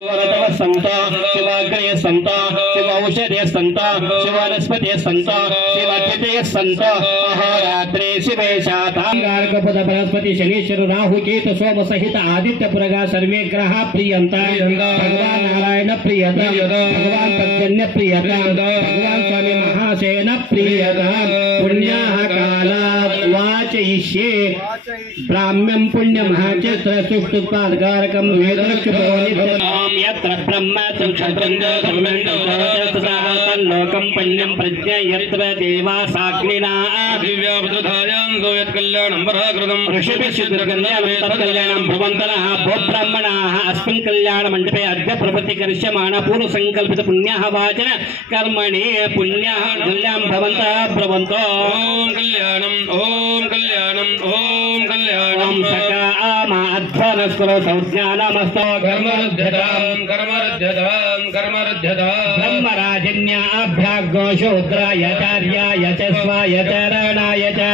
संत शिवाग्रय संत शिवौषधे संत शिवनस्पति संत शिवाद्वितीय संत अहोरात्रे शिवेशातांगारकपद बृहस्पति शनीश्वर राहु केतु सोम सहित आदित्य पुरगा सर्वे ग्रह प्रियंता भगवान नारायण प्रियता भगवान पर्जन्य प्रियता भगवान स्वामी महासेन प्रियता पुण्याः काला वाचयिष्ये ब्राह्म्यं पुण्यमहाचित्र सुष्टुत्पादकारकं वेदलक्ष्मणो यत्र ब्रह्म लोकं पुण्यं प्रज्ञा यत्र देवा साग्निना दिव्यावधायां गोयत् कल्याणं पराकृतं ऋषिभिः सिद्धकल्याणं भवन्तः भो ब्राह्मणाः अस्मिन् कल्याणमण्डपे अद्य प्रभृति करिष्यमाण पूर्वसङ्कल्पित पुण्यः वाचन कर्मणि पुण्यः कल्याणं भवन्तः ब्रवन्तो ॐ कल्याणं ॐ कल्याणं ॐ कल्याणं सकामा अध्वनस्कुरो संज्ञानमस्तो कर्मरुध्यतां ब्रह्मराजन्याभ्याग्नो शूद्रायाचार्याय च स्वाय चरणाय च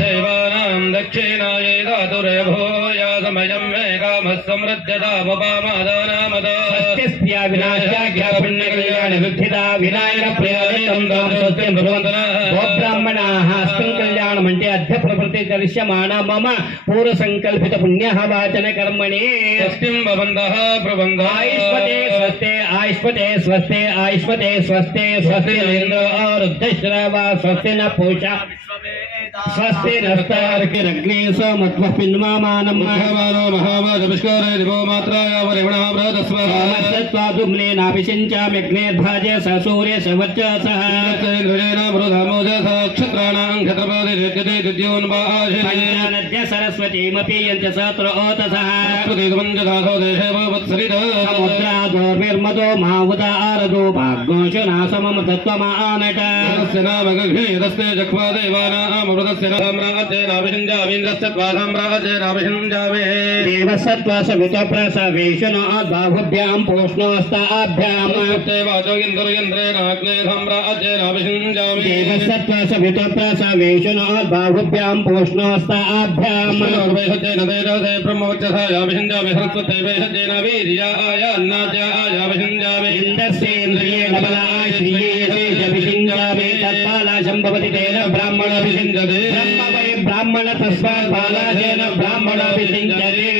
देवानां दक्षिणाय धातुरे भूया समयं मे कामः समृद्धता वपामादानामदा सत्यस्या विनाशाख्या पुण्यकल्याण विद्धिता विनायक प्रियं दासत्यं भगवन्तः वो ब्राह्मणाः अस्मिन् कल्याणमण्डे अद्य प्रभृति करिष्यमाण मम पूर्वसङ्कल्पित पुण्यः वाचन कर्मणि स्वस्तिं भवन्तः प्रबन्धः आयुष्मते स्वस्ते आयुष्मते स्वस्ते आयुष्मते स्वस्ते स्वस्ति इन्द्रो रुद्रश्रवा स्वस्ति न पूषा स्वस्ति नस्तार्किरग्ने सोमत्वः पिन्वामानं महामानो महामाजविष्कारे दिवो मात्राया वरिवणः बृहदस्वरामस्यत्वादुम्नेनाभिषिञ्चाम्यग्नेर्भाजे स सूर्य सवर्चसः तैर्विजेन मृधमोजसा क्षत्राणां क्षत्रपादिर्यजते द्वितीयोन्वाहाशे नद्य सरस्वतीमपि यन्त्य सत्र ओतसः प्रतिगमञ्जदासो देशे वत्सरितः समुद्रादोर्विर्मदो मावुदारदो भाग्योषु नासमं तत्त्वमानट तस्य नाम गृहे तस्ते जक्वा देवानामृतस्य नामराजेनाभिषिञ्जामीन्द्रस्य त्वासाम्राजेनाभिषिञ्जामे देवसत्त्वसवितप्रसवेशनो बाहुभ्यां पोष्णोस्ताभ्यां वाचोगिन्द्रेणाग्ने साम्राजेनाभिषिञ्जामि देवसत्त्वसवितप्रसवेशनो बाहुभ्यां पोष्णोस्ताभ्यां वेषजेन तेजसे ब्रह्मवक्षसायाभिषिञ्जामि सरस्वते वेषजेन वीर्याय अन्नाद्यायाभिषिञ्जामि इन्द्रस्येन्द्रियेण बलाय श्रीयेषेऽभिषिञ्जामि तत्पाला सम्भवति तेन ब्राह्मणाभिषिञ्जते ब्रह्म वै ब्राह्मण तस्मात् बालाजेन ब्राह्मणाभिषिञ्जते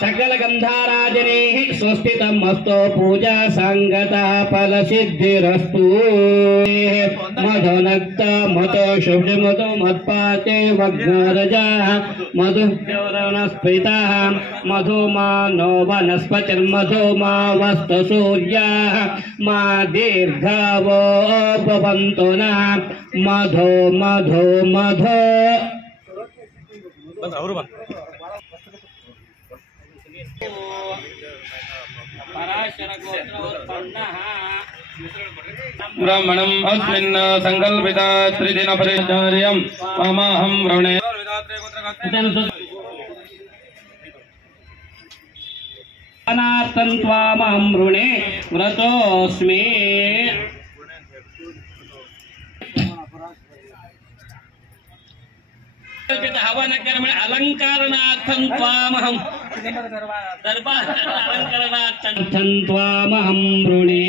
सकल गंधाराजनेः स्वस्तितमस्तो पूजा संगता फल सिद्धिरस्तु मधुनक्त मतो शुभमतो मत्पाते वग्नरजा मधुव्योरणस्फीतः मधुमानो वनस्पतिर्मधुमा वस्तु सूर्यः मा दीर्घवो भवन्तु न मधो मधो मधो ब्राह्मणम् अस्मिन् संकल्पिता त्रिदिन परिचर्यं ममाहं वृणे अनार्थं त्वामहं वृणे व्रतोऽस्मि हवन कर्म अलंकारणार्थं त्वामहं अलंकारणार्थं त्वामहं वृणे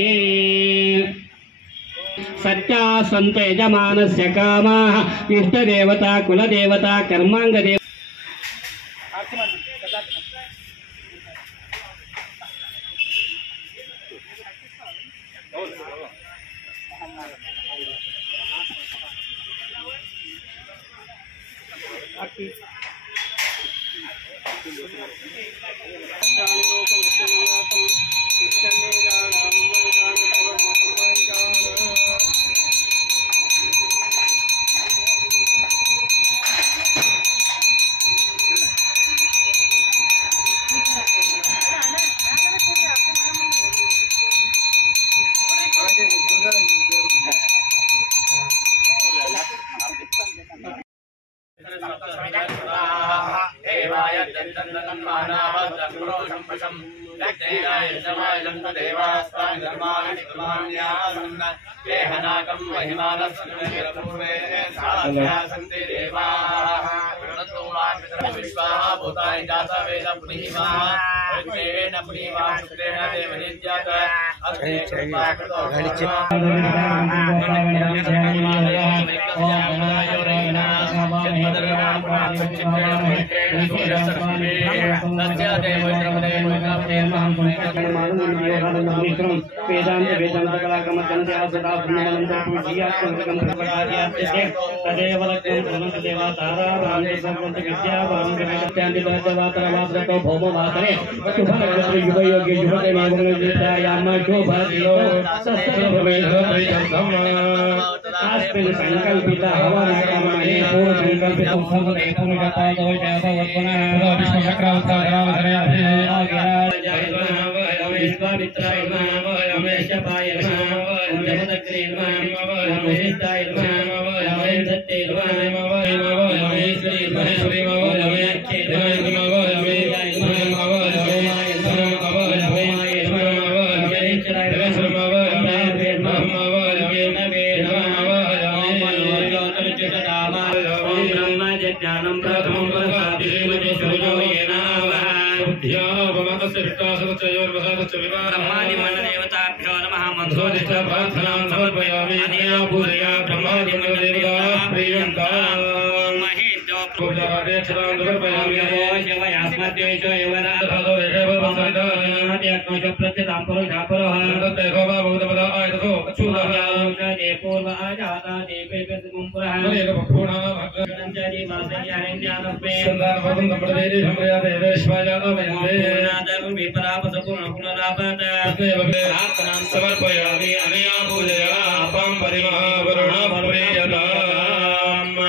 सत्या सन्त यजमानस्य कामाः इष्टदेवता कुलदेवता कर्माङ्गदेवता महिमानस्ते विश्वाः भूतानि जाता वेद पुनीमाः विष्णुवेन पुनीमाः शुक्रेण देवनित्यात् अग्रे कृपाकृतो संकल्पित विश्वामित्राय नमः रमेशपाय नमः जमदग्रे नमः रमेशाय नमः रमेशते नमः रमेश्वरी महेश्वरी नमः रमेशे नमः रमेशाय नमः रमेशाय नमः रमेशाय नमः रमेश्वराय नमः रमेशे नमः रमेशवे नमः रमेशदामा ओम ब्रह्म ज्ञानं प्रथमं प्रसादि श्रीमते सूर्यो येन ब्रह्मादि मनदेवताभ्यो नमः मंत्रोदिष्ट प्रार्थनां समर्पयामि अनेन पूजया ब्रह्मादि मनदेवताः प्रियन्ताम् महेन्द्रो पूजादेशनां समर्पयामि नमो शिवायास्मद्देशो एवनाथो एववसन्तानाद्यक्नोच प्रत्यतां पुरुषापरः तत्तेभव भूतपदा आयतसो अच्युतः ते पूर्व आजाता देवेभ्यः पुरः मलेकपक्षुणा भगवन्तञ्चरि वासयारण्यानस्मे सन्दानभवं सम्प्रदेति सम्प्रया देवेश्वराजनमयन्ते प्रार्थनां समर्पयामि अनया पूजया अपं परिमहावरुणप्रियताम्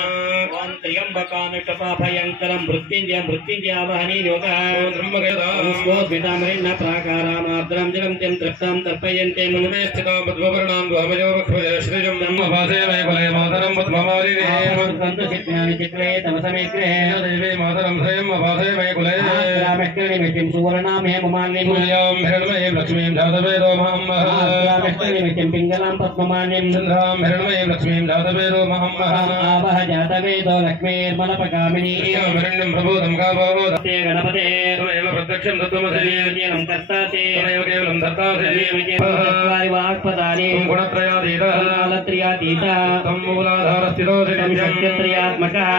ओम त्र्यंबकान् कपाभयङ्करं मृत्युञ्जयावहनी योगः ब्रह्मगदास्मोद्भितामरेण प्राकारामाद्रं जलं तं तृप्तां तर्पयन्ते मनमे स्थितां पद्मवर्णां द्वामयोगक्षुदे श्रीजं ब्रह्मवासे वैकुले मातरं पद्ममालिने सन्तसिद्धानि चित्रे तव समेग्रे देवी मातरं स्वयं वासे वैकुले रामेष्टनिमितिं सुवर्णां हेममालिनीं मूल्यां हिरण्मयीं लक्ष्मीं जातवेदो महं रामेष्टनिमितिं पिङ्गलां पद्ममालिनीं चन्द्रां हिरण्मयीं लक्ष्मीं जातवेदो महं आवह जातवेदो लक्ष्मीर्मलपगामिनी हिरण्यं प्रभूतं काभवोदते गणपते त्वमेव प्रत्यक्षं तत्त्वमसि कर्तासि त्वमेव केवलं धर्तासि वाक्पदानि गुणत्रयातीतः कालत्रयातीतः तं मूलाधारस्थितोऽसि तं शक्तित्रयात्मकः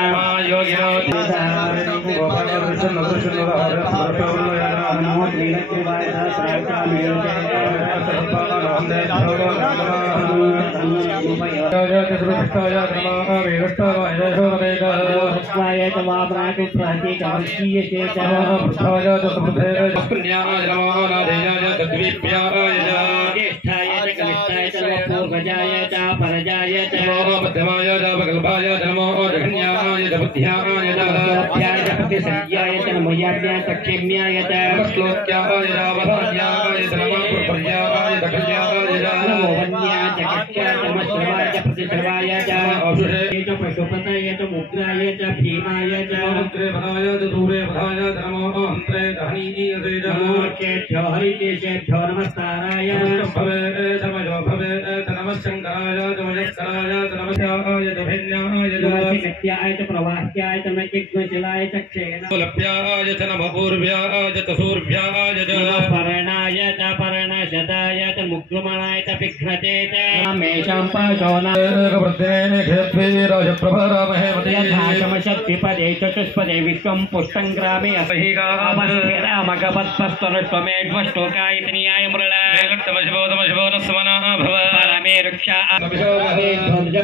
योगिनो पशुपतये च मुद्राय च भीमाय च मंत्रे भराय च दूरे भराय च नमो अंतरे धनीये च मोक्षेभ्यो हरिकेशेभ्यो नमस्काराय भवे च मयो भवे च नमः शंकराय च मयस्कराय च नमस्याय च भिन्याय च नित्याय च प्रवाह्याय च नचिग्नशिलाय च क्षेणलभ्याय च नभपूर्व्याय च सूर्व्याय च पर्णाय च पर्णशताय च मुक्लमणाय च पिघ्नते च मेषां पाशोना शक्तिपदे चतुष्पदे विश्वं पुष्टं ग्रामे रामगवत्पस्तनुष्वमेध्वष्टोकायतनीयाय मृळा परमे रक्षा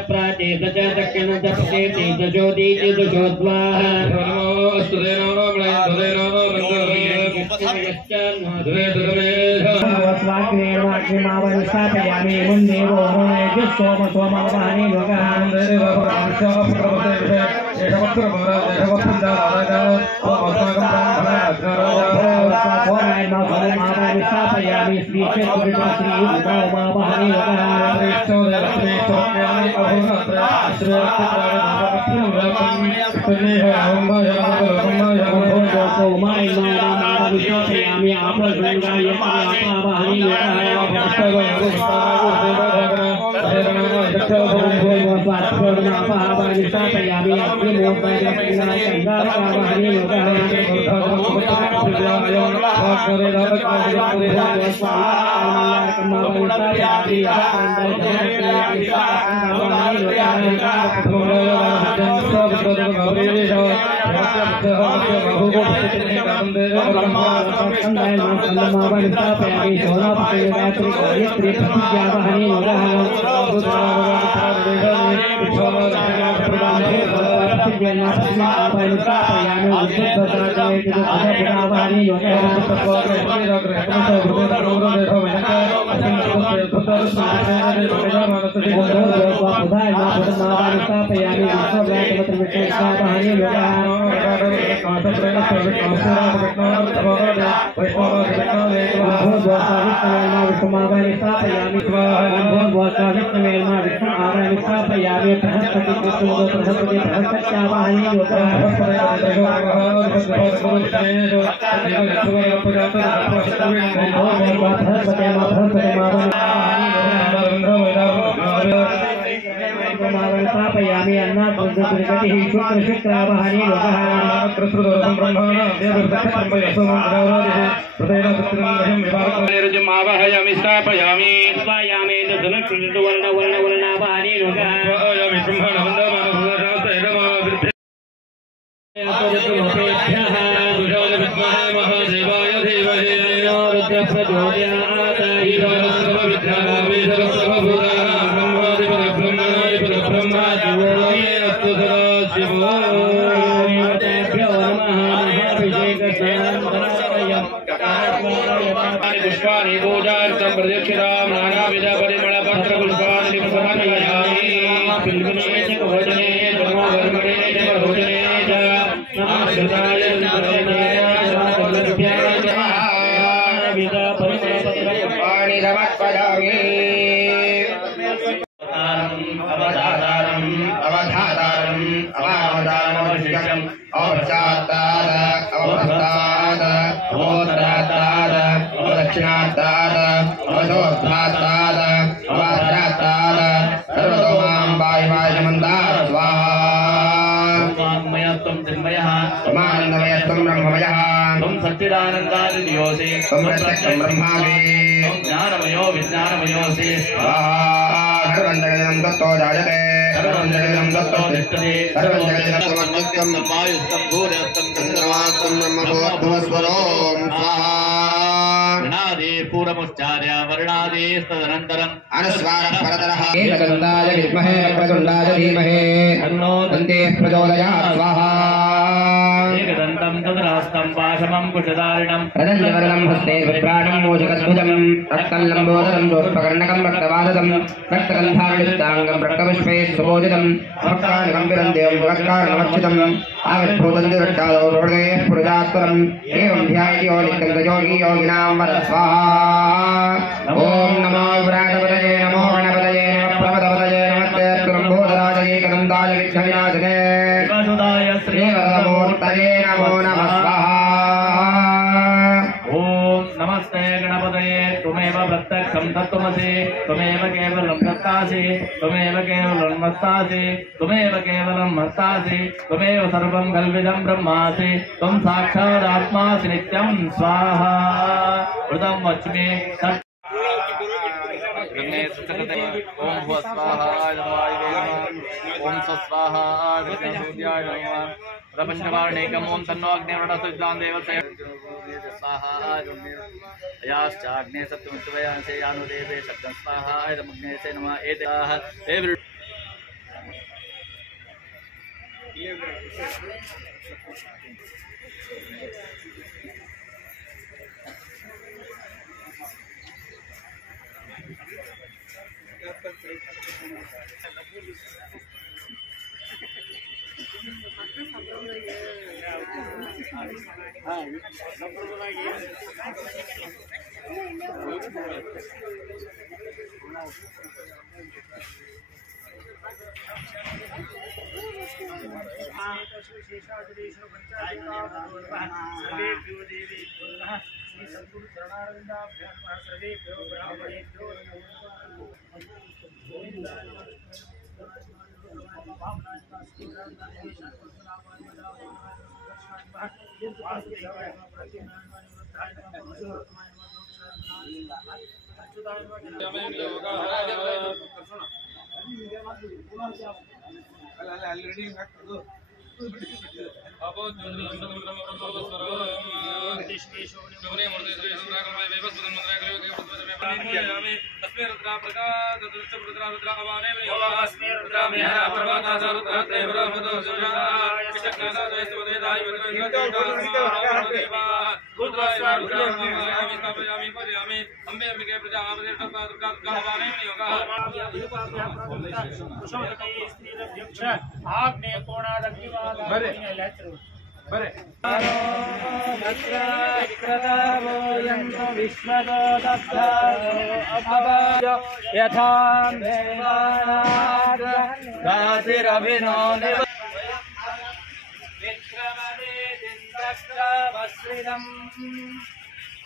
प्राचेत च दक्षिण जपते तेजोदीतिदुषोद्वाः स्वाग्नेर्वाग्निमावनिष्ठापयामि मुन्देवो सोम सोमवहानि योगः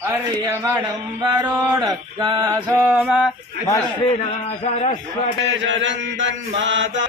अर्यमणं वरोणग्गा सोम मश्विना सरस्वते जयन्तन्माता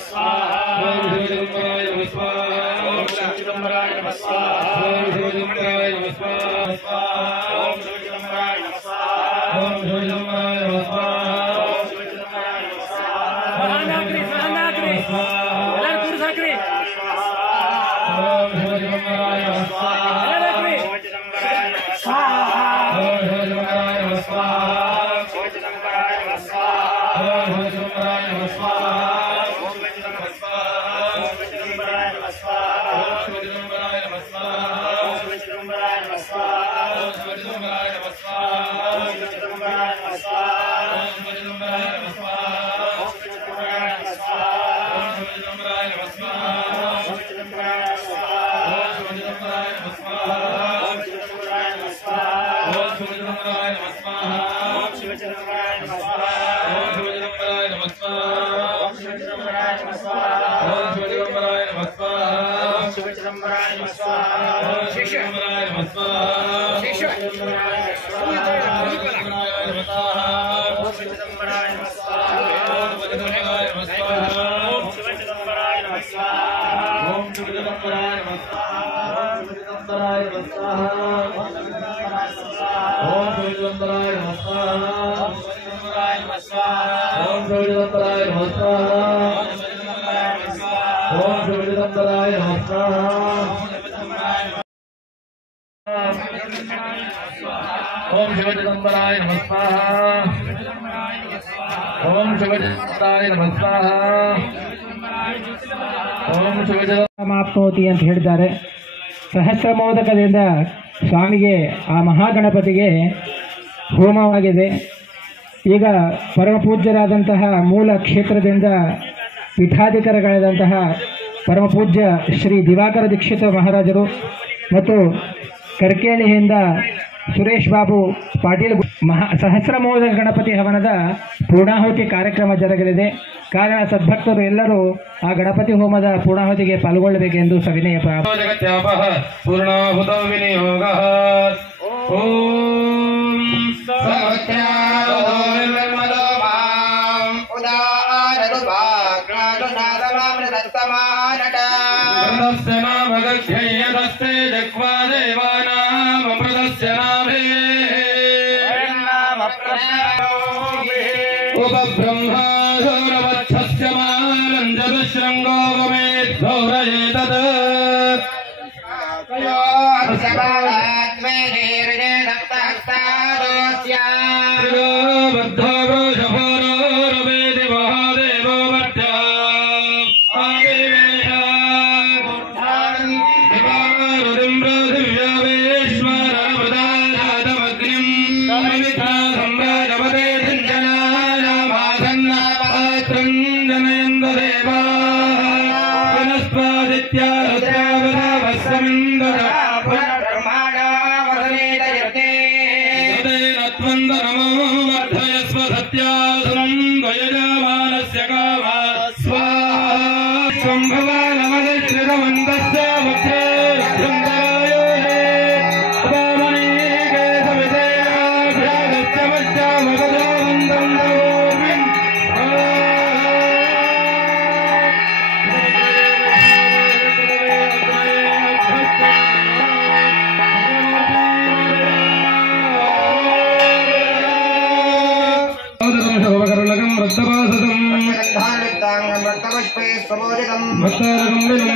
Swaha ओम शिवजगदम्बराय नमः स्वाहा। ओम शिवजगदम्बराय नमः स्वाहा। ओम शिवजगदम्बराय ಸಮಾಪ್ನೋತಿ ಅಂತ ಹೇಳಿದ್ದಾರೆ. ಸಹಸ್ರ ಮೋದಕದಿಂದ ಸ್ವಾಮಿಗೆ ಆ ಮಹಾಗಣಪತಿಗೆ ಹೋಮವಾಗಿದೆ. ಈಗ ಪರಮ ಪೂಜ್ಯರಾದಂತಹ ಮೂಲ ಕ್ಷೇತ್ರದಿಂದ ಪೀಠಾಧಿಕಾರಿಗಳಾದಂತಹ ಪರಮ ಪೂಜ್ಯ ಶ್ರೀ ದಿವಾಕರ ದೀಕ್ಷಿತ ಮಹಾರಾಜರು ಮತ್ತು ಕರ್ಕೇಳಿಯಿಂದ ಸುರೇಶ್ ಬಾಬು ಪಾಟೀಲ್ ಸಹಸ್ರಮೋದ ಗಣಪತಿ ಹವನದ ಪೂರ್ಣಾಹುತಿ ಕಾರ್ಯಕ್ರಮ ಜರುಗಲಿದೆ. ಕಾರಣ ಸದ್ಭಕ್ತರು ಎಲ್ಲರೂ ಆ ಗಣಪತಿ ಹೋಮದ ಪೂರ್ಣಾಹುತಿಗೆ ಪಾಲ್ಗೊಳ್ಳಬೇಕೆಂದು ಸವಿನಯ ಪೂರ್ಣಾಹುತ ವಿನಿಯೋಗ. भगध्ययदस्ते जग्वा देवानाम् अमृतस्य नाभे उपब्रह्मा गौरवच्छस्य मानन्ददशृङ्गो गमेद्गौरयेतत् बद्धो वृषभो रवेदि महादेवो मध्या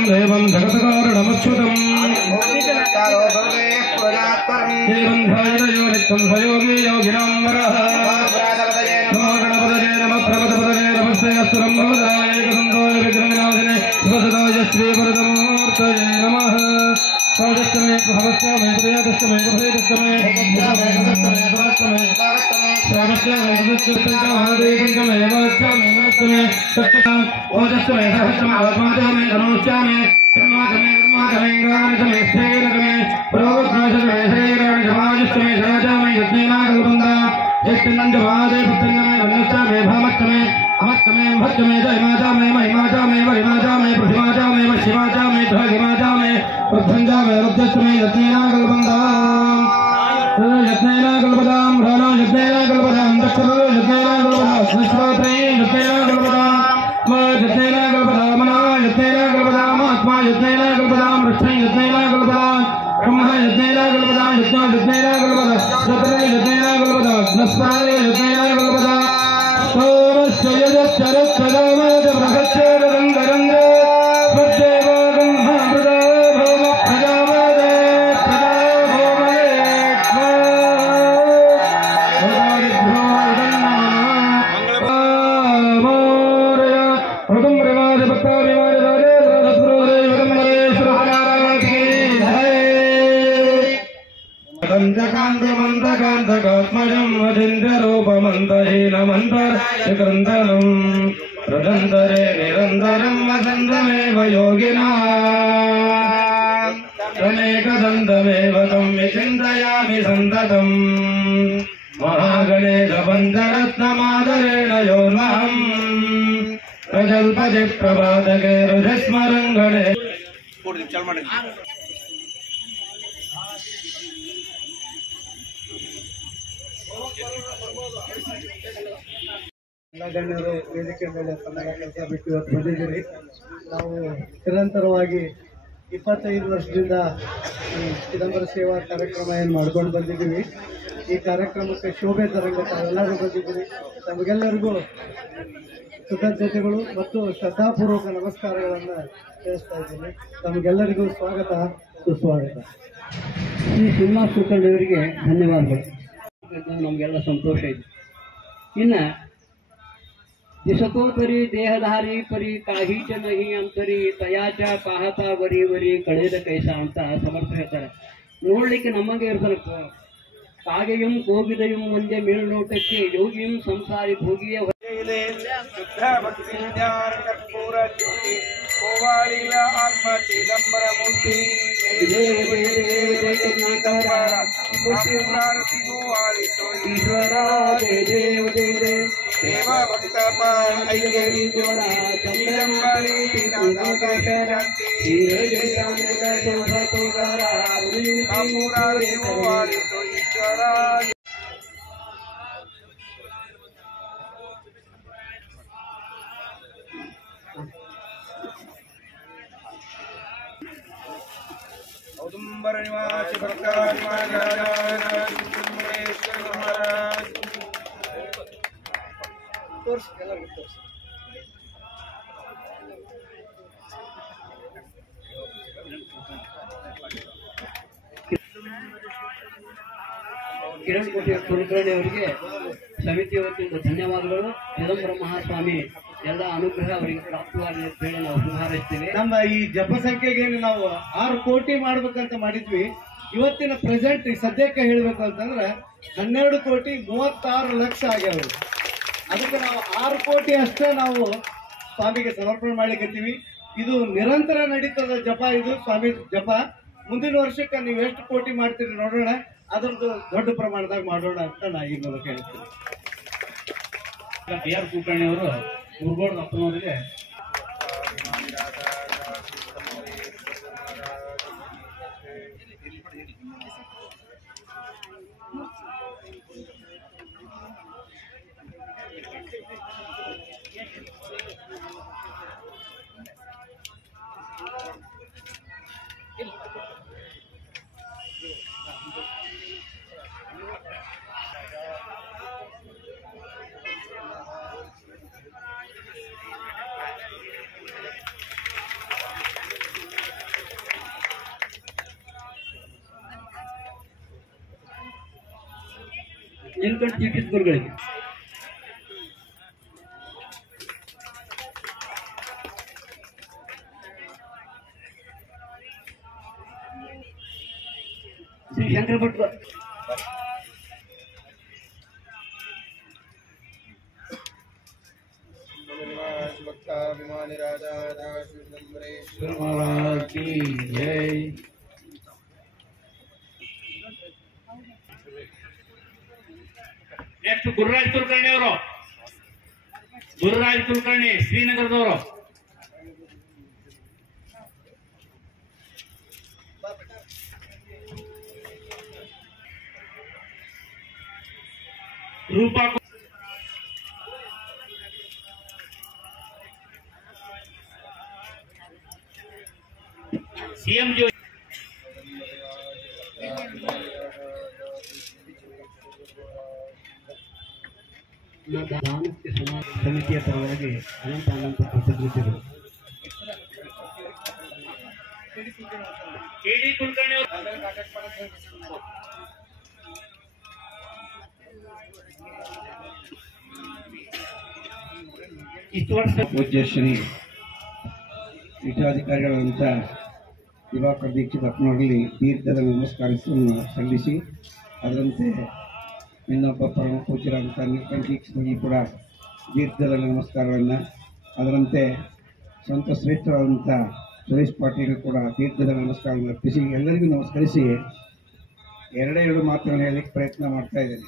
देवं जगत्कारणमच्युतम् एवं ध्यायो नित्यं स्वयोगी योगिनां वरः नमो गणपतये नमः प्रमथपतये नमस्ते अस्तुरं भवदाय एकदन्ताय विघ्नविनाशिने स्वसदाय श्रीवरदमूर्तये नमः स्वादस्तमे भवस्यामे प्रियादस्तमे प्रभेदस्तमे श्रावस्यामे महादेवञ्चमे वाच्यामे नमस्तमे सत्तमे ओजस्तमे सहस्रमे आत्मादमे धनोश्चामे ब्रह्मादमे ब्रह्मादमे स्थैरकमे प्रोग्राशमे स्थैराणि समाजस्तमे सराजामे यज्ञेनागल्बन्दा यज्ञनन्दवादे पुत्रङ्गमे वन्यश्चामे भामत्तमे अमत्तमे भक्तमे जयमाजामे महिमाजामे वरिमाजामे पृथिमाजामे वशिमाजामे ध्वगिमाजामे प्रध्वञ्जामे रुद्रस्तमे यज्ञेनागल्बन्दा यज्ञेनागल्बदां राणो यज्ञेनागल्बदां दक्षरो यज्ञेनागल्बदां विश्वात्रे यज्ञेनागल्बदां युद्धेन कल्पतां मनो युद्धेन कल्पताम् आत्मा युद्धेन कल्पतां वृक्षं युद्धेन कल्पतां ब्रह्म युद्धेन कल्पतां विष्णु युद्धेन कल्पतां रुद्र युद्धेन कल्पतां नस्पाय युद्धेन कल्पतां सोमस्य यजच्चरत्सदामद बृहच्चेदङ्गरङ्ग स्वदेवागं महामृदा भौम प्रजापदे कांतकात्मजं वदिन्द्ररूपमन्तहीनमन्तरक्रन्दनं रदन्तरे निरन्तरं वसन्तमेव योगिनाम् अनेकदन्तमेव तं विचिन्तयामि सन्ततम् महागणेशपञ्चरत्नमादरेण योऽहम् प्रजल्पति प्रभातके रुजस्मरङ्गणे ಎಲ್ಲ ಗಣ್ಯರು ವೇದಿಕೆ ಮೇಲೆ ಕನ್ನಡ ಕೆಲಸ ಬಿಟ್ಟು ಇವತ್ತು ಬಂದಿದ್ದೀರಿ. ನಾವು ನಿರಂತರವಾಗಿ 25 ವರ್ಷದಿಂದ ಈ ಚಿದಂಬರ ಸೇವಾ ಕಾರ್ಯಕ್ರಮ ಏನು ಮಾಡ್ಕೊಂಡು ಬಂದಿದ್ದೀವಿ. ಈ ಕಾರ್ಯಕ್ರಮಕ್ಕೆ ಶೋಭೆ ತರಂಗ ತಾವೆಲ್ಲರೂ ಬಂದಿದ್ದೀರಿ. ತಮಗೆಲ್ಲರಿಗೂ ಕೃತಜ್ಞತೆಗಳು ಮತ್ತು ಶ್ರದ್ಧಾಪೂರ್ವಕ ನಮಸ್ಕಾರಗಳನ್ನು ತಿಳಿಸ್ತಾ ಇದ್ದೀನಿ. ತಮಗೆಲ್ಲರಿಗೂ ಸ್ವಾಗತ ಸುಸ್ವಾಗತ. ಶ್ರೀ ಶ್ರೀನಿವಾಸ ಕುಲಕರ್ಣಿ ಅವರಿಗೆ ಧನ್ಯವಾದಗಳು. ನಮಗೆಲ್ಲ ಸಂತೋಷ ಇದೆ. ಇನ್ನು दिसतोतरी देहधारी परी काहीच नाही अंतरी तयाच्या पाहता वरी वरी कळेದ ಕೈಸಾ ಅಂತ ಸಮರ್ಥ ಹೇಳ್ತಾರೆ. ನೋಡ್ಲಿಕ್ಕೆ ನಮಗೆ ಇರ್ತಾನೆ ಕಾಗೆಯಂ ಕೋಗಿದೆಯಂ ಒಂದೇ ಮೇಲ್ನೋಟಕ್ಕೆ ಯೋಗಿಯಂ ಸಂಸಾರಿ ಭೋಗಿಯ ಶುದ್ಧ ಭಕ್ತಿ ಜ್ಞಾನ ಕರ್ಪೂರ ಜ್ಯೋತಿ ಕೋವಾಳಿಲ ಆತ್ಮ ಚಿದಂಬರ ಮೂರ್ತಿ ಈಶ್ವರ ದೇವ ದೇವ ದೇವ ಭಕ್ತ औदुंबर निवास भक्तार महाराज महाराज ಕಿರಣ್ ಕೋಟಿ ಕುಲಕರ್ಣಿ ಅವರಿಗೆ ಸಮಿತಿಯ ವತಿಯಿಂದ ಧನ್ಯವಾದಗಳು. ಚಿದಂಬರ ಮಹಾಸ್ವಾಮಿ ಎಲ್ಲ ಅನುಗ್ರಹ ಅವರಿಗೆ ಪ್ರಾಪ್ತವಾಗಲಿ ಅಂತ ಹೇಳಿ ನಾವು ಸುಧಾರಿಸ್ತೀವಿ. ನಮ್ಮ ಈ ಜಪ ಸಂಖ್ಯೆಗೆ ನಾವು 6 ಕೋಟಿ ಮಾಡ್ಬೇಕಂತ ಮಾಡಿದ್ವಿ. ಇವತ್ತಿನ ಪ್ರೆಸೆಂಟ್ ಸದ್ಯಕ್ಕೆ ಹೇಳಬೇಕು ಅಂತಂದ್ರೆ 12,36,00,000 ಆಗ್ಯಾವ. ಅದಕ್ಕೆ ನಾವು 6 ಕೋಟಿ ಅಷ್ಟೇ ನಾವು ಸ್ವಾಮಿಗೆ ಸಮರ್ಪಣೆ ಮಾಡ್ಲಿಕ್ಕೀವಿ. ಇದು ನಿರಂತರ ನಡೀತದ ಜಪ, ಇದು ಸ್ವಾಮಿ ಜಪ. ಮುಂದಿನ ವರ್ಷಕ್ಕೆ ನೀವು ಎಷ್ಟು ಕೋಟಿ ಮಾಡ್ತೀರಿ ನೋಡೋಣ, ಅದರದ್ದು ದೊಡ್ಡ ಪ್ರಮಾಣದಾಗ ಮಾಡೋಣ ಅಂತ ನಾ ಈ ಮೂಲಕ ಹೇಳ್ತೀನಿ. BR ಕುಲಕರ್ಣಿ ಅವರು ಮುರುಗೋಡ್ ಅಪ್ಪನವರಿಗೆ ನೀಲಕಂಠ ದೀಕ್ಷಿತ್ ಗುರುಗಳಿಗೆ ಶ್ರೀ ಶಂಕರ ಭಟ್ भक्ताभिमानी राजा की जय. ನೆಕ್ಸ್ಟ್ ಗುರುರಾಜ್ ಕುಲಕರ್ಣಿ ಅವರು, ಗುರುರಾಜ್ ಕುಲಕರ್ಣಿ ಶ್ರೀನಗರದವರು. ರೂಪಾ ಸಿಎಂ ಜಿ ಸಮಿತಿಯ ಪರವಾಗಿ ಅನಂತ ಕೃತಜ್ಞತೆಗಳು. ಕೆಡಿ ಕುಲಕರ್ಣಿ ಇಷ್ಟು ವರ್ಷ ಪೂಜ್ಯ ಶ್ರೀ ಪೀಠಾಧಿಕಾರಿಗಳಂತ ದಿವಾಕರ ದೀಕ್ಷಿತ್ ಅಪ್ಪನವರಲ್ಲಿ ದೀರ್ಘದ ನಮಸ್ಕಾರವನ್ನು ಸಲ್ಲಿಸಿ, ಅದರಂತೆ ಇನ್ನೊಬ್ಬ ಪರಮ ಪೂಜ್ಯರಾದಂಥ ನೀಲಕಂಠ ದೀಕ್ಷಿತರಿಗೆ ಕೂಡ ದೀರ್ಘದ ನಮಸ್ಕಾರವನ್ನು, ಅದರಂತೆ ಸಂತ ಶ್ರೇಷ್ಠರಾದಂಥ ಸುರೇಶ್ ಪಾಟೀಲ್ ಕೂಡ ದೀರ್ಘದ ನಮಸ್ಕಾರವನ್ನು ಅರ್ಪಿಸಿ ಎಲ್ಲರಿಗೂ ನಮಸ್ಕರಿಸಿ ಎರಡು ಮಾತುಗಳನ್ನು ಹೇಳಲಿಕ್ಕೆ ಪ್ರಯತ್ನ ಮಾಡ್ತಾ ಇದ್ದೇನೆ.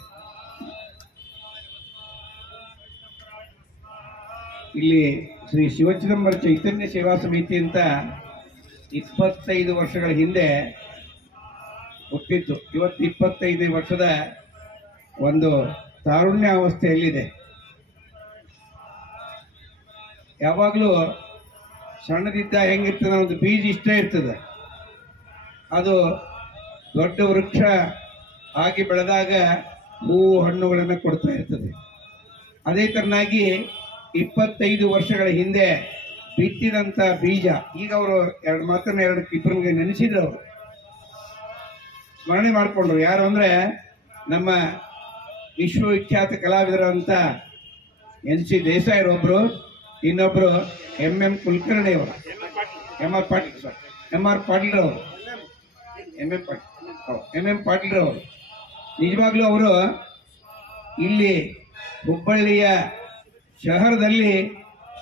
ಇಲ್ಲಿ ಶ್ರೀ ಶಿವಚಿದಂಬರ ಚೈತನ್ಯ ಸೇವಾ ಸಮಿತಿ ಅಂತ 25 ವರ್ಷಗಳ ಹಿಂದೆ ಹುಟ್ಟಿತ್ತು. ಇವತ್ತು 25 ವರ್ಷದ ಒಂದು ತಾರುಣ್ಯ ಅವಸ್ಥೆಯಲ್ಲಿದೆ. ಯಾವಾಗಲೂ ಸಣ್ಣದಿದ್ದ ಹೆಂಗಿರ್ತದೆ, ಒಂದು ಬೀಜ ಇಷ್ಟ ಇರ್ತದೆ, ಅದು ದೊಡ್ಡ ವೃಕ್ಷ ಆಗಿ ಬೆಳೆದಾಗ ಹೂವು ಹಣ್ಣುಗಳನ್ನು ಕೊಡ್ತಾ ಇರ್ತದೆ. ಅದೇ ತರನಾಗಿ 25 ವರ್ಷಗಳ ಹಿಂದೆ ಬಿತ್ತಿದಂಥ ಬೀಜ ಈಗ ಅವರು ಇಬ್ಬರಿಗೆ ನೆನೆಸಿದ್ರು, ಅವರು ಸ್ಮರಣೆ ಮಾಡಿಕೊಂಡ್ರು. ಯಾರು ಅಂದರೆ ನಮ್ಮ ವಿಶ್ವವಿಖ್ಯಾತ ಕಲಾವಿದರಂತ NC ದೇಸಾಯಿರೊಬ್ಬರು, ಇನ್ನೊಬ್ಬರು MM ಕುಲಕರ್ಣಿ ಅವರು, MR ಪಾಟೀಲ್ ಅವರು, MM ಪಾಟೀಲ್ ಅವರು. ನಿಜವಾಗ್ಲೂ ಅವರು ಇಲ್ಲಿ ಹುಬ್ಬಳ್ಳಿಯ ಶಹರದಲ್ಲಿ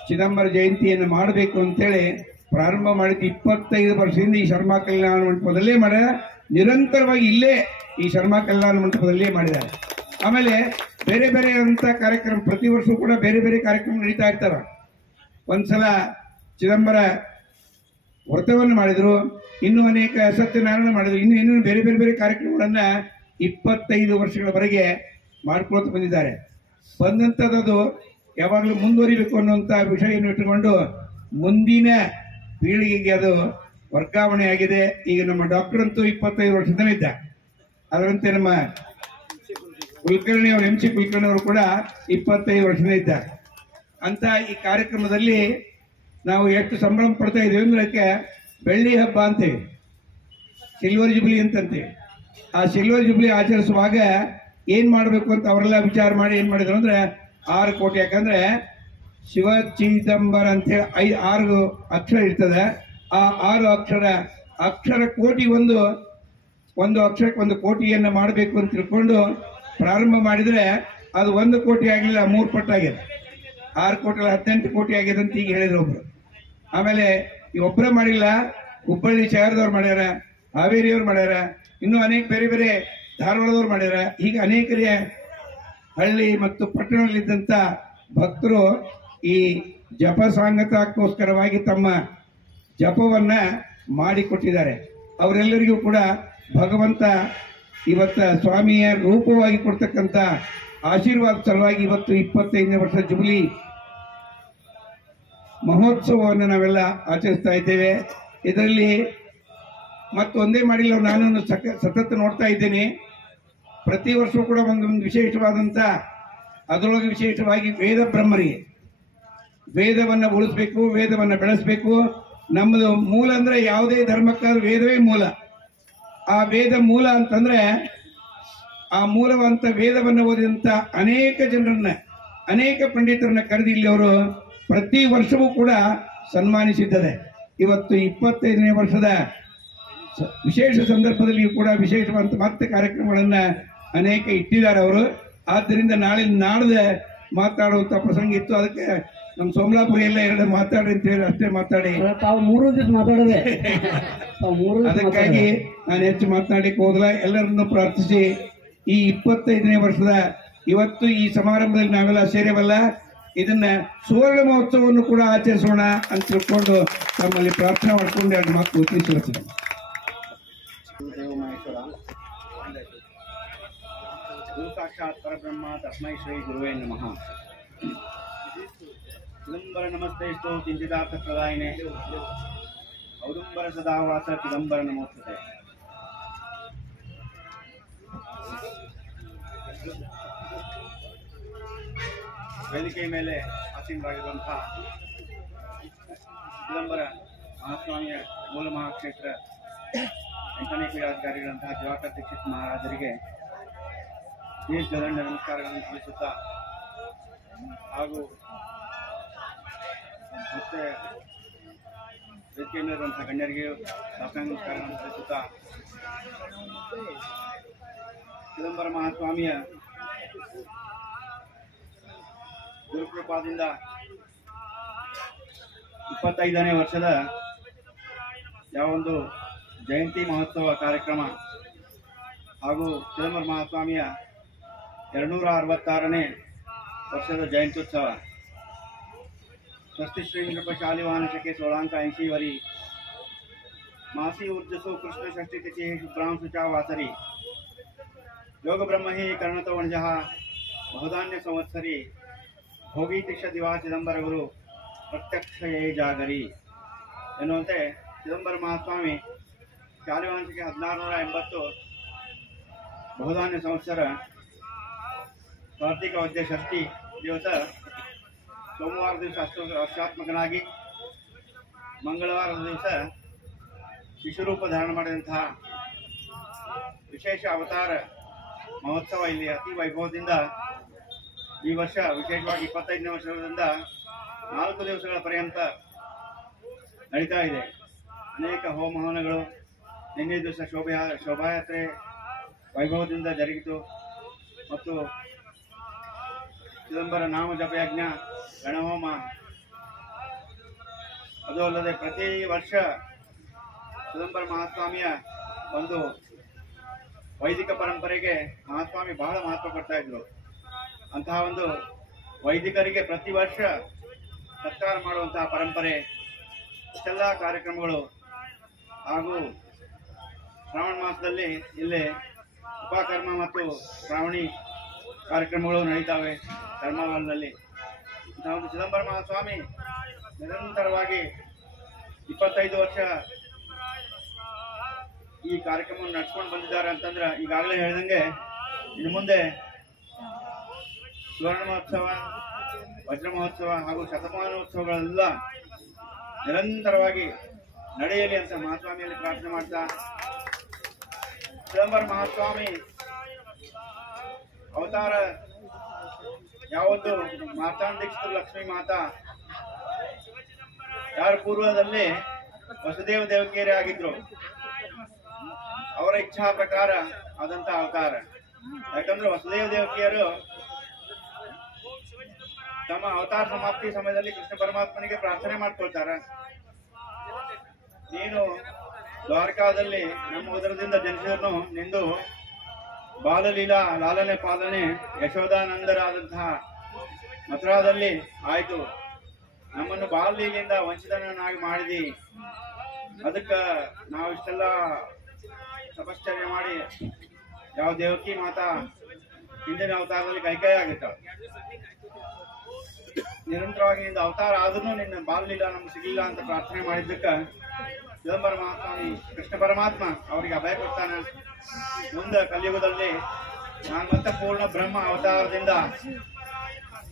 ಚಿದಂಬರ ಜಯಂತಿಯನ್ನು ಮಾಡಬೇಕು ಅಂತೇಳಿ ಪ್ರಾರಂಭ ಮಾಡಿದ್ದು 25 ವರ್ಷದಿಂದ ಈ ಶರ್ಮಾ ಕಲ್ಯಾಣ ಮಂಟಪದಲ್ಲೇ ಮಾಡ್ಯಾರ. ನಿರಂತರವಾಗಿ ಇಲ್ಲೇ ಈ ಶರ್ಮಾ ಕಲ್ಯಾಣ ಮಂಟಪದಲ್ಲೇ ಮಾಡಿದ್ದಾರೆ. ಆಮೇಲೆ ಬೇರೆ ಬೇರೆ ಅಂತ ಕಾರ್ಯಕ್ರಮ ಪ್ರತಿ ವರ್ಷ ಕೂಡ ಬೇರೆ ಬೇರೆ ಕಾರ್ಯಕ್ರಮ ನಡೀತಾ ಇರ್ತಾರ. ಒಂದ್ಸಲ ಚಿದಂಬರ ವ್ರತವನ್ನು ಮಾಡಿದ್ರು, ಇನ್ನೂ ಅನೇಕ ಸತ್ಯನಾರಾಯಣ ಮಾಡಿದ್ರು, ಇನ್ನೂ ಬೇರೆ ಬೇರೆ ಬೇರೆ ಕಾರ್ಯಕ್ರಮಗಳನ್ನ 25 ವರ್ಷಗಳವರೆಗೆ ಮಾಡ್ಕೊಳ್ತಾ ಬಂದಿದ್ದಾರೆ. ಬಂದಂಥದ್ದು ಯಾವಾಗಲೂ ಮುಂದುವರಿಬೇಕು ಅನ್ನುವಂಥ ವಿಷಯವನ್ನು ಇಟ್ಟುಕೊಂಡು ಮುಂದಿನ ಪೀಳಿಗೆಗೆ ಅದು ವರ್ಗಾವಣೆ ಆಗಿದೆ. ಈಗ ನಮ್ಮ ಡಾಕ್ಟರ್ ಅಂತೂ 25 ವರ್ಷದಿಂದ ಇದ್ದ, ಅದರಂತೆ ನಮ್ಮ ಕುಲಕರ್ಣಿ ಅವರು MC ಕುಲಕರ್ಣಿ ಅವರು ಕೂಡ 25 ವರ್ಷದಿಂದ ಇದ್ದಾರೆ. ಅಂತ ಈ ಕಾರ್ಯಕ್ರಮದಲ್ಲಿ ನಾವು ಎಷ್ಟು ಸಂಭ್ರಮ ಪಡ್ತಾ ಇದ್ದೀವಿ ಅಂದ್ರೆ ಬೆಳ್ಳಿ ಹಬ್ಬ ಅಂತೇವೆ, ಸಿಲ್ವರ್ ಜುಬ್ಲಿ ಅಂತಂತೀವಿ. ಆ ಸಿಲ್ವರ್ ಜುಬ್ಲಿ ಆಚರಿಸುವಾಗ ಏನ್ ಮಾಡಬೇಕು ಅಂತ ಅವರೆಲ್ಲ ವಿಚಾರ ಮಾಡಿ ಏನ್ ಮಾಡಿದ್ರು ಅಂದ್ರೆ 6 ಕೋಟಿ, ಯಾಕಂದ್ರೆ ಶಿವ ಚಿದಂಬರ ಅಂತೇಳಿ 6 ಅಕ್ಷರ ಇರ್ತದೆ. ಆ 6 ಅಕ್ಷರ ಕೋಟಿ, ಒಂದು ಅಕ್ಷರಕ್ಕೆ 1 ಕೋಟಿಯನ್ನ ಮಾಡಬೇಕು ಅಂತ ತಿಳ್ಕೊಂಡು ಪ್ರಾರಂಭ ಮಾಡಿದ್ರೆ ಅದು 1 ಕೋಟಿ ಆಗಲಿಲ್ಲ, 3 ಪಟ್ಟಾಗಿದೆ. 6 ಕೋಟಿ 18 ಕೋಟಿ ಆಗಿದೆ ಅಂತ ಈಗ ಹೇಳಿದ್ರು ಒಬ್ರು. ಆಮೇಲೆ ಈ ಒಬ್ಬರೇ ಮಾಡಿಲ್ಲ, ಹುಬ್ಬಳ್ಳಿ ಶಹರದವ್ರು ಮಾಡ್ಯಾರ, ಹಾವೇರಿಯವ್ರು ಮಾಡ್ಯಾರ, ಇನ್ನೂ ಅನೇಕ ಬೇರೆ ಬೇರೆ ಧಾರವಾಡದವ್ರು ಮಾಡ್ಯಾರ. ಹೀಗೆ ಅನೇಕರಿಗೆ ಹಳ್ಳಿ ಮತ್ತು ಪಟ್ಟಣದಲ್ಲಿದ್ದಂಥ ಭಕ್ತರು ಈ ಜಪ ಸಾಂಗತಕ್ಕೋಸ್ಕರವಾಗಿ ತಮ್ಮ ಜಪವನ್ನ ಮಾಡಿಕೊಟ್ಟಿದ್ದಾರೆ. ಅವರೆಲ್ಲರಿಗೂ ಕೂಡ ಭಗವಂತ ಇವತ್ತ ಸ್ವಾಮಿಯ ರೂಪವಾಗಿ ಕೊಡ್ತಕ್ಕಂಥ ಆಶೀರ್ವಾದ ಸಲುವಾಗಿ ಇವತ್ತು 25ನೇ ವರ್ಷ ಜುಬ್ಲಿ ಮಹೋತ್ಸವವನ್ನು ನಾವೆಲ್ಲ ಆಚರಿಸ್ತಾ ಇದ್ದೇವೆ. ಇದರಲ್ಲಿ ಮತ್ತೊಂದೇ ಮಾಡಿಲ್ಲ, ನಾನು ಸತತ ನೋಡ್ತಾ ಇದ್ದೇನೆ. ಪ್ರತಿ ವರ್ಷವೂ ಕೂಡ ಒಂದೊಂದು ವಿಶೇಷವಾದಂಥ, ಅದರೊಳಗೆ ವಿಶೇಷವಾಗಿ ವೇದ ಬ್ರಹ್ಮರಿಗೆ ವೇದವನ್ನು ಉಳಿಸ್ಬೇಕು, ವೇದವನ್ನು ಬೆಳೆಸಬೇಕು. ನಮ್ಮದು ಮೂಲ ಅಂದ್ರೆ ಯಾವುದೇ ಧರ್ಮಕ್ಕಾದ್ರೂ ವೇದವೇ ಮೂಲ. ಆ ವೇದ ಮೂಲ ಅಂತಂದ್ರೆ ಆ ಮೂಲವಂತ ವೇದವನ್ನು ಓದಿದಂತ ಅನೇಕ ಜನರನ್ನ, ಅನೇಕ ಪಂಡಿತರನ್ನ ಕರೆದು ಇಲ್ಲಿ ಅವರು ಪ್ರತಿ ವರ್ಷವೂ ಕೂಡ ಸನ್ಮಾನಿಸಿದ್ದಾರೆ. ಇವತ್ತು 25ನೇ ವರ್ಷದ ವಿಶೇಷ ಸಂದರ್ಭದಲ್ಲಿ ಕೂಡ ವಿಶೇಷವಾದ ಮತ್ತೆ ಕಾರ್ಯಕ್ರಮಗಳನ್ನ ಅನೇಕ ಇಟ್ಟಿದ್ದಾರೆ ಅವರು. ಆದ್ದರಿಂದ ನಾಳೆ ಮಾತಾಡುವಂತ ಪ್ರಸಂಗ ಇತ್ತು. ಅದಕ್ಕೆ ನಮ್ಮ ಸೋಮಲಾಪುರ ಎಲ್ಲ 2 ಮಾತಾಡಿ ಅಂತ ಹೇಳಿ ಅಷ್ಟೇ ಮಾತಾಡಿ ತಾವು 3 ದಿವಸ ಮಾತಾಡದೆ ಅದಕ್ಕಾಗಿ ನಾನು ಹೆಚ್ಚು ಮಾತನಾಡಲಿಕ್ಕೆ ಹೋಗಲ್ಲ. ಎಲ್ಲರನ್ನು ಪ್ರಾರ್ಥಿಸಿ ಈ 25ನೇ ವರ್ಷದ ಇವತ್ತು ಈ ಸಮಾರಂಭದಲ್ಲಿ ನಾವೆಲ್ಲ ಸೇರೇವಲ್ಲ, ಇದನ್ನ ಸುವರ್ಣ ಮಹೋತ್ಸವವನ್ನು ಕೂಡ ಆಚರಿಸೋಣ ಅಂತ ತಿಳ್ಕೊಂಡು ತಮ್ಮಲ್ಲಿ ಪ್ರಾರ್ಥನೆ ಮಾಡಿಕೊಂಡು 2 ಮಾತು ತಿಳಿಸಿರುತ್ತೇನೆ. ಸಾಕ್ಷಾತ್ ಪರಬ್ರಹ್ಮ ತಸ್ಮೈ ಶ್ರೀ ಗುರುವೇ ನಮಃ. ಚಿದಂಬರ ನಮಸ್ತೆಸ್ತು ಚಿಂತಿತಾರ್ಥ ಪ್ರದಾಯಿನೇ ಔದುಂಬರ ಸದಾವಾಸ ಚಿದಂಬರ ನಮೋಸ್ತುತೆ. ವೇದಿಕೆಯ ಮೇಲೆ ಆಸೀನರಾಗಿರುವಂತಹ ಚಿದಂಬರ ಮಹಾಸ್ವಾಮಿಯ ಮೂಲ ಮಹಾಕ್ಷೇತ್ರ 8ನೇ ಪೀಠಾಧಿಕಾರಿಗಳಂತಹ ದಿವಾಕರ ದೀಕ್ಷಿತ್ ಮಹಾರಾಜರಿಗೆ ದೀರ್ಘದಂಡ ನಮಸ್ಕಾರಗಳನ್ನು ಸಲ್ಲಿಸುತ್ತಾ ಹಾಗೂ ಮತ್ತೆ ವೇದಿಕೆಯ ಮೇಲಿರುವಂತಹ ಗಣ್ಯರಿಗೆ ಸಾಷ್ಟಾಂಗ ನಮಸ್ಕಾರಗಳನ್ನು ಸಲ್ಲಿಸುತ್ತಾ ಚಿದಂಬರ ಮಹಾಸ್ವಾಮಿಯ ಗುರುಕೃಪಾದಿಂದ 25ನೇ ವರ್ಷದ ಯಾವೊಂದು ಜಯಂತಿ ಮಹೋತ್ಸವ ಕಾರ್ಯಕ್ರಮ ಹಾಗೂ ಚಿದಂಬರ ಮಹಾಸ್ವಾಮಿಯ 266ನೇ ವರ್ಷದ ಜಯಂತ್ಯುತ್ಸವ ಸ್ವಸ್ತಿ ಶ್ರೀ ನೃಪಶಾಲಿವಾಹನ ಶಕೆ 1680 ವರಿ ಮಾಸಿ ಊರ್ಜಸು ಕೃಷ್ಣ ಷಷ್ಠಿ ತಿಥಿ ಶುಭ್ರಾಂ ಶುಚಾ ವಾಸರಿ ಯೋಗ ಬ್ರಹ್ಮಹಿ ಕರ್ಣತೋ ವಣಜಃ ಬಹುಧಾನ್ಯ ಸಂವತ್ಸರಿ ಭೋಗಿ ತಿಕ್ಷ ದಿವಾ ಚಿದಂಬರ ಗುರು ಪ್ರತ್ಯಕ್ಷಯೇ ಜಾಗರಿ ಎನ್ನುವಂತೆ ಚಿದಂಬರ ಮಹಾಸ್ವಾಮಿ ಶಾಲಿವಾಂಶಕ್ಕೆ 1680 ಬಹುಧಾನ್ಯ ಸಂವತ್ಸರ ಕಾರ್ತಿಕ ವದ್ಯ ಷಷ್ಠಿ ದಿವಸ ಸೋಮವಾರ ದಿವಸ ಅಷ್ಟಾತ್ಮಕನಾಗಿ ಮಂಗಳವಾರದ ದಿವಸ ಶಿಶುರೂಪ ಧಾರಣ ಮಾಡಿದಂತಹ ವಿಶೇಷ ಅವತಾರ ಮಹೋತ್ಸವ ಇಲ್ಲಿ ಅತಿ ವೈಭವದಿಂದ ಈ ವರ್ಷ ವಿಶೇಷವಾಗಿ 25ನೇ ವರ್ಷದಿಂದ 4 ದಿವಸಗಳ ಪರ್ಯಂತ ನಡೀತಾ ಇದೆ. ಅನೇಕ ಹೋಮ ಹವನಗಳು ನಿನ್ನೆ ದಿವಸ ಶೋಭಾಯಾತ್ರೆ ವೈಭವದಿಂದ ಜರುಗಿತು ಮತ್ತು ಚಿದಂಬರ ನಾಮ ಜಪಯಜ್ಞ ಗಣಹೋಮ ಅದು ಅಲ್ಲದೆ ಪ್ರತಿ ವರ್ಷ ಚಿದಂಬರ ಮಹಾಸ್ವಾಮಿಯ ಒಂದು ವೈದಿಕ ಪರಂಪರೆಗೆ ಮಹಾಸ್ವಾಮಿ ಬಹಳ ಮಹತ್ವ ಕೊಡ್ತಾ ಇದ್ರು. ಅಂತಹ ಒಂದು ವೈದಿಕರಿಗೆ ಪ್ರತಿ ವರ್ಷ ಸತ್ಕಾರ ಮಾಡುವಂತಹ ಪರಂಪರೆ, ಇಷ್ಟೆಲ್ಲ ಕಾರ್ಯಕ್ರಮಗಳು ಹಾಗೂ ಶ್ರಾವಣ ಮಾಸದಲ್ಲಿ ಇಲ್ಲಿ ಉಪಕರ್ಮ ಮತ್ತು ಶ್ರಾವಣಿ ಕಾರ್ಯಕ್ರಮಗಳು ನಡೀತಾವೆ ಧರ್ಮವಾಲ್ನಲ್ಲಿ. ನಾವು ಚಿದಂಬರ ಮಹಾಸ್ವಾಮಿ ನಿರಂತರವಾಗಿ 25 ವರ್ಷ ಈ ಕಾರ್ಯಕ್ರಮವನ್ನು ನಡೆಸ್ಕೊಂಡು ಬಂದಿದ್ದಾರೆ ಅಂತಂದ್ರೆ ಈಗಾಗಲೇ ಹೇಳಿದಂಗೆ ಇನ್ನು ಮುಂದೆ ಸುವರ್ಣ ಮಹೋತ್ಸವ, ವಜ್ರ ಮಹೋತ್ಸವ ಹಾಗೂ ಶತಮಾನೋತ್ಸವಗಳೆಲ್ಲ ನಿರಂತರವಾಗಿ ನಡೆಯಲಿ ಅಂತ ಮಹಾಸ್ವಾಮಿಯಲ್ಲಿ ಪ್ರಾರ್ಥನೆ ಮಾಡ್ತಾ, ಚಿದಂಬರ ಮಹಾಸ್ವಾಮಿ ಅವತಾರ ಯಾವತ್ತು ಮಾತಾನ್ ದೀಕ್ಷಿತರು ಲಕ್ಷ್ಮೀ ಮಾತಾ ಯಾರ ಪೂರ್ವದಲ್ಲಿ ವಸುದೇವ ದೇವಕಿಯರೇ ಆಗಿದ್ರು, ಅವರ ಇಚ್ಛಾ ಪ್ರಕಾರ ಆದಂತ ಅವತಾರ. ಯಾಕಂದ್ರೆ ವಸುದೇವ ದೇವಕಿಯರು ತಮ್ಮ ಅವತಾರ ಸಮಾಪ್ತಿ ಸಮಯದಲ್ಲಿ ಕೃಷ್ಣ ಪರಮಾತ್ಮನಿಗೆ ಪ್ರಾರ್ಥನೆ ಮಾಡ್ಕೊಳ್ತಾರ, ನೀನು ದ್ವಾರಕಾದಲ್ಲಿ ನಮ್ಮ ಉದರದಿಂದ ಜನಿಸಿದನು ನಿಂದು ಬಾಲಲೀಲಾ ಲಾಲನೆ ಪಾಲನೆ ಯಶೋಧಾನಂದರಾದಂತಹ ಮಥುರಾದಲ್ಲಿ ಆಯ್ತು, ನಮ್ಮನ್ನು ಬಾಲಲೀಲೆಯಿಂದ ವಂಚಿತನನ್ನಾಗಿ ಮಾಡಿದಿ, ಅದಕ್ಕೆ ನಾವು ಇಷ್ಟೆಲ್ಲ ತಪಶ್ಚರ್ಯ ಮಾಡಿ ಯಾವ ದೇವಕಿ ಮಾತಾ ಹಿಂದಿನ ಅವತಾರದಲ್ಲಿ ಕೈಕೈ ಆಗಿರ್ತಾಳೆ, ನಿರಂತರವಾಗಿ ನಿಂದ ಅವತಾರ ಆದ್ರೂ ನಿನ್ನ ಬಾಲಲೀಲಾ ನಮ್ಗೆ ಸಿಗಲಿಲ್ಲ ಅಂತ ಪ್ರಾರ್ಥನೆ ಮಾಡಿದ್ದಕ್ಕ ಚಿದಂಬರ ಮಹಾಸ್ವಾಮಿ ಕೃಷ್ಣ ಪರಮಾತ್ಮ ಅವರಿಗೆ ಅಭಯ ಕೊಡ್ತಾನೆ. ಮುಂದೆ ಕಲಿಯುಗದಲ್ಲಿ ನಾನು ಮತ್ತೆ ಪೂರ್ಣ ಬ್ರಹ್ಮ ಅವತಾರದಿಂದ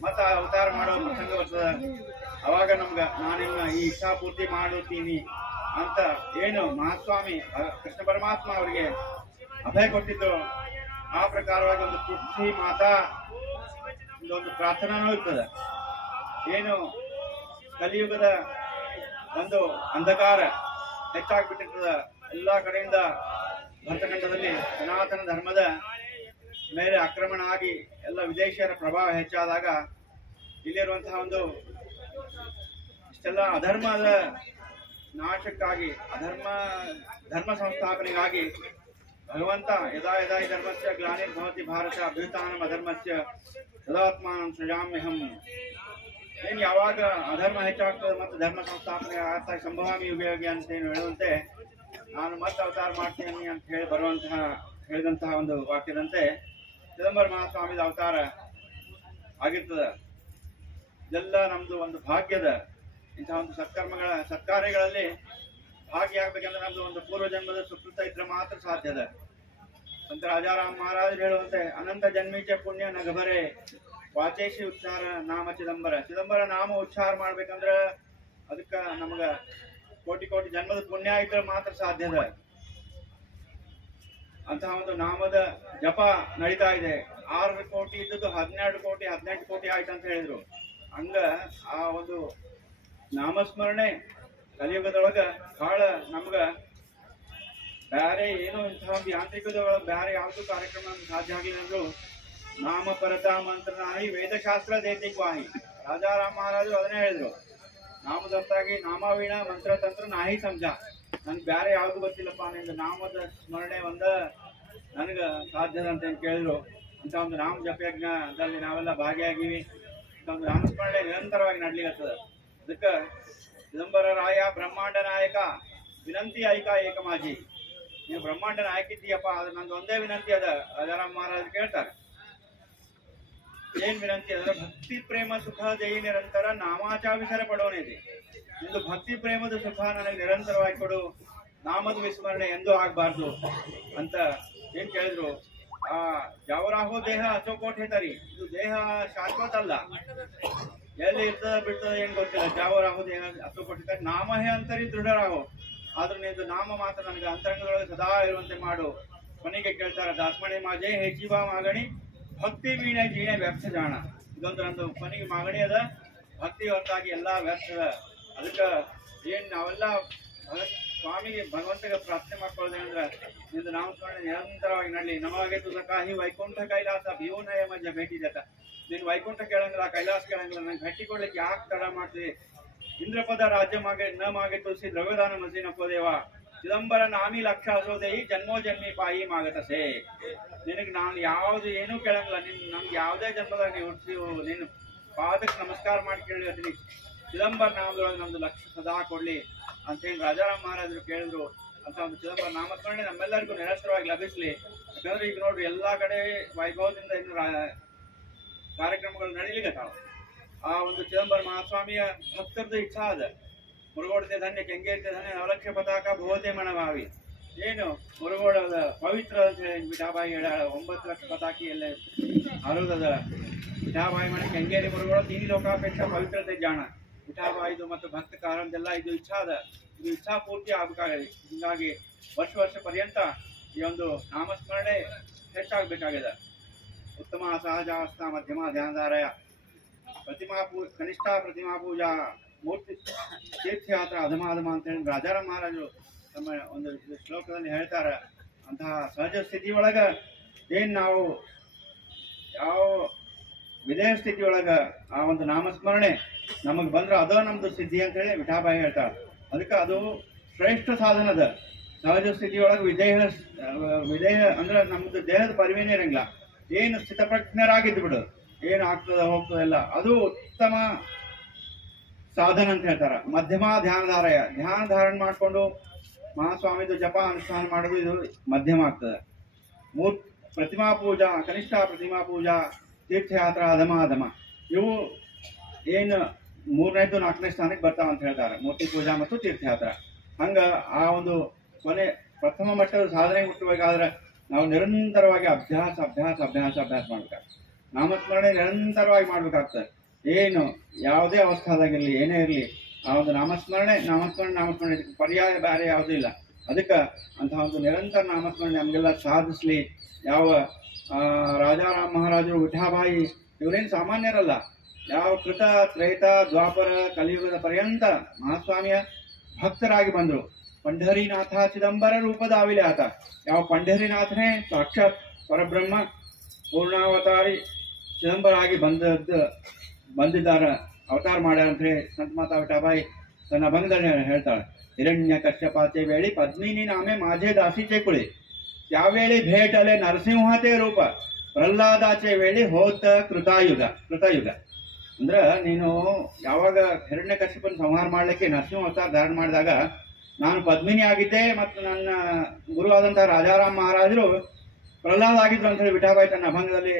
ಮತ್ತೆ ಅವತಾರ ಮಾಡೋ ಪ್ರಸಂಗ ಬರ್ತದ, ಅವಾಗ ನಾನಿನ್ನ ಈ ಇಚ್ಛಾ ಪೂರ್ತಿ ಮಾಡುತ್ತೀನಿ ಅಂತ ಏನು ಮಹಾಸ್ವಾಮಿ ಕೃಷ್ಣ ಪರಮಾತ್ಮ ಅವರಿಗೆ ಅಭಯ ಕೊಟ್ಟಿದ್ರು, ಆ ಪ್ರಕಾರವಾಗಿ ಒಂದು ಪೃಥ್ವಿ ಮಾತಾ ಒಂದು ಪ್ರಾರ್ಥನಾನೂ ಇರ್ತದೆ. ಏನು ಕಲಿಯುಗದ ಒಂದು ಅಂಧಕಾರ ಹೆಚ್ಚಾಗ್ಬಿಟ್ಟಿರ್ತದ, ಎಲ್ಲಾ ಕಡೆಯಿಂದ ಭರತಖಂಡದಲ್ಲಿ ಸನಾತನ ಧರ್ಮದ ಮೇಲೆ ಆಕ್ರಮಣ ಆಗಿ ಎಲ್ಲ ವಿದೇಶಿಯರ ಪ್ರಭಾವ ಹೆಚ್ಚಾದಾಗ ಇಲ್ಲಿರುವಂತಹ ಒಂದು ಇಷ್ಟೆಲ್ಲ ಅಧರ್ಮದ ನಾಶಕ್ಕಾಗಿ ಧರ್ಮ ಸಂಸ್ಥಾಪನೆಗಾಗಿ ಭಗವಂತ ಯದಾ ಯದಾ ಹಿ ಧರ್ಮಸ್ಯ ಗ್ಲಾನಿರ್ಭವತಿ ಭಾರತ ಅಭ್ಯುತ್ಥಾನಂ ಅಧರ್ಮಸ್ಯ ತದಾತ್ಮಾನಂ ಸೃಜಾಮ್ಯಹಂ. ಏನು ಯಾವಾಗ ಅಧರ್ಮ ಹೆಚ್ಚಾಗ್ತದೆ ಮತ್ತು ಧರ್ಮ ಸಂಸ್ಥಾಪನೆ ಆಗ್ತಾ ಸಂಭವಾಮಿ ಯುಗ ಅಂತ ಏನು ಹೇಳುವಂತೆ ನಾನು ಮತ್ತೆ ಅವತಾರ ಮಾಡ್ತೀನಿ ಅಂತ ಹೇಳಿ ಹೇಳಿದಂತಹ ಒಂದು ವಾಕ್ಯದಂತೆ ಚಿದಂಬರ ಮಹಾಸ್ವಾಮಿದ ಅವತಾರ ಆಗಿರ್ತದ. ಇದೆಲ್ಲ ನಮ್ದು ಒಂದು ಭಾಗ್ಯದ ಇಂತಹ ಒಂದು ಸತ್ಕಾರ್ಯಗಳಲ್ಲಿ ಭಾಗಿಯಾಗಬೇಕಂದ್ರೆ ನಮ್ದು ಒಂದು ಪೂರ್ವ ಜನ್ಮದ ಸುಕೃತ ಇದ್ರೆ ಮಾತ್ರ ಸಾಧ್ಯದ ಅಂತ ರಾಜಾರಾಮ್ ಮಹಾರಾಜರು ಹೇಳುವಂತೆ ಅನಂತ ಜನ್ಮೀಚ ಪುಣ್ಯ ನಗಬರೆ ವಾಚೇಶಿ ಉಚ್ಚಾರ ನಾಮ ಚಿದಂಬರ. ಚಿದಂಬರ ನಾಮ ಉಚ್ಚಾರ ಮಾಡ್ಬೇಕಂದ್ರ ಅದಕ್ಕ ನಮಗ ಕೋಟಿ ಕೋಟಿ ಜನ್ಮದ ಪುಣ್ಯ ಇದ್ರೆ ಮಾತ್ರ ಸಾಧ್ಯದ. ಅಂತಹ ಒಂದು ನಾಮದ ಜಪ ನಡೀತಾ ಇದೆ. 6 ಕೋಟಿ ಇದ್ದದ್ದು 12 ಕೋಟಿ 18 ಕೋಟಿ ಆಯ್ತು ಅಂತ ಹೇಳಿದ್ರು. ಹಂಗ ಆ ಒಂದು ನಾಮಸ್ಮರಣೆ ಕಲಿಯುಗದೊಳಗ ಬಹಳ ನಮ್ಗ ಬ್ಯಾರೆ ಏನು ಇಂತಹ ಒಂದು ಯಾಂತ್ರಿಕದೊಳಗ ಬ್ಯಾರೆ ಯಾವ್ದು ಕಾರ್ಯಕ್ರಮ ಸಾಧ್ಯ ಆಗ್ಲಿಲ್ಲ ಅಂದ್ರು ನಾಮ ಪರತ ಮಂತ್ರ ನಾಹಿ ವೇದಶಾಸ್ತ್ರ ದೇತಿಕ್ವಾಹಿ. ರಾಜಾರಾಮ್ ಮಹಾರಾಜರು ಅದನ್ನೇ ಹೇಳಿದ್ರು, ನಾಮದಂತಾಗಿ ನಾಮವೀಣ ಮಂತ್ರ ತಂತ್ರ ನಾಹಿ ಸಮಜ. ನನ್ಗೆ ಬ್ಯಾರೆ ಯಾವ್ದು ಗೊತ್ತಿಲ್ಲಪ್ಪ, ನಿಂದು ನಾಮದ ಸ್ಮರಣೆ ಒಂದ ನನಗ ಸಾಧ್ಯದ ಅಂತ ಕೇಳಿದ್ರು. ಅಂತ ಒಂದು ನಾಮ ಜಪಯಜ್ಞದಲ್ಲಿ ನಾವೆಲ್ಲ ಭಾಗಿಯಾಗಿವಿ. ಅಂತ ಒಂದು ನಾಮಸ್ಮರಣೆ ನಿರಂತರವಾಗಿ ನಡ್ಲಿಕ್ಕತ್ತದ. ಅದಕ್ಕ ಚಿದಂಬರ ರಾಯ ಬ್ರಹ್ಮಾಂಡ ನಾಯಕ ವಿನಂತಿ ಐಕ ಏಕಮಾಜಿ. ನೀವು ಬ್ರಹ್ಮಾಂಡ ನಾಯಕ ಇದ್ದೀಯಪ್ಪ, ಅದು ನಂದು ಒಂದೇ ವಿನಂತಿ ಅದ. ರಾಜಾರಾಮ್ ಮಹಾರಾಜ್ ಕೇಳ್ತಾರೆ, ಏನ್ ವಿನಂತಿ ಅಂದ್ರೆ ಭಕ್ತಿ ಪ್ರೇಮ ಸುಖ ಜೈ ನಿರಂತರ ನಾಮಾಚಾವಿಸರ ಪಡೋನಿದೆ. ನಿಂದು ಭಕ್ತಿ ಪ್ರೇಮದ ಸುಖ ನನಗೆ ನಿರಂತರವಾಗಿ ಕೊಡು, ನಾಮದ ವಿಸ್ಮರಣೆ ಎಂದೂ ಆಗ್ಬಾರ್ದು ಅಂತ ಏನ್ ಕೇಳಿದ್ರು. ಆ ಯಾವರಾಹೋ ದೇಹ ಅಚೋಕೋಟ್ ಹೇಳ್ತಾರಿ, ಇದು ದೇಹ ಶಾಶ್ವತ ಅಲ್ಲ, ಎಲ್ಲಿ ಇರ್ತದ ಬಿಡ್ತದ ಏನ್ ಗೊತ್ತಿಲ್ಲ. ಜಾವರಾಹೋ ದೇಹ ಅಚೋಕೋಟ್ ಹೇಳ್ತಾರೆ, ನಾಮ ಹೇ ಅಂತರಿ ದೃಢರಾಹೋ, ಆದ್ರೂ ನಿಂದು ನಾಮ ಮಾತ್ರ ನನಗೆ ಅಂತರಂಗದೊಳಗೆ ಸದಾ ಇರುವಂತೆ ಮಾಡು. ಕೊನೆಗೆ ಕೇಳ್ತಾರ, ದಾಸಮಣಿ ಮಾಜೆ ಹೆಚ್ಚಿಬಾ ಮಾಗಣಿ ಭಕ್ತಿ ವೀಣೆ ಜೀಣೆ ವ್ಯರ್ಥ ಜಾಣ. ಇದೊಂದು ನಂದು ಕೊನೆಗೆ ಮಾಗಣಿ ಅದ, ಭಕ್ತಿ ಹೊರತಾಗಿ ಎಲ್ಲಾ ವ್ಯರ್ಥದ. ಅದಕ್ಕ ಏನ್ ನಾವೆಲ್ಲ ಸ್ವಾಮಿಗೆ ಭಗವಂತಗೆ ಪ್ರಾರ್ಥನೆ ಮಾಡ್ಕೊಳ್ಳೋದೇನಂದ್ರ ನಿಂದು ನಾಮಸ್ಮರಣೆ ನಿರಂತರವಾಗಿ ನಡ್ಲಿ. ನಮಗೆ ತುಸಕಾಹಿ ವೈಕುಂಠ ಕೈಲಾಸ ಭೀವನಯ ಮಧ್ಯ ಭೇಟಿ ಜತ. ನೀನು ವೈಕುಂಠ ಕೇಳಂಗಿಲ್ಲ, ಕೈಲಾಸ ಕೇಳಂಗಿಲ್ಲ, ನಂಗೆ ಭೇಟಿ ಕೊಡ್ಲಿಕ್ಕೆ ಯಾಕೆ ತಡ ಮಾಡ್ತೀವಿ. ಇಂದ್ರಪದ ರಾಜ್ಯ ಮಾಗೆ ನ ಮಾಗೆ ತುಳಸಿ ದ್ರವ್ಯದಾನ ಮಸಿ ನಪ್ಪೋದೇವ. ಚಿದಂಬರ ನಾಮಿ ಲಕ್ಷ ಅಸೋದೇಯಿ ಜನ್ಮೋ ಜನ್ಮಿ ಪಾಯಿ ಮಾಗತಸೆ. ನಿನಗೆ ನಾನು ಯಾವ್ದು ಏನೂ ಕೇಳಂಗಿಲ್ಲ, ನಮ್ಗೆ ಯಾವುದೇ ಜನ್ಮದಾಗ ನೀವು ಹುಟ್ಟಿಸಿವು ನೀನು ಪಾದಕ್ಕೆ ನಮಸ್ಕಾರ ಮಾಡಿ ಕೇಳಿರ್ತೀನಿ. ಚಿದಂಬರ ನಾಮದೊಳಗೆ ನಮ್ದು ಲಕ್ಷ ಸದಾ ಕೊಡ್ಲಿ ಅಂತೇಳಿ ರಾಜಾರಾಮ್ ಮಹಾರಾಜರು ಕೇಳಿದ್ರು. ಅಂತ ಒಂದು ಚಿದಂಬರ ನಾಮಸ್ಮರಣೆ ನಮ್ಮೆಲ್ಲರಿಗೂ ನಿರಂತರವಾಗಿ ಲಭಿಸ್ಲಿ. ಯಾಕಂದ್ರೆ ಈಗ ನೋಡ್ರಿ ಎಲ್ಲಾ ಕಡೆ ವೈಭವದಿಂದ ಇನ್ನು ಕಾರ್ಯಕ್ರಮಗಳು ನಡೀಲಿಕ್ಕತ್ತಾವ. ಆ ಒಂದು ಚಿದಂಬರ ಮಹಾಸ್ವಾಮಿಯ ಭಕ್ತರದ್ದು ಇಚ್ಛಾ ಅದ. ಮುರುಗೋಡತೆ ಧನ್ಯ ಕೆಂಗೇರಿತೆ ಧನ್ಯ ನವಲಕ್ಷ ಪತಾಕ ಭೋತೆ ಮಣಭಾವಿ. ಏನು ಮುರುಗೋಡದ ಪವಿತ್ರ ಅಂತ ಹೇಳಿ ವಿಠಾಬಾಯಿ ಹೇಳ 9 ಲಕ್ಷ ಪತಾಕಿ ಎಲ್ಲ ಆರೋಗ್ಯದ ವಿಠಾಬಾಯಿ ಮನೆ ಕೆಂಗೇರಿ ಮುರುಗೋಡ ತೀನಿ ಲೋಕಾಪೇಕ್ಷ ಪವಿತ್ರತೆ ಜಾಣ. ವಿಠಾಬಾಯಿದು ಮತ್ತು ಭಕ್ತ ಕಾರಂದೆಲ್ಲ ಇದು ಇಚ್ಛಾ ಅದ. ಇದು ಇಚ್ಛಾ ಪೂರ್ತಿ ಆಗಬೇಕಾಗಿದೆ. ಹೀಗಾಗಿ ವರ್ಷ ಪರ್ಯಂತ ಈ ಒಂದು ನಾಮಸ್ಮರಣೆ ಹೆಚ್ಚಾಗಬೇಕಾಗಿದೆ. ಉತ್ತಮ ಸಹಜಾವಸ್ಥಾ ಮಧ್ಯಮ ಧ್ಯಾನಧಾರಯ ಕನಿಷ್ಠ ಪ್ರತಿಮಾ ಪೂಜಾ ಮೂರ್ತಿ ತೀರ್ಥಯಾತ್ರ ಅಧಮ ಅಂತ ಹೇಳಿ ರಾಜಾರಾಮ್ ಮಹಾರಾಜರು ತಮ್ಮ ಒಂದು ಶ್ಲೋಕದಲ್ಲಿ ಹೇಳ್ತಾರ. ಅಂತಹ ಸಹಜ ಸ್ಥಿತಿ ಒಳಗ ಏನ್ ನಾವು ಯಾವ ವಿಧೇಯ ಸ್ಥಿತಿ ಒಳಗ ಆ ಒಂದು ನಾಮಸ್ಮರಣೆ ನಮಗ್ ಬಂದ್ರ ಅದ ನಮ್ದು ಸಿದ್ಧಿ ಅಂತ ಹೇಳಿ ವಿಠಾಬಾಯಿ ಹೇಳ್ತಾರ. ಅದಕ್ಕೆ ಅದು ಶ್ರೇಷ್ಠ ಸಾಧನದ. ಸಹಜ ಸ್ಥಿತಿಯೊಳಗೆ ವಿಧೇಯ ಅಂದ್ರೆ ನಮ್ದು ದೇಹದ ಪರಿವೇನೇ ಇರಂಗಿಲ್ಲ. ಏನು ಸ್ಥಿತಪ್ರಜ್ಞರಾಗಿದ್ದು ಬಿಡು, ಏನು ಆಗ್ತದ ಹೋಗ್ತದೆಲ್ಲ ಅದು ಉತ್ತಮ ಸಾಧನ ಅಂತ ಹೇಳ್ತಾರ. ಮಧ್ಯಮ ಧ್ಯಾನಧಾರಯ ಧ್ಯಾನ ಧಾರಣ ಮಾಡಿಕೊಂಡು ಮಹಾಸ್ವಾಮಿದು ಜಪ ಅನುಷ್ಠಾನ ಮಾಡೋದು ಇದು ಮಧ್ಯಮ ಆಗ್ತದೆ. ಪ್ರತಿಮಾ ಪೂಜಾ ಕನಿಷ್ಠ ಪ್ರತಿಮಾ ಪೂಜಾ ತೀರ್ಥಯಾತ್ರ ಅಧಮ ಇವು ಏನು 3ನೇದು 4ನೇ ಸ್ಥಾನಕ್ಕೆ ಬರ್ತಾವ ಅಂತ ಹೇಳ್ತಾರೆ. ಮೂರ್ತಿ ಪೂಜಾ ಮತ್ತು ತೀರ್ಥಯಾತ್ರ. ಹಂಗ ಆ ಒಂದು ಕೊನೆ ಪ್ರಥಮ ಮಟ್ಟದ ಸಾಧನೆ ಮುಟ್ಟಬೇಕಾದ್ರೆ ನಾವು ನಿರಂತರವಾಗಿ ಅಭ್ಯಾಸ ಮಾಡ್ಬೇಕು. ನಾಮಸ್ಮರಣೆ ನಿರಂತರವಾಗಿ ಮಾಡ್ಬೇಕಾಗ್ತದೆ. ಏನು ಯಾವುದೇ ಅವಸ್ಥಾದಾಗಿರ್ಲಿ ಏನೇ ಇರಲಿ ಆ ಒಂದು ನಾಮಸ್ಮರಣೆ ಇದಕ್ಕೆ ಪರ್ಯಾಯ ಬೇರೆ ಯಾವುದೂ ಇಲ್ಲ. ಅದಕ್ಕೆ ಅಂತಹ ಒಂದು ನಿರಂತರ ನಾಮಸ್ಮರಣೆ ನಮಗೆಲ್ಲ ಸಾಧಿಸ್ಲಿ. ಯಾವ ರಾಜಾರಾಮ್ ಮಹಾರಾಜರು ವಿಠಾಬಾಯಿ ಇವರೇನು ಸಾಮಾನ್ಯರಲ್ಲ. ಯಾವ ಕೃತ ತ್ರೇತ ದ್ವಾಪರ ಕಲಿಯುಗದ ಪರ್ಯಂತ ಮಹಾಸ್ವಾಮಿಯ ಭಕ್ತರಾಗಿ ಬಂದರು. ಪಂಢರೀನಾಥ ಚಿದಂಬರ ರೂಪದ ಆವಿಲೆ ಆತ. ಯಾವ ಪಂಢರೀನಾಥನೇ ಸಾಕ್ಷಾತ್ ಪರಬ್ರಹ್ಮ ಪೂರ್ಣಾವತಾರಿ ಚಿದಂಬರ ಆಗಿ ಬಂದಿದ್ದಾರ, ಅವತಾರ ಮಾಡ್ಯಾರ ಅಂತ ಹೇಳಿ ಸಂತ ಮಾತಾ ವಿಠಾಬಾಯಿ ತನ್ನ ಅಭಂಗದಲ್ಲಿ ಹೇಳ್ತಾಳೆ. ಹಿರಣ್ಯ ಕಶ್ಯಪಾಚೆ ವೇಳಿ ಪದ್ಮಿನಿ ನಾಮೆ ಮಾঝে ದಾಸಿಚೆ ಕುಳಿ ಯಾವೇಳಿ ಭೇಟಲೆ ನರಸಿಂಹತೆ ರೂಪ ಪ್ರಹ್ಲಾದಾಚೆ ವೇಳಿ ಹೋತ ಕೃತಯುಗ. ಅಂದ್ರ ನೀನು ಯಾವಾಗ ಹಿರಣ್ಯ ಕಶ್ಯಪನ ಸಂಹಾರ ಮಾಡ್ಲಿಕ್ಕೆ ನರಸಿಂಹ ಅವತಾರ ಧಾರಣ ಮಾಡಿದಾಗ ನಾನು ಪದ್ಮಿನಿ ಆಗಿದ್ದೆ ಮತ್ತು ನನ್ನ ಗುರು ಆದಂತಹ ರಾಜಾರಾಮ್ ಮಹಾರಾಜರು ಪ್ರಹ್ಲಾದ ಆಗಿದ್ರು ಅಂತ ಹೇಳಿ ವಿಠಾಬಾಯಿ ತನ್ನ ಅಭಂಗದಲ್ಲಿ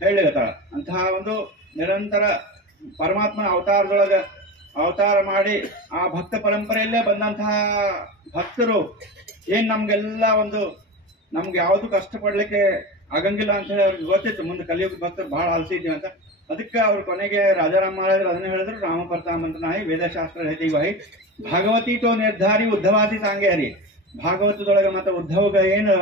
ಹೇಳಿರ್ತಾಳ. ಅಂತಹ ಒಂದು ನಿರಂತರ ಪರಮಾತ್ಮನ ಅವತಾರದೊಳಗ ಅವತಾರ ಮಾಡಿ ಆ ಭಕ್ತ ಪರಂಪರೆಯಲ್ಲೇ ಬಂದಂತಹ ಭಕ್ತರು ಏನ್ ನಮ್ಗೆಲ್ಲ ನಮ್ಗೆ ಯಾವುದು ಕಷ್ಟಪಡ್ಲಿಕ್ಕೆ ಆಗಂಗಿಲ್ಲ ಅಂತ ಹೇಳಿ ಅವ್ರಿಗೆ ಗೊತ್ತಿತ್ತು, ಮುಂದೆ ಕಲಿಯುಗ ಭಕ್ತರು ಬಹಳ ಆಲಸಿ ಇದೀವಿ ಅಂತ. ಅದಕ್ಕೆ ಅವ್ರ ಕೊನೆಗೆ ರಾಜಾರಾಮ್ ಮಹಾರಾಜರು ಅದನ್ನ ಹೇಳಿದ್ರು, ರಾಮ ಪ್ರತಾಮಂತ ನಾಯಿ ವೇದಶಾಸ್ತ್ರ ಹೇಳ್ತೀವಿ ವೈ ಭಾಗವತಿ ತೋ ನಿರ್ಧಾರಿ ಉದ್ಧವಾದಿ ಸಾಂಗೆ ಹರಿ. ಭಾಗವತದೊಳಗೆ ಮತ್ತೆ ಉದ್ಧವಗ ಏನು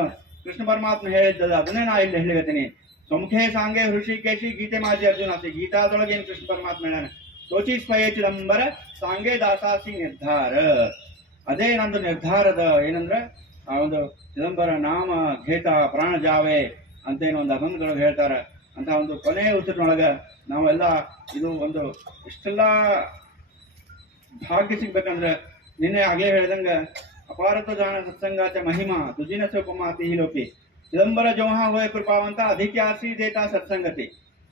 ಕೃಷ್ಣ ಪರಮಾತ್ಮ ಹೇಳಿದ್ದದ ಅದನ್ನೇ ನಾ ಇಲ್ಲಿ ಹೇಳಿರ್ತೀನಿ. ಸೊಂಖೆ ಸಾಂಗೆ ಹೃಷಿಕೇಶಿ ಗೀತೆ ಮಾಜಿ ಅರ್ಜುನಾಸಿ. ಗೀತಾದೊಳಗೆ ಏನು ಕೃಷ್ಣ ಪರಮಾತ್ಮ ಹೇಳ ಸೋಚಿ ಸ್ವಯ ಚಿದಂಬರ ಸಾಂಗೆ ದಾಸಾಸಿ ನಿರ್ಧಾರ. ಅದೇ ನಂದು ನಿರ್ಧಾರದ ಏನಂದ್ರೆ ಆ ಒಂದು ಚಿದಂಬರ ನಾಮ ಘೇತ ಪ್ರಾಣ ಜಾವೆ ಅಂತ ಏನೋ ಒಂದು ಅಭಂಗಗಳು ಹೇಳ್ತಾರೆ. ಅಂತ ಒಂದು ಕೊನೆಯ ಉತ್ತರನೊಳಗ ನಾವೆಲ್ಲ ಇದು ಇಷ್ಟೆಲ್ಲ ಭಾಗ್ಯ ಸಿಗ್ಬೇಕಂದ್ರೆ ನಿನ್ನೆ ಆಗ್ಲೇ ಹೇಳ್ದಂಗ ಅಪಾರತ ಜಾಣ ಸತ್ಸಂಗಾಚ ಮಹಿಮಾ ತುಜಿನ ಸೋಪಮಾತಿ ಲೋಕಿ ಚಿದಂಬರ ಜೋಹಾ ಹೋಯ ಕೃಪಾವಂತ ಅಧಿಕ್ಯಾಸಿ ದೇತಾ ಸತ್ಸಂಗತಿ.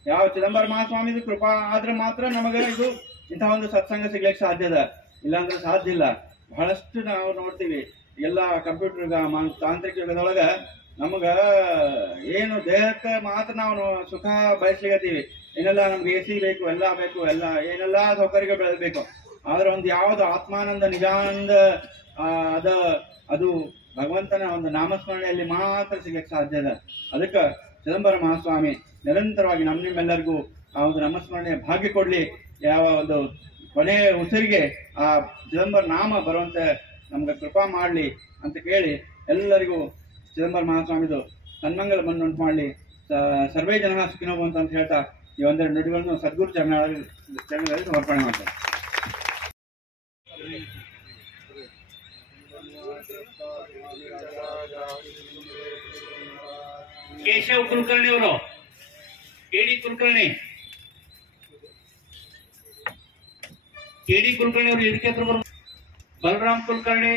ಯಾವ ಚಿದಂಬರ ಮಹಾಸ್ವಾಮಿದು ಕೃಪಾ ಆದ್ರೆ ಮಾತ್ರ ನಮಗೆ ಇದು ಇಂಥ ಒಂದು ಸತ್ಸಂಗ ಸಿಗ್ಲಿಕ್ಕೆ ಸಾಧ್ಯದ, ಇಲ್ಲಾಂದ್ರೆ ಸಾಧ್ಯ ಇಲ್ಲ. ಬಹಳಷ್ಟು ನಾವು ನೋಡ್ತೀವಿ ಎಲ್ಲ ಕಂಪ್ಯೂಟರ್ ತಾಂತ್ರಿಕ ಯುಗದೊಳಗ ನಮಗ ಏನು ದೇಹಕ್ಕೆ ಮಾತ್ರ ನಾವು ಸುಖ ಬಯಸ್ಲಿಕತ್ತೀವಿ. ಏನೆಲ್ಲ ನಮ್ಗೆ AC ಬೇಕು, ಎಲ್ಲ ಬೇಕು, ಎಲ್ಲ ಏನೆಲ್ಲ ಸೌಕರ್ಯಗಳು ಬೆಳೆದಬೇಕು. ಆದ್ರೆ ಒಂದು ಯಾವ್ದು ಆತ್ಮಾನಂದ ನಿಜಾನಂದ ಅದು ಭಗವಂತನ ಒಂದು ನಾಮಸ್ಮರಣೆಯಲ್ಲಿ ಮಾತ್ರ ಸಿಗಕ್ಕೆ ಸಾಧ್ಯ ಅದ. ಅದಕ್ಕೆ ಚಿದಂಬರ ಮಹಾಸ್ವಾಮಿ ನಿರಂತರವಾಗಿ ನಿಮ್ಮೆಲ್ಲರಿಗೂ ಆ ಒಂದು ನಾಮಸ್ಮರಣೆ ಭಾಗ್ಯ ಕೊಡ್ಲಿ. ಯಾವ ಒಂದು ಕೊನೆಯ ಉಸಿರಿಗೆ ಆ ಚಿದಂಬರ ನಾಮ ಬರುವಂತೆ ನಮ್ಗೆ ಕೃಪಾ ಮಾಡಲಿ ಅಂತ ಕೇಳಿ ಎಲ್ಲರಿಗೂ ಚಿದಂಬರ ಮಹಾಸ್ವಾಮಿದು ಸನ್ಮಂಗಲ ಉಂಟು ಮಾಡಲಿ. ಸರ್ವೇ ಜನ ಸುಖಿನೋ ಅಂತ ಹೇಳ್ತಾ ಈ ಒಂದೆರಡು ನುಡಿಗಳನ್ನು ಸದ್ಗುರು ಚರಣಗಳಲ್ಲಿ ಸಮರ್ಪಣೆ ಮಾಡ್ತಾರೆ. ಕೇಶವ್ ಕುಲಕರ್ಣಿ ಅವರು, ಕೆಡಿ ಕುಲಕರ್ಣಿ ಅವರು ಇದಕ್ಕೆ ಹತ್ರ ಬರು. ಬಲರಾಮ್ ಕುಲಕರ್ಣಿ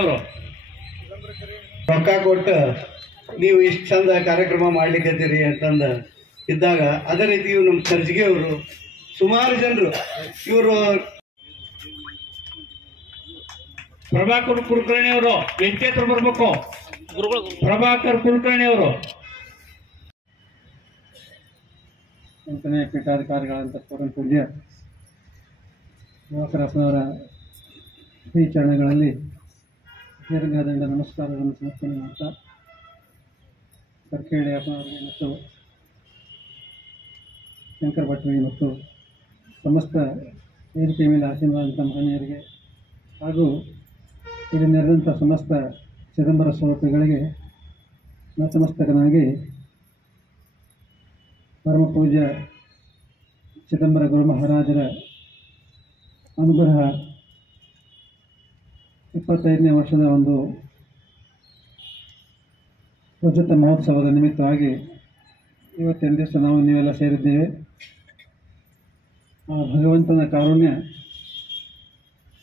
ಅವರು ರೊಕ್ಕ ಕೊಟ್ಟು ನೀವು ಇಷ್ಟು ಚಂದ ಕಾರ್ಯಕ್ರಮ ಮಾಡ್ಲಿಕ್ಕತ್ತೀರಿ ಅಂತಂದ ಇದ್ದಾಗ ಅದೇ ರೀತಿ ನಮ್ಮ ಖರ್ಜಿಗೆ ಅವರು ಸುಮಾರು ಜನರು ಇವರು ಪ್ರಭಾಕರ್ ಕುಲಕರ್ಣಿ ಅವರು ವೇದಿಕೆ ಹತ್ರ ಬರ್ಬೇಕು. ಪ್ರಭಾಕರ್ ಕುಲಕರ್ಣಿ ಅವರು ಚಿಂತನೆ ಪೀಠಾಧಿಕಾರಿಗಳಂತ ಪರಮ ಪೂಜ್ಯ ಯುವಕರಪ್ಪನವರ ಶ್ರೀ ಚರಣಗಳಲ್ಲಿ ದೀರ್ಘದಂಡ ನಮಸ್ಕಾರಗಳನ್ನು ಸಮರ್ಪಣೆ ಮಾಡ್ತಾ ಕರ್ಕೇಳಿ ಅಪ್ಪನವರಿಗೆ ಮತ್ತು ಶಂಕರ ಭಟ್ರಿಗೆ ಮತ್ತು ಸಮಸ್ತ ವೇದಿಕೆ ಮೇಲೆ ಆಸೀನವಾದಂಥ ಮಹನೀಯರಿಗೆ ಹಾಗೂ ಇಲ್ಲಿ ನೆರೆದಂಥ ಸಮಸ್ತ ಚಿದಂಬರ ಸ್ವರೂಪಿಗಳಿಗೆ ನತಮಸ್ತಕನಾಗಿ ಪರಮ ಪೂಜ್ಯ ಚಿದಂಬರ ಗುರು ಮಹಾರಾಜರ ಅನುಗ್ರಹ 25ನೇ ವರ್ಷದ ಒಂದು ರಜತ ಮಹೋತ್ಸವದ ನಿಮಿತ್ತವಾಗಿ ಇವತ್ತಿನ ದಿವಸ ನೀವೆಲ್ಲ ಸೇರಿದ್ದೇವೆ. ಆ ಭಗವಂತನ ಕಾರುಣ್ಯ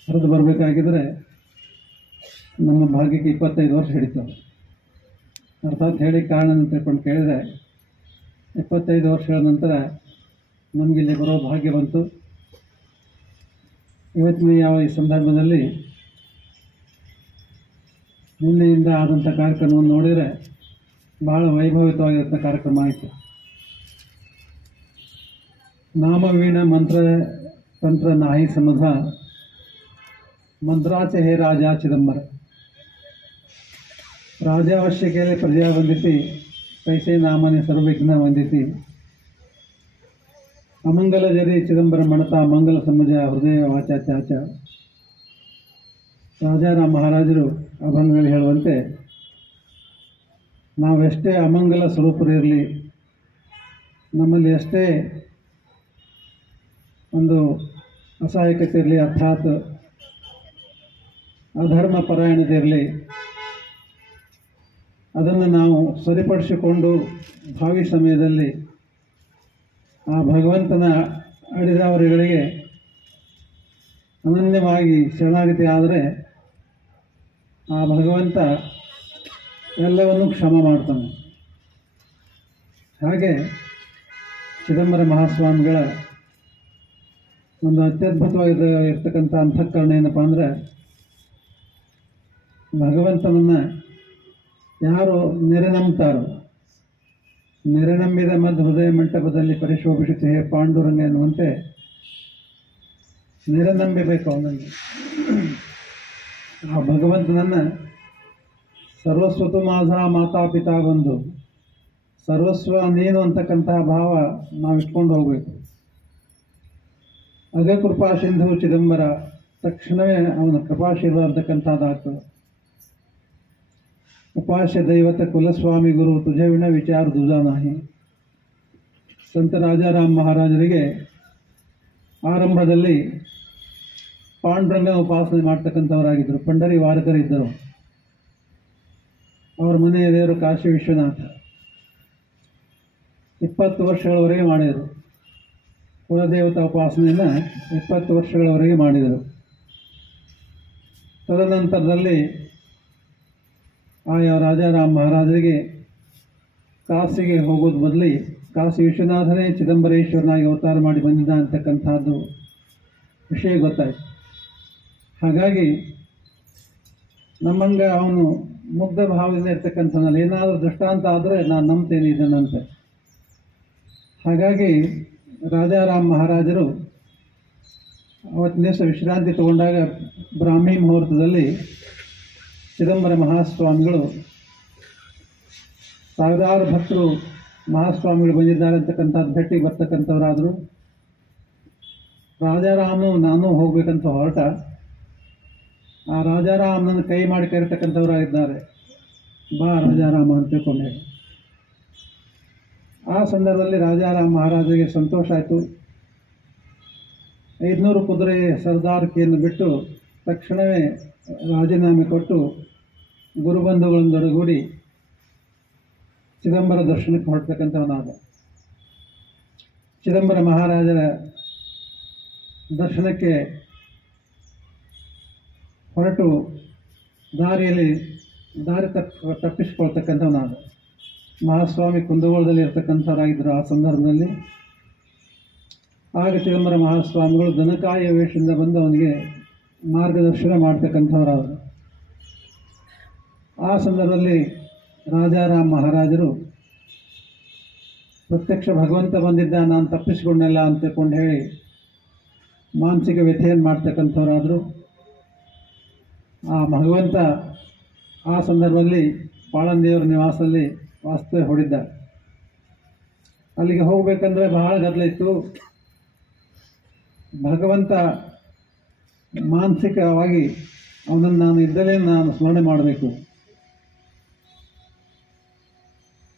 ಹರಿದು ಬರಬೇಕಾಗಿದ್ದರೆ ನಮ್ಮ ಭಾಗ್ಯಕ್ಕೆ 25 ವರ್ಷ ಹಿಡಿತವೆ. ಅರ್ಥಾತ್ ಹೇಳಿ ಕಾರಣ ಅಂತ ತಿಳ್ಕೊಂಡು ಕೇಳಿದರೆ 25 ವರ್ಷಗಳ ನಂತರ ನಮಗಿಲ್ಲಿ ಬರೋ ಭಾಗ್ಯ ಬಂತು. ಇವತ್ತಿನ ಈ ಸಂದರ್ಭದಲ್ಲಿ ನಿನ್ನೆಯಿಂದ ಆದಂಥ ಕಾರ್ಯಕ್ರಮವನ್ನು ನೋಡಿದರೆ ಬಹಳ ವೈಭವಿತವಾಗಿರುವಂಥ ಕಾರ್ಯಕ್ರಮ ಆಯಿತು. ನಾಮವೀಣ ಮಂತ್ರ ತಂತ್ರ ನಾಹಿ ಸಮಧ ಮಂತ್ರಾಚೆ ಹೇ ರಾಜ ಚಿದಂಬರ. ರಾಜಾವಶ್ಯ ಕೇಳಿ ಪ್ರಜಾ ವಂದಿತಿ ಕೈಸೆ ನಾಮನೆ ಸರ್ವವಿಘ್ನ ವಂದಿತಿ. ಅಮಂಗಲ ಜರಿ ಚಿದಂಬರ ಮಣತ ಮಂಗಲ ಸಮಜ ಹೃದಯ ವಾಚ ಚಾಚ. ರಾಜಾರಾಮ್ ಮಹಾರಾಜರು ಅಭಂಗಗಳು ಹೇಳುವಂತೆ ನಾವೆಷ್ಟೇ ಅಮಂಗಲ ಸ್ವರೂಪರಿರಲಿ, ನಮ್ಮಲ್ಲಿ ಎಷ್ಟೇ ಒಂದು ಅಸಹಾಯಕತೆ ಇರಲಿ, ಅರ್ಥಾತ್ ಅಧರ್ಮ ಪರಾಯಣತೆ ಇರಲಿ, ಅದನ್ನು ನಾವು ಸರಿಪಡಿಸಿಕೊಂಡು ಭಾವಿ ಸಮಯದಲ್ಲಿ ಆ ಭಗವಂತನ ಅಡಿದಾವರಿಗಳಿಗೆ ಅನನ್ಯವಾಗಿ ಶರಣಾಗತಿ ಆದರೆ ಆ ಭಗವಂತ ಎಲ್ಲವನ್ನೂ ಕ್ಷಮ ಮಾಡ್ತಾನೆ. ಹಾಗೆ ಚಿದಂಬರ ಮಹಾಸ್ವಾಮಿಗಳ ಒಂದು ಅತ್ಯದ್ಭುತವಾಗಿರ್ತಕ್ಕಂಥ ಅಂತಃಕರಣ ಏನಪ್ಪ ಅಂದರೆ, ಭಗವಂತನನ್ನು ಯಾರು ನೆರೆ ನಂಬ್ತಾರೋ ನೆರೆನಂಬಿದ ಮದ್ ಹೃದಯ ಮಂಟಪದಲ್ಲಿ ಪರಿಶೋಭಿಸುತ್ತೆ ಹೇ ಪಾಂಡುರಂಗ ಎನ್ನುವಂತೆ ನೆರೆನಂಬಿಬೇಕು ಅವನನ್ನು. ಆ ಭಗವಂತನನ್ನು ಸರ್ವಸ್ವತು ಮಾಧಾ ಮಾತಾಪಿತಾ ಬಂದು ಸರ್ವಸ್ವ ನೀನು ಅಂತಕ್ಕಂತಹ ಭಾವ ನಾವು ಇಟ್ಕೊಂಡು ಹೋಗಬೇಕು. ಅಗ ಕೃಪಾ ಸಿಂಧು ಚಿದಂಬರ ತಕ್ಷಣವೇ ಅವನ ಕೃಪಾಶೀರ್ವಾದ ಅಂತಕ್ಕಂಥದ್ದಾಗ್ತದೆ. ಉಪಾಸ್ಯ ದೈವತ ಕುಲಸ್ವಾಮಿ ಗುರು ತುಜೆ ವಿಣ ವಿಚಾರ ದುಜಾ ನಾಹಿ. ಸಂತ ರಾಜಾರಾಮ್ ಮಹಾರಾಜರಿಗೆ ಆರಂಭದಲ್ಲಿ ಪಾಂಡುರಂಗನ ಉಪಾಸನೆ ಮಾಡ್ತಕ್ಕಂಥವರಾಗಿದ್ದರು. ಪಂಡರಿ ವಾರಕರಿದ್ದರು. ಅವರ ಮನೆಯ ದೇವರು ಕಾಶಿ ವಿಶ್ವನಾಥ. 20 ವರ್ಷಗಳವರೆಗೆ ಮಾಡಿದರು. ಕುಲದೇವತಾ ಉಪಾಸನೆಯನ್ನು 20 ವರ್ಷಗಳವರೆಗೆ ಮಾಡಿದರು. ತದನಂತರದಲ್ಲಿ ಆಯಾ ರಾಜಾರಾಮ್ ಮಹಾರಾಜರಿಗೆ ಕಾಶಿಗೆ ಹೋಗೋದು ಬದಲಿ ಕಾಶಿ ವಿಶ್ವನಾಥನೇ ಚಿದಂಬರೇಶ್ವರನಾಗಿ ಅವತಾರ ಮಾಡಿ ಬಂದಿದ್ದ ಅಂತಕ್ಕಂಥದ್ದು ವಿಷಯ ಗೊತ್ತಾಯಿತು. ಹಾಗಾಗಿ ನಮ್ಮಂಗೆ ಅವನು ಮುಗ್ಧ ಭಾವದಿಂದ ಇರ್ತಕ್ಕಂಥದ್ದಲ್ಲಿ ಏನಾದರೂ ದೃಷ್ಟಾಂತ ಆದರೆ ನಾನು ನಂಬ್ತೇನೆ ಇದನ್ನಂತೆ. ಹಾಗಾಗಿ ರಾಜಾರಾಮ್ ಮಹಾರಾಜರು ಅವತ್ತಿನ ದಿವಸ ವಿಶ್ರಾಂತಿ ತಗೊಂಡಾಗ ಬ್ರಾಹ್ಮಿ ಮುಹೂರ್ತದಲ್ಲಿ ಚಿದಂಬರ ಮಹಾಸ್ವಾಮಿಗಳು ಸಾವಿರಾರು ಭಕ್ತರು ಮಹಾಸ್ವಾಮಿಗಳು ಬಂದಿದ್ದಾರೆ ಅಂತಕ್ಕಂಥದ್ದು ಭೇಟಿಗೆ ಬರ್ತಕ್ಕಂಥವರಾದರು. ರಾಜಾರಾಮನು ನಾನು ಹೋಗ್ಬೇಕಂತ ಹೊರಟ. ಆ ರಾಜಾರಾಮನನ್ನು ಕೈ ಮಾಡಿ ಕರೀತಕ್ಕಂಥವರಾಗಿದ್ದಾರೆ. ಬಾ ರಾಜಾರಾಮ ಅಂತ ತಿಳ್ಕೊಂಡೆ. ಆ ಸಂದರ್ಭದಲ್ಲಿ ರಾಜಾರಾಮ್ ಮಹಾರಾಜರಿಗೆ ಸಂತೋಷ ಆಯಿತು. 500 ಕುದುರೆ ಸರ್ದಾರ್ಕಿಯನ್ನು ಬಿಟ್ಟು ತಕ್ಷಣವೇ ರಾಜೀನಾಮೆ ಕೊಟ್ಟು ಗುರುಬಂಧುಗಳೊಂದೊಡಗೂಡಿ ಚಿದಂಬರ ದರ್ಶನಕ್ಕೆ ಹೊರಡ್ತಕ್ಕಂಥವನಾದ. ಚಿದಂಬರ ಮಹಾರಾಜರ ದರ್ಶನಕ್ಕೆ ಹೊರಟು ದಾರಿಯಲ್ಲಿ ತಪ್ಪಿಸಿಕೊಳ್ತಕ್ಕಂಥವನಾದ. ಮಹಾಸ್ವಾಮಿ ಕುಂದಗೋಳದಲ್ಲಿ ಇರ್ತಕ್ಕಂಥವರಾಗಿದ್ದರು ಆ ಸಂದರ್ಭದಲ್ಲಿ. ಆಗ ಚಿದಂಬರ ಮಹಾಸ್ವಾಮಿಗಳು ದನಕಾಯ ವೇಷದಿಂದ ಬಂದು ಅವನಿಗೆ ಮಾರ್ಗದರ್ಶನ ಮಾಡ್ತಕ್ಕಂಥವರಾದರು. ಆ ಸಂದರ್ಭದಲ್ಲಿ ರಾಜಾರಾಮ್ ಮಹಾರಾಜರು ಪ್ರತ್ಯಕ್ಷ ಭಗವಂತ ಬಂದಿದ್ದ, ನಾನು ತಪ್ಪಿಸಿಕೊಂಡೆಲ್ಲ ಅಂತ ತಿಳ್ಕೊಂಡು ಹೇಳಿ ಮಾನಸಿಕ ವ್ಯಥೆಯನ್ನು ಮಾಡ್ತಕ್ಕಂಥವರಾದರು. ಆ ಭಗವಂತ ಆ ಸಂದರ್ಭದಲ್ಲಿ ಪಾಳಂದೇವರ ನಿವಾಸದಲ್ಲಿ ವಾಸ್ತವ್ಯ ಹೂಡಿದ್ದ. ಅಲ್ಲಿಗೆ ಹೋಗಬೇಕಂದ್ರೆ ಬಹಳ ಗದ್ದಲ ಇತ್ತು. ಭಗವಂತ ಮಾನಸಿಕವಾಗಿ ಅವನನ್ನು ನಾನು ಇದ್ದಲೇ ನಾನು ಸ್ಮರಣೆ ಮಾಡಬೇಕು.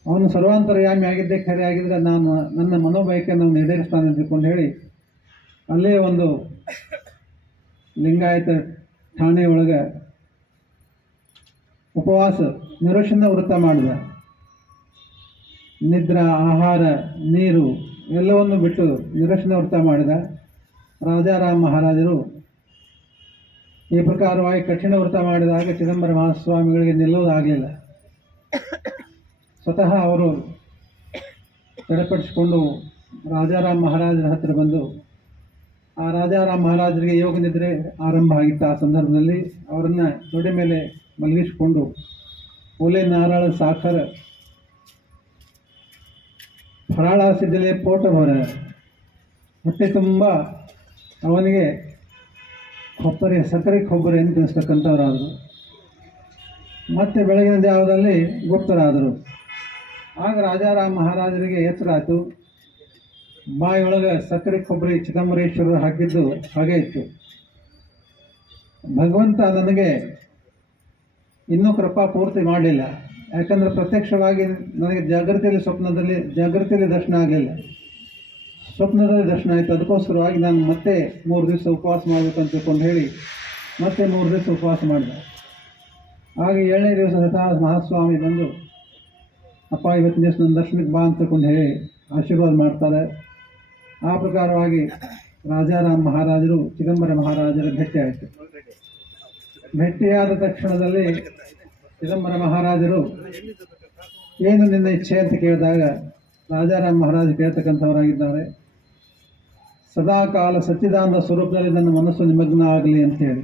ಅವನು ಸರ್ವಾಂತರ್ಯಾಮಿ ಆಗಿದ್ದೇ ಖರೆ ಆಗಿದ್ದರೆ ನಾನು ನನ್ನ ಮನೋಬಯಕೆಯನ್ನು ಅವನು ಈಡೇರಿಸ್ತಾನೆ ಅಂದ್ಕೊಂಡು ಹೇಳಿ ಅಲ್ಲೇ ಒಂದು ಲಿಂಗಾಯತ ಠಾಣೆ ಒಳಗೆ ಉಪವಾಸ ನಿರೋಷಣ ವ್ರತ ಮಾಡಿದ. ನಿದ್ರಾ, ಆಹಾರ, ನೀರು ಎಲ್ಲವನ್ನು ಬಿಟ್ಟು ನಿರೋಷಣ ವ್ರತ ಮಾಡಿದ. ರಾಜಾರಾಮ್ ಮಹಾರಾಜರು ಈ ಪ್ರಕಾರವಾಗಿ ಕಠಿಣ ವ್ರತ ಮಾಡಿದಾಗ ಚಿದಂಬರ ಮಹಾಸ್ವಾಮಿಗಳಿಗೆ ನಿಲ್ಲುವುದಾಗಲಿಲ್ಲ. ಸ್ವತಃ ಅವರು ತಡೆಪಡಿಸಿಕೊಂಡು ರಾಜಾರಾಮ್ ಮಹಾರಾಜರ ಹತ್ತಿರ ಬಂದು, ಆ ರಾಜಾರಾಮ್ ಮಹಾರಾಜರಿಗೆ ಯೋಗ ನಿದ್ರೆ ಆರಂಭ ಆಗಿತ್ತು. ಆ ಸಂದರ್ಭದಲ್ಲಿ ಅವರನ್ನು ತೊಡೆ ಮೇಲೆ ಮಲಗಿಸಿಕೊಂಡು ಒಲೆ, ನಾರಾಳ, ಸಾಖರ, ಫರಾಳಾಸಿದ್ದಲೇ ಪೋಟ ಹೊರ ಹೊಟ್ಟೆ ತುಂಬ ಅವನಿಗೆ ಸಕ್ಕರೆ ಕೊಬ್ಬರಿ ಅಂತ ತಿನ್ನಿಸ್ತಕ್ಕಂಥವರಾದರು. ಮತ್ತೆ ಬೆಳಗಿನ ಜಾವದಲ್ಲಿ ಗುಪ್ತರಾದರು. ಆಗ ರಾಜಾರಾಮ್ ಮಹಾರಾಜರಿಗೆ ಎಚ್ಚರ ಆಯಿತು. ಬಾಯಿಯೊಳಗೆ ಸಕ್ಕರೆ ಕೊಬ್ಬರಿ ಚಿದಂಬರೇಶ್ವರರು ಹಾಕಿದ್ದು ಹಾಗೆ ಇತ್ತು. ಭಗವಂತ ನನಗೆ ಇನ್ನೂ ಕೃಪಾ ಪೂರ್ತಿ ಮಾಡಲಿಲ್ಲ. ಯಾಕಂದರೆ ಪ್ರತ್ಯಕ್ಷವಾಗಿ ನನಗೆ ಜಾಗೃತಿಯಲ್ಲಿ ದರ್ಶನ ಆಗಲಿಲ್ಲ. ಸ್ವಪ್ನದಲ್ಲಿ ದರ್ಶನ ಆಯಿತು. ಅದಕ್ಕೋಸ್ಕರವಾಗಿ ನಾನು ಮತ್ತೆ 3 ದಿವಸ ಉಪವಾಸ ಮಾಡಬೇಕಂತ ತಿಳ್ಕೊಂಡು ಹೇಳಿ ಮತ್ತೆ 3 ದಿವಸ ಉಪವಾಸ ಮಾಡಿದೆ. ಆಗ 7ನೇ ದಿವಸ ಸ್ವತಃ ಮಹಾಸ್ವಾಮಿ ಬಂದು, ಅಪ್ಪ ಇವತ್ತಿನ ದಿವಸ ನನ್ನ ದರ್ಶನಕ್ಕೆ ಬಾ ಅಂತ ತಿಳ್ಕೊಂಡು ಹೇಳಿ ಆಶೀರ್ವಾದ ಮಾಡ್ತಾರೆ. ಆ ಪ್ರಕಾರವಾಗಿ ರಾಜಾರಾಮ್ ಮಹಾರಾಜರು ಚಿದಂಬರ ಮಹಾರಾಜರ ಭೇಟಿ ಆಯಿತು. ಭೇಟಿಯಾದ ತಕ್ಷಣದಲ್ಲಿ ಚಿದಂಬರ ಮಹಾರಾಜರು ಏನು ನಿನ್ನ ಇಚ್ಛೆ ಅಂತ ಕೇಳಿದಾಗ ರಾಜಾರಾಮ್ ಮಹಾರಾಜ ಕೇಳ್ತಕ್ಕಂಥವರಾಗಿದ್ದಾರೆ, ಸದಾಕಾಲ ಸಚ್ಚಿದಾನಂದ ಸ್ವರೂಪದಲ್ಲಿ ನನ್ನ ಮನಸ್ಸು ನಿಮಗ್ನ ಆಗಲಿ ಅಂತೇಳಿ.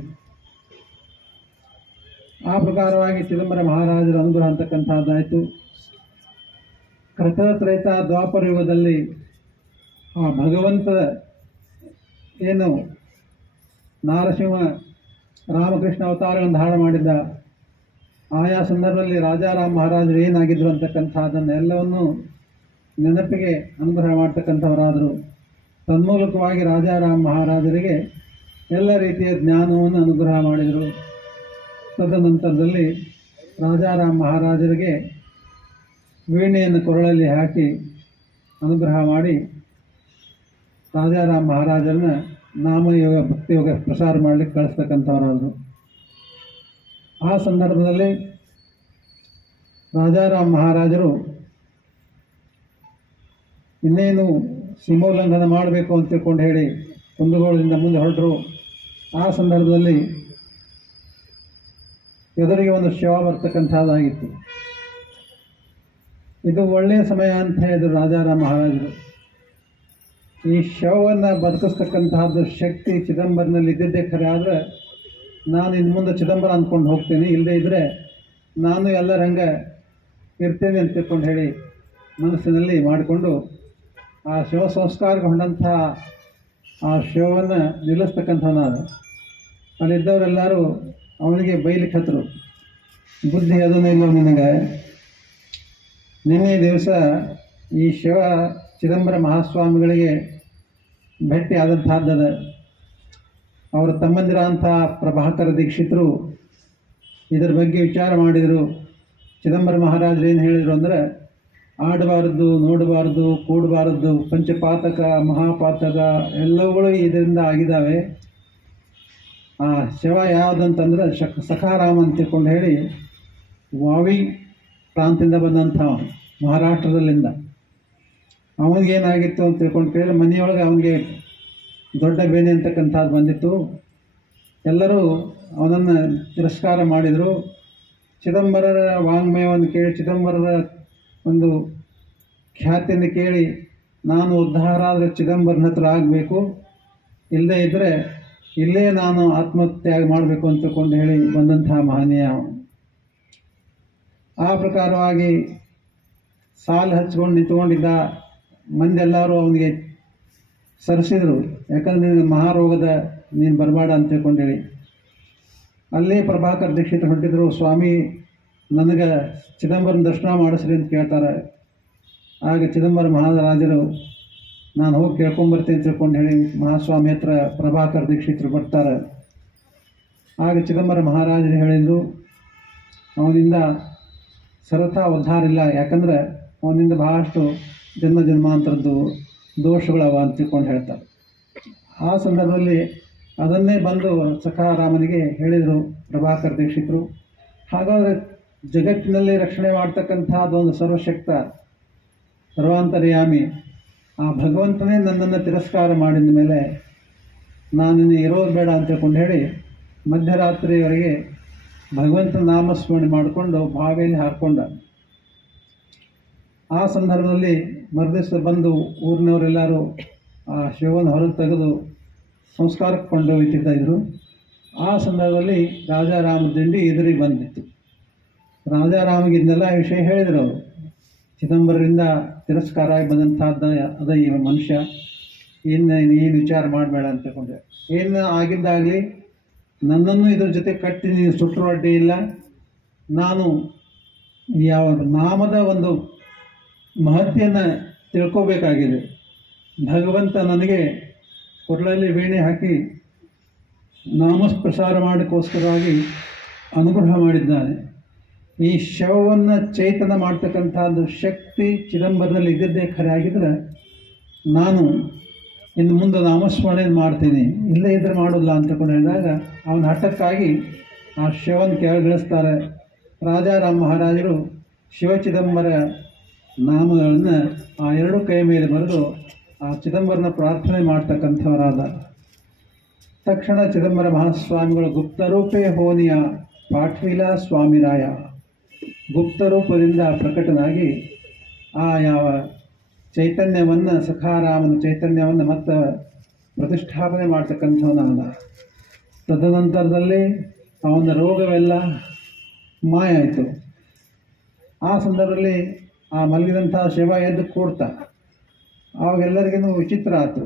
ಆ ಪ್ರಕಾರವಾಗಿ ಚಿದಂಬರ ಮಹಾರಾಜರ ಅನುಗ್ರಹ ಅಂತಕ್ಕಂಥದ್ದಾಯಿತು. ಕೃತತ್ರೇತ ದ್ವಾಪರ ಯುಗದಲ್ಲಿ ಆ ಭಗವಂತ ಏನು ನಾರಸಿಂಹ ರಾಮಕೃಷ್ಣ ಅವತಾರಗಳನ್ನು ಧಾರಣ ಮಾಡಿದ್ದ ಆಯಾ ಸಂದರ್ಭದಲ್ಲಿ ರಾಜಾರಾಮ್ ಮಹಾರಾಜರು ಏನಾಗಿದ್ರು ಅಂತಕ್ಕಂಥದ್ದನ್ನು ಎಲ್ಲವನ್ನು ನೆನಪಿಗೆ ಅನುಗ್ರಹ ಮಾಡ್ತಕ್ಕಂಥವರಾದರು. ತನ್ಮೂಲಕವಾಗಿ ರಾಜಾರಾಮ್ ಮಹಾರಾಜರಿಗೆ ಎಲ್ಲ ರೀತಿಯ ಜ್ಞಾನವನ್ನು ಅನುಗ್ರಹ ಮಾಡಿದರು. ತದನಂತರದಲ್ಲಿ ರಾಜಾರಾಮ್ ಮಹಾರಾಜರಿಗೆ ವೀಣೆಯನ್ನು ಕೊರಳಲ್ಲಿ ಹಾಕಿ ಅನುಗ್ರಹ ಮಾಡಿ ರಾಜಾರಾಮ್ ಮಹಾರಾಜರನ್ನ ನಾಮಯೋಗ ಭಕ್ತಿಯೋಗ ಪ್ರಸಾರ ಮಾಡಲಿಕ್ಕೆ ಕಳಿಸ್ತಕ್ಕಂಥವರಾದರು. ಆ ಸಂದರ್ಭದಲ್ಲಿ ರಾಜಾರಾಮ್ ಮಹಾರಾಜರು ಇನ್ನೇನು ಸೀಮೋಲ್ಲಂಘನ ಮಾಡಬೇಕು ಅಂತ ತಿಳ್ಕೊಂಡು ಹೇಳಿ ಕುಂದಗೋಳದಿಂದ ಮುಂದೆ ಹೊರಟರು. ಆ ಸಂದರ್ಭದಲ್ಲಿ ಎದುರಿಗೆ ಒಂದು ಶವ ಬರ್ತಕ್ಕಂಥದ್ದಾಗಿತ್ತು. ಇದು ಒಳ್ಳೆಯ ಸಮಯ ಅಂತ ಹೇಳಿದರು ರಾಜಾರಾಮ್ ಮಹಾರಾಜರು. ಈ ಶವವನ್ನು ಬದುಕಿಸ್ತಕ್ಕಂತಹದ್ದು ಶಕ್ತಿ ಚಿದಂಬರನಲ್ಲಿ ಇದ್ದಿದ್ದೇ ಖರೆ. ಆದರೆ ನಾನು ಇನ್ನು ಮುಂದೆ ಚಿದಂಬರ ಅಂದ್ಕೊಂಡು ಹೋಗ್ತೀನಿ, ಇಲ್ಲದೇ ಇದ್ದರೆ ನಾನು ಎಲ್ಲರಂಗ ಇರ್ತೇನೆ ಅಂತ ತಿಳ್ಕೊಂಡು ಹೇಳಿ ಮನಸ್ಸಿನಲ್ಲಿ ಮಾಡಿಕೊಂಡು ಆ ಶವ ಸಂಸ್ಕಾರಕ್ಕೆ ಹೊಂದಂಥ ಆ ಶವವನ್ನು ನಿಲ್ಲಿಸ್ತಕ್ಕಂಥವನಾದ. ಅಲ್ಲಿದ್ದವರೆಲ್ಲರೂ ಅವನಿಗೆ ಬೈಲಿಕ್ಕೆ ಹತ್ತರು, ಬುದ್ಧಿ ಅದನ್ನೇ ಇಲ್ಲ ನಿನಗೆ. ನಿನ್ನೆ ದಿವಸ ಈ ಶಿವ ಚಿದಂಬರ ಮಹಾಸ್ವಾಮಿಗಳಿಗೆ ಭೇಟಿ ಆದಂತಹದ್ದದ. ಅವರ ತಮ್ಮಂದಿರ ಅಂಥ ಪ್ರಭಾಕರ ದೀಕ್ಷಿತರು ಇದರ ಬಗ್ಗೆ ವಿಚಾರ ಮಾಡಿದರು. ಚಿದಂಬರ ಮಹಾರಾಜರು ಏನು ಹೇಳಿದರು ಅಂದರೆ, ಆಡಬಾರದು, ನೋಡಬಾರದು, ಕೂಡಬಾರದು, ಪಂಚಪಾತಕ ಮಹಾಪಾತಕ ಎಲ್ಲವುಗಳು ಇದರಿಂದ ಆಗಿದ್ದಾವೆ. ಆ ಶಿವ ಯಾವುದಂತಂದ್ರೆ ಸಖಾರಾಮ ಅಂತ ತಿಳ್ಕೊಂಡು ಹೇಳಿ ವಾವಿ ಪ್ರಾಂತದಿಂದ ಬಂದಂಥ ಮಹಾರಾಷ್ಟ್ರದಲ್ಲಿಂದ. ಅವನಿಗೇನಾಗಿತ್ತು ಅಂತ ತಿಳ್ಕೊಂಡು ಕೇಳಿ ಮನೆಯೊಳಗೆ ಅವನಿಗೆ ದೊಡ್ಡ ಬೇನೆ ಅಂತಕ್ಕಂಥದ್ದು ಬಂದಿತ್ತು. ಎಲ್ಲರೂ ಅವನನ್ನು ತಿರಸ್ಕಾರ ಮಾಡಿದರು. ಚಿದಂಬರರ ವಾಂಗ್ಮಯವನ್ನು ಕೇಳಿ, ಚಿದಂಬರರ ಒಂದು ಖ್ಯಾತಿಯನ್ನು ಕೇಳಿ, ನಾನು ಉದ್ಧಾರ ಆದರೆ ಚಿದಂಬರನ ಹತ್ರ ಆಗಬೇಕು, ಇಲ್ಲದೇ ಇದ್ದರೆ ಇಲ್ಲೇ ನಾನು ಆತ್ಮತ್ಯಾಗ ಮಾಡಬೇಕು ಅಂತ ತಿಳ್ಕೊಂಡು ಹೇಳಿ ಬಂದಂತಹ ಮಹನೀಯ. ಆ ಪ್ರಕಾರವಾಗಿ ಸಾಲು ಹಚ್ಕೊಂಡು ನಿಂತ್ಕೊಂಡಿದ್ದ ಮಂದೆಲ್ಲರೂ ಅವನಿಗೆ ಸರಿಸಿದರು. ಯಾಕಂದರೆ ನಿನಗೆ ಮಹಾರೋಗದ ನೀನು ಬರಬೇಡ ಅಂತ ತಿಳ್ಕೊಂಡೇಳಿ. ಅಲ್ಲೇ ಪ್ರಭಾಕರ್ ದೀಕ್ಷಿತರು ಹೊರಟಿದ್ರು. ಸ್ವಾಮಿ ನನಗೆ ಚಿದಂಬರನ ದರ್ಶನ ಮಾಡಿಸ್ರಿ ಅಂತ ಕೇಳ್ತಾರೆ. ಆಗ ಚಿದಂಬರ ಮಹಾರಾಜರು ನಾನು ಹೋಗಿ ಕೇಳ್ಕೊಂಬರ್ತೀನಿ ಅಂತ ತಿಳ್ಕೊಂಡು ಹೇಳಿ ಮಹಾಸ್ವಾಮಿ ಹತ್ರ ಪ್ರಭಾಕರ್ ದೀಕ್ಷಿತರು ಬರ್ತಾರೆ. ಆಗ ಚಿದಂಬರ ಮಹಾರಾಜರು ಹೇಳಿದರು, ಅವನಿಂದ ಸರ್ವಥಾ ಉದ್ಧಾರ ಇಲ್ಲ, ಯಾಕಂದರೆ ಅವನಿಂದ ಬಹಳಷ್ಟು ಜನ್ಮ ಜನ್ಮಾಂತರದ್ದು ದೋಷಗಳವ ಅಂತ ತಿಳ್ಕೊಂಡು ಹೇಳ್ತಾರೆ. ಆ ಸಂದರ್ಭದಲ್ಲಿ ಅದನ್ನೇ ಬಂದು ಸಖಾರಾಮನಿಗೆ ಹೇಳಿದರು ಪ್ರಭಾಕರ್ ದೀಕ್ಷಿತರು. ಹಾಗಾದರೆ ಜಗತ್ತಿನಲ್ಲಿ ರಕ್ಷಣೆ ಮಾಡ್ತಕ್ಕಂಥದ್ದೊಂದು ಸರ್ವಶಕ್ತ ಸರ್ವಾಂತರ್ಯಾಮಿ ಆ ಭಗವಂತನೇ ನನ್ನನ್ನು ತಿರಸ್ಕಾರ ಮಾಡಿದ ಮೇಲೆ ನಾನಿನ್ನು ಇರೋದು ಬೇಡ ಅಂತ ತಿಳ್ಕೊಂಡು ಹೇಳಿ ಮಧ್ಯರಾತ್ರಿಯವರೆಗೆ ಭಗವಂತನ ನಾಮಸ್ಮರಣೆ ಮಾಡಿಕೊಂಡು ಬಾವಿಯಲ್ಲಿ ಹಾಕ್ಕೊಂಡ. ಆ ಸಂದರ್ಭದಲ್ಲಿ ಮರುದಿವಸ ಬಂದು ಊರಿನವರೆಲ್ಲರೂ ಆ ಶಿವವನ್ನು ಹೊರಗೆ ತೆಗೆದು ಸಂಸ್ಕಾರಕ್ಕೆ ಕೊಂಡೊಯ್ತಿದ್ದರು. ಆ ಸಂದರ್ಭದಲ್ಲಿ ರಾಜಾರಾಮ ದಿಂಡಿ ಎದುರಿಗೆ ಬಂದಿತ್ತು. ರಾಜಾರಾಮಿಗೆ ಇದನ್ನೆಲ್ಲ ವಿಷಯ ಹೇಳಿದರು ಅವರು. ಚಿದಂಬರರಿಂದ ತಿರಸ್ಕಾರ ಆಗಿ ಬಂದಂಥದ್ದು ಅದ ಈ ಮನುಷ್ಯ, ಏನು ವಿಚಾರ ಮಾಡಬೇಡ ಅಂತ ತಿಳ್ಕೊಂಡೆ. ಏನು ಆಗಿದ್ದಾಗಲಿ ನನ್ನನ್ನು ಇದ್ರ ಜೊತೆ ಕಟ್ಟಿ ನೀನು ಸುಟ್ಟರು ಅಡ್ಡಿ ಇಲ್ಲ. ನಾನು ಯಾವ ನಾಮದ ಒಂದು ಮಹತ್ಯೆಯನ್ನು ತಿಳ್ಕೋಬೇಕಾಗಿದೆ. ಭಗವಂತ ನನಗೆ ಕೊರಳಲ್ಲಿ ವೀಣೆ ಹಾಕಿ ನಾಮಪ್ರಸಾರ ಮಾಡೋಕ್ಕೋಸ್ಕರವಾಗಿ ಅನುಗ್ರಹ ಮಾಡಿದ್ದಾನೆ. ಈ ಶವವನ್ನು ಚೈತನ್ಯ ಮಾಡ್ತಕ್ಕಂಥದ್ದು ಶಕ್ತಿ ಚಿದಂಬರದಲ್ಲಿ ಇದ್ದಿದ್ದೇ ಖರೆ ಆಗಿದ್ರೆ ನಾನು ಇನ್ನು ಮುಂದೆ ನಾಮಸ್ಮರಣೆ ಮಾಡ್ತೀನಿ, ಇಲ್ಲೇ ಇದ್ರೆ ಮಾಡೋಲ್ಲ ಅಂತ ತಿಳ್ಕೊಂಡು ಹೇಳಿದಾಗ ಅವನ ಹಠಕ್ಕಾಗಿ ಆ ಶವನ ಕೆಳಗಿಳಿಸ್ತಾರೆ. ರಾಜಾರಾಮ್ ಮಹಾರಾಜರು ಶಿವ ಚಿದಂಬರ ನಾಮಗಳನ್ನು ಆ ಎರಡು ಕೈ ಮೇಲೆ ಬರೆದು ಆ ಚಿದಂಬರನ ಪ್ರಾರ್ಥನೆ ಮಾಡ್ತಕ್ಕಂಥವರಾದ ತಕ್ಷಣ ಚಿದಂಬರ ಮಹಾಸ್ವಾಮಿಗಳು ಗುಪ್ತರೂಪೇ ಹೋನಿಯ ಪಾಠೀಲ ಸ್ವಾಮಿರಾಯ ಗುಪ್ತರೂಪದಿಂದ ಪ್ರಕಟನಾಗಿ ಆ ಯಾವ ಚೈತನ್ಯವನ್ನು ಸಖಾರಾಮನ ಚೈತನ್ಯವನ್ನು ಮತ್ತೆ ಪ್ರತಿಷ್ಠಾಪನೆ ಮಾಡ್ತಕ್ಕಂಥವನಾದ. ತದನಂತರದಲ್ಲಿ ಅವನ ರೋಗವೆಲ್ಲ ಮಾಯ ಆಯಿತು. ಆ ಸಂದರ್ಭದಲ್ಲಿ ಆ ಮಲಗಿದಂಥ ಶಿವ ಎದ್ದು ಕೂಡ್ತ. ಆವಾಗೆಲ್ಲರಿಗೂ ವಿಚಿತ್ರ ಆಯಿತು.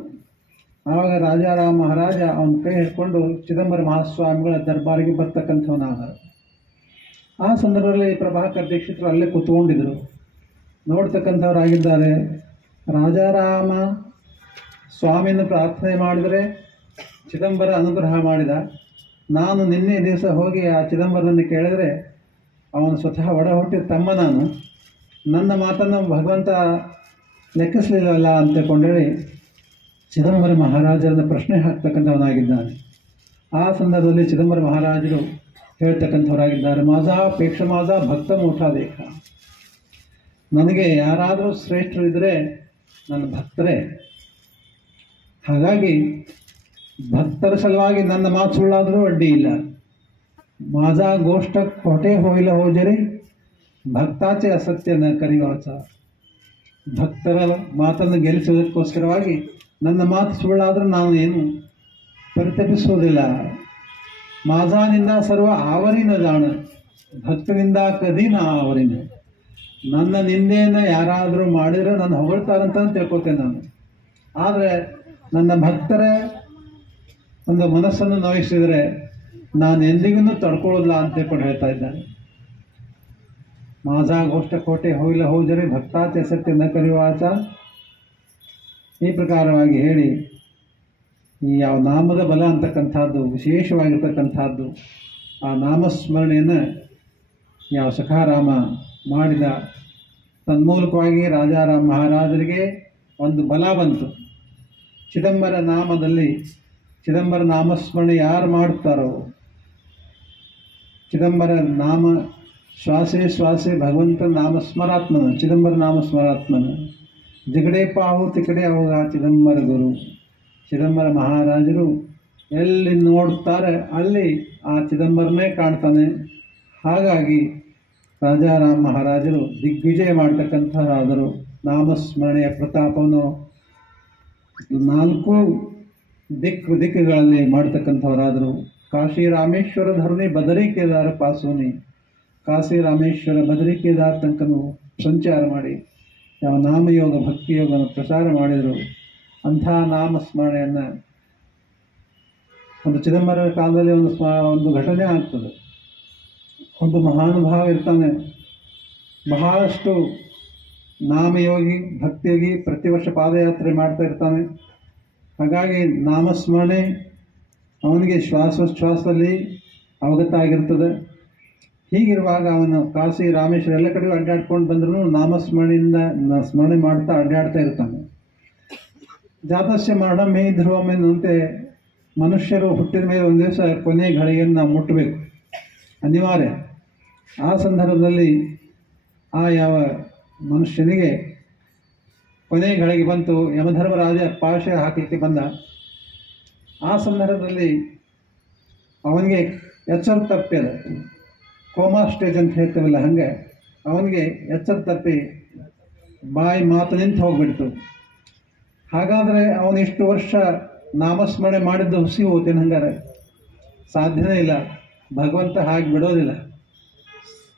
ಆವಾಗ ರಾಜಾರಾಮ ಮಹಾರಾಜ ಅವನ ಕೈ ಹಿಡ್ಕೊಂಡು ಚಿದಂಬರ ಮಹಾಸ್ವಾಮಿಗಳ ದರ್ಬಾರಿಗೆ ಬರ್ತಕ್ಕಂಥವನಾಗ. ಆ ಸಂದರ್ಭದಲ್ಲಿ ಪ್ರಭಾಕರ್ ದೀಕ್ಷಿತರು ಅಲ್ಲೇ ಕೂತ್ಕೊಂಡಿದ್ರು. ನೋಡ್ತಕ್ಕಂಥವರಾಗಿದ್ದಾರೆ. ರಾಜಾರಾಮ ಸ್ವಾಮಿಯನ್ನು ಪ್ರಾರ್ಥನೆ ಮಾಡಿದರೆ ಚಿದಂಬರ ಅನುಗ್ರಹ ಮಾಡಿದ. ನಾನು ನಿನ್ನೆ ದಿವಸ ಹೋಗಿ ಆ ಚಿದಂಬರನನ್ನು ಕೇಳಿದರೆ ಅವನು ಸ್ವತಃ ಒಡ ಹುಟ್ಟಿದ ತಮ್ಮ ನಾನು, ನನ್ನ ಮಾತನ್ನು ಭಗವಂತ ಲೆಕ್ಕಿಸಲಿಲ್ಲವಲ್ಲ ಅಂತೇಳಿ ಚಿದಂಬರ ಮಹಾರಾಜರನ್ನು ಪ್ರಶ್ನೆ ಹಾಕ್ತಕ್ಕಂಥವನಾಗಿದ್ದಾನೆ. ಆ ಸಂದರ್ಭದಲ್ಲಿ ಚಿದಂಬರ ಮಹಾರಾಜರು ಹೇಳ್ತಕ್ಕಂಥವರಾಗಿದ್ದಾರೆ, ಮಾಜಾ ಪೇಕ್ಷ ಮಾಜಾ ಭಕ್ತ ಮೂಠ ದೇಖ. ನನಗೆ ಯಾರಾದರೂ ಶ್ರೇಷ್ಠರು ಇದ್ದರೆ ನನ್ನ ಭಕ್ತರೇ. ಹಾಗಾಗಿ ಭಕ್ತರ ಸಲುವಾಗಿ ನನ್ನ ಮಾತು ಸುಳ್ಳಾದರೂ ಅಡ್ಡಿ ಇಲ್ಲ. ಮಾಜಾ ಗೋಷ್ಠ ಕೊಟೆ ಹೋಯಿಲ್ಲ ಹೋಜರಿ ಭಕ್ತಾಚೆ ಅಸತ್ಯನ ಕರಿವಾಚ. ಭಕ್ತರ ಮಾತನ್ನು ಗೆಲ್ಲಿಸುವುದಕ್ಕೋಸ್ಕರವಾಗಿ ನನ್ನ ಮಾತು ಸುಳ್ಳಾದರೂ ನಾನು ಏನು ಪರಿತಪಿಸುವುದಿಲ್ಲ. ಮಾಜಾನಿಂದ ಸರ್ವ ಆವರಿನ ಜಾಣ, ಭಕ್ತನಿಂದ ಕದೀನ ಆವರಿನ. ನನ್ನ ನಿಂದೆಯನ್ನು ಯಾರಾದರೂ ಮಾಡಿದರೆ ನಾನು ಹೊಗಳ್ತಾರಂತ ತಿಳ್ಕೊತೇನೆ ನಾನು. ಆದರೆ ನನ್ನ ಭಕ್ತರ ಒಂದು ಮನಸ್ಸನ್ನು ನೋಯಿಸಿದರೆ ನಾನು ಎಂದಿಗೂ ತಡ್ಕೊಳ್ಳೋಲ್ಲ ಅಂತ ತಿಳ್ಕೊಂಡು ಹೇಳ್ತಾ ಇದ್ದಾನೆ. ಮಾಜಾ ಗೋಷ್ಠ ಕೋಟೆ ಹೋಯಿಲ್ಲ ಹೋಜರೆ ಭಕ್ತಾಚೆ ಸತ್ಯ ನ ಕರಿವಾಚ. ಈ ಪ್ರಕಾರವಾಗಿ ಹೇಳಿ ಈ ಯಾವ ನಾಮದ ಬಲ ಅಂತಕ್ಕಂಥದ್ದು ವಿಶೇಷವಾಗಿರ್ತಕ್ಕಂಥದ್ದು, ಆ ನಾಮಸ್ಮರಣೆಯನ್ನು ಯಾವ ಸಖಾರಾಮ ಮಾಡಿದ ತನ್ಮೂಲಕವಾಗಿ ರಾಜಾರಾಮ ಮಹಾರಾಜರಿಗೆ ಒಂದು ಬಲ ಬಂತು. ಚಿದಂಬರ ನಾಮದಲ್ಲಿ ಚಿದಂಬರ ನಾಮಸ್ಮರಣೆ ಯಾರು ಮಾಡುತ್ತಾರೋ, ಚಿದಂಬರ ನಾಮ ಶ್ವಾಸೆ ಶ್ವಾಸೆ ಭಗವಂತ ನಾಮಸ್ಮರಾತ್ಮನ, ಚಿದಂಬರ ನಾಮಸ್ಮರಾತ್ಮನ. ಜಿಗಡೆ ಪಾವು ತಿಕಡೆ ಅವಾಗ ಚಿದಂಬರ ಗುರು. ಚಿದಂಬರ ಮಹಾರಾಜರು ಎಲ್ಲಿ ನೋಡ್ತಾರೆ ಅಲ್ಲಿ ಆ ಚಿದಂಬರನೇ ಕಾಣ್ತಾನೆ. ಹಾಗಾಗಿ ರಾಜಾರಾಮ ಮಹಾರಾಜರು ದಿಗ್ವಿಜಯ ಮಾಡ್ತಕ್ಕಂಥವರಾದರು. ನಾಮಸ್ಮರಣೆಯ ಪ್ರತಾಪವನ್ನು 4 ದಿಕ್ಕುಗಳಲ್ಲಿ ಮಾಡ್ತಕ್ಕಂಥವರಾದರು. ಕಾಶಿ ರಾಮೇಶ್ವರ ಧರಣಿ ಬದರಿ ಕೇದಾರ ಪಾಸೋನಿ. ಕಾಶಿ ರಾಮೇಶ್ವರ ಬದರಿ ಕೇದಾರ ತನಕನೂ ಸಂಚಾರ ಮಾಡಿ ಯಾವ ನಾಮಯೋಗ ಭಕ್ತಿಯೋಗವನ್ನು ಪ್ರಚಾರ ಮಾಡಿದರು. ಅಂಥ ನಾಮಸ್ಮರಣೆಯನ್ನು ಒಂದು ಚಿದಂಬರ ಕಾಲದಲ್ಲಿ ಒಂದು ಘಟನೆ ಆಗ್ತದೆ. ಒಂದು ಮಹಾನುಭಾವ ಇರ್ತಾನೆ, ಬಹಳಷ್ಟು ನಾಮಯೋಗಿ ಭಕ್ತಿಯೋಗಿ ಪ್ರತಿ ವರ್ಷ ಪಾದಯಾತ್ರೆ ಮಾಡ್ತಾ ಇರ್ತಾನೆ. ಹಾಗಾಗಿ ನಾಮಸ್ಮರಣೆ ಅವನಿಗೆ ಶ್ವಾಸೋಚ್ಛ್ವಾಸದಲ್ಲಿ ಅವಗತ ಆಗಿರ್ತದೆ. ಹೀಗಿರುವಾಗ ಅವನು ಕಾಶಿ ರಾಮೇಶ್ವರ ಎಲ್ಲ ಕಡೆಗೂ ಅಡ್ಡಾಡ್ಕೊಂಡು ಬಂದರೂ ನಾಮಸ್ಮರಣೆಯಿಂದ ಸ್ಮರಣೆ ಮಾಡ್ತಾ ಅಡ್ಡಾಡ್ತಾ ಇರ್ತಾನೆ. ಜಾತಸ್ಯ ಮರಣಮೇ ಧ್ರುವಮೆನ್ನುವಂತೆ ಮನುಷ್ಯರು ಹುಟ್ಟಿದ ಮೇಲೆ ಒಂದು ದಿವಸ ಕೊನೆ ಘಳಿಗೆಯನ್ನು ನಾವು ಮುಟ್ಟಬೇಕು, ಅನಿವಾರ್ಯ. ಆ ಸಂದರ್ಭದಲ್ಲಿ ಆ ಯಾವ ಮನುಷ್ಯನಿಗೆ ಕೊನೆ ಘಳಿಗೆ ಬಂತು, ಯಮಧರ್ಮರಾಜ ಪಾಶ ಹಾಕಲಿಕ್ಕೆ ಬಂದ. ಆ ಸಂದರ್ಭದಲ್ಲಿ ಅವನಿಗೆ ಎಚ್ಚರ ತಪ್ಪಿದ, ಕೋಮಾ ಸ್ಟೇಜ್ ಅಂತ ಹೇಳ್ತೇವಲ್ಲ ಹಾಗೆ ಅವನಿಗೆ ಎಚ್ಚರ ತಪ್ಪಿ ಬಾಯಿ ಮಾತು ನಿಂತು ಹೋಗ್ಬಿಡ್ತು. ಹಾಗಾದರೆ ಅವನು ಇಷ್ಟು ವರ್ಷ ನಾಮಸ್ಮರಣೆ ಮಾಡಿದ್ದು ಹುಸಿ ಹೋಗ್ತೇನೆ, ಹಂಗಾರೆ ಸಾಧ್ಯನೇ ಇಲ್ಲ. ಭಗವಂತ ಹಾಗೆ ಬಿಡೋದಿಲ್ಲ.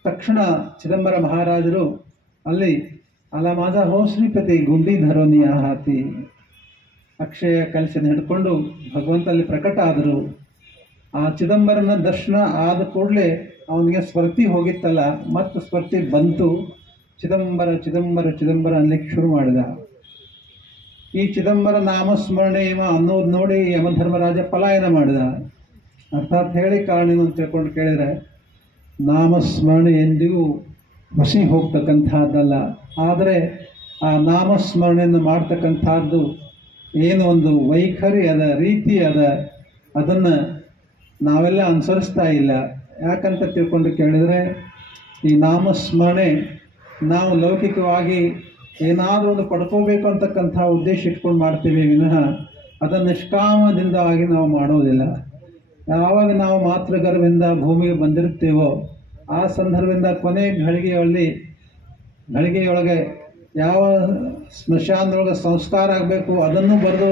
ತಕ್ಷಣ ಚಿದಂಬರ ಮಹಾರಾಜರು ಅಲ್ಲಿ ಅಲ ಮಾಜಾ ಹೋ ಶ್ರೀಪತಿ ಗುಂಡಿ ಧರೋನಿ ಹಾತಿ ಅಕ್ಷಯ ಕಲಶನ ಹಿಡ್ಕೊಂಡು ಭಗವಂತ ಅಲ್ಲಿ ಪ್ರಕಟ ಆದರು. ಆ ಚಿದಂಬರನ ದರ್ಶನ ಆದ ಕೂಡಲೇ ಅವನಿಗೆ ಸ್ಮೃತಿ ಹೋಗಿತ್ತಲ್ಲ, ಮತ್ತು ಸ್ಮೃತಿ ಬಂತು. ಚಿದಂಬರ ಚಿದಂಬರ ಚಿದಂಬರ ಅನ್ಲಿಕ್ಕೆ ಶುರು ಮಾಡಿದ. ಈ ಚಿದಂಬರ ನಾಮಸ್ಮರಣೆ ಅನ್ನೋದು ನೋಡಿ ಯಮಧರ್ಮರಾಜ ಪಲಾಯನ ಮಾಡಿದ. ಅರ್ಥಾತ್ ಹೇಳಿ ಕಾರಣ ಏನು ಅಂತ ತಿಳ್ಕೊಂಡು ಕೇಳಿದರೆ, ನಾಮಸ್ಮರಣೆ ಎಂದಿಗೂ ಹುಸಿ ಹೋಗ್ತಕ್ಕಂಥದ್ದಲ್ಲ. ಆದರೆ ಆ ನಾಮಸ್ಮರಣೆಯನ್ನು ಮಾಡ್ತಕ್ಕಂಥದ್ದು ಏನು ಒಂದು ವೈಖರಿ ಅದ, ರೀತಿ ಅದ, ಅದನ್ನು ನಾವೆಲ್ಲ ಅನುಸರಿಸ್ತಾ ಇಲ್ಲ. ಯಾಕಂತ ತಿಳ್ಕೊಂಡು ಕೇಳಿದರೆ, ಈ ನಾಮಸ್ಮರಣೆ ನಾವು ಲೌಕಿಕವಾಗಿ ಏನಾದರೂ ಒಂದು ಪಡ್ಕೋಬೇಕು ಅಂತಕ್ಕಂಥ ಉದ್ದೇಶ ಇಟ್ಕೊಂಡು ಮಾಡ್ತೀವಿ ವಿನಃ ಅದನ್ನು ನಿಷ್ಕಾಮದಿಂದಾಗಿ ನಾವು ಮಾಡೋದಿಲ್ಲ. ಯಾವಾಗ ನಾವು ಮಾತೃಗರ್ಭದಿಂದ ಭೂಮಿಗೆ ಬಂದಿರುತ್ತೇವೋ ಆ ಸಂದರ್ಭದಿಂದ ಕೊನೆ ಘಳಿಗೆಯೊಳಗೆ ಯಾವ ಸ್ಮಶಾನದೊಳಗೆ ಸಂಸ್ಕಾರ ಆಗಬೇಕು ಅದನ್ನು ಬರೆದು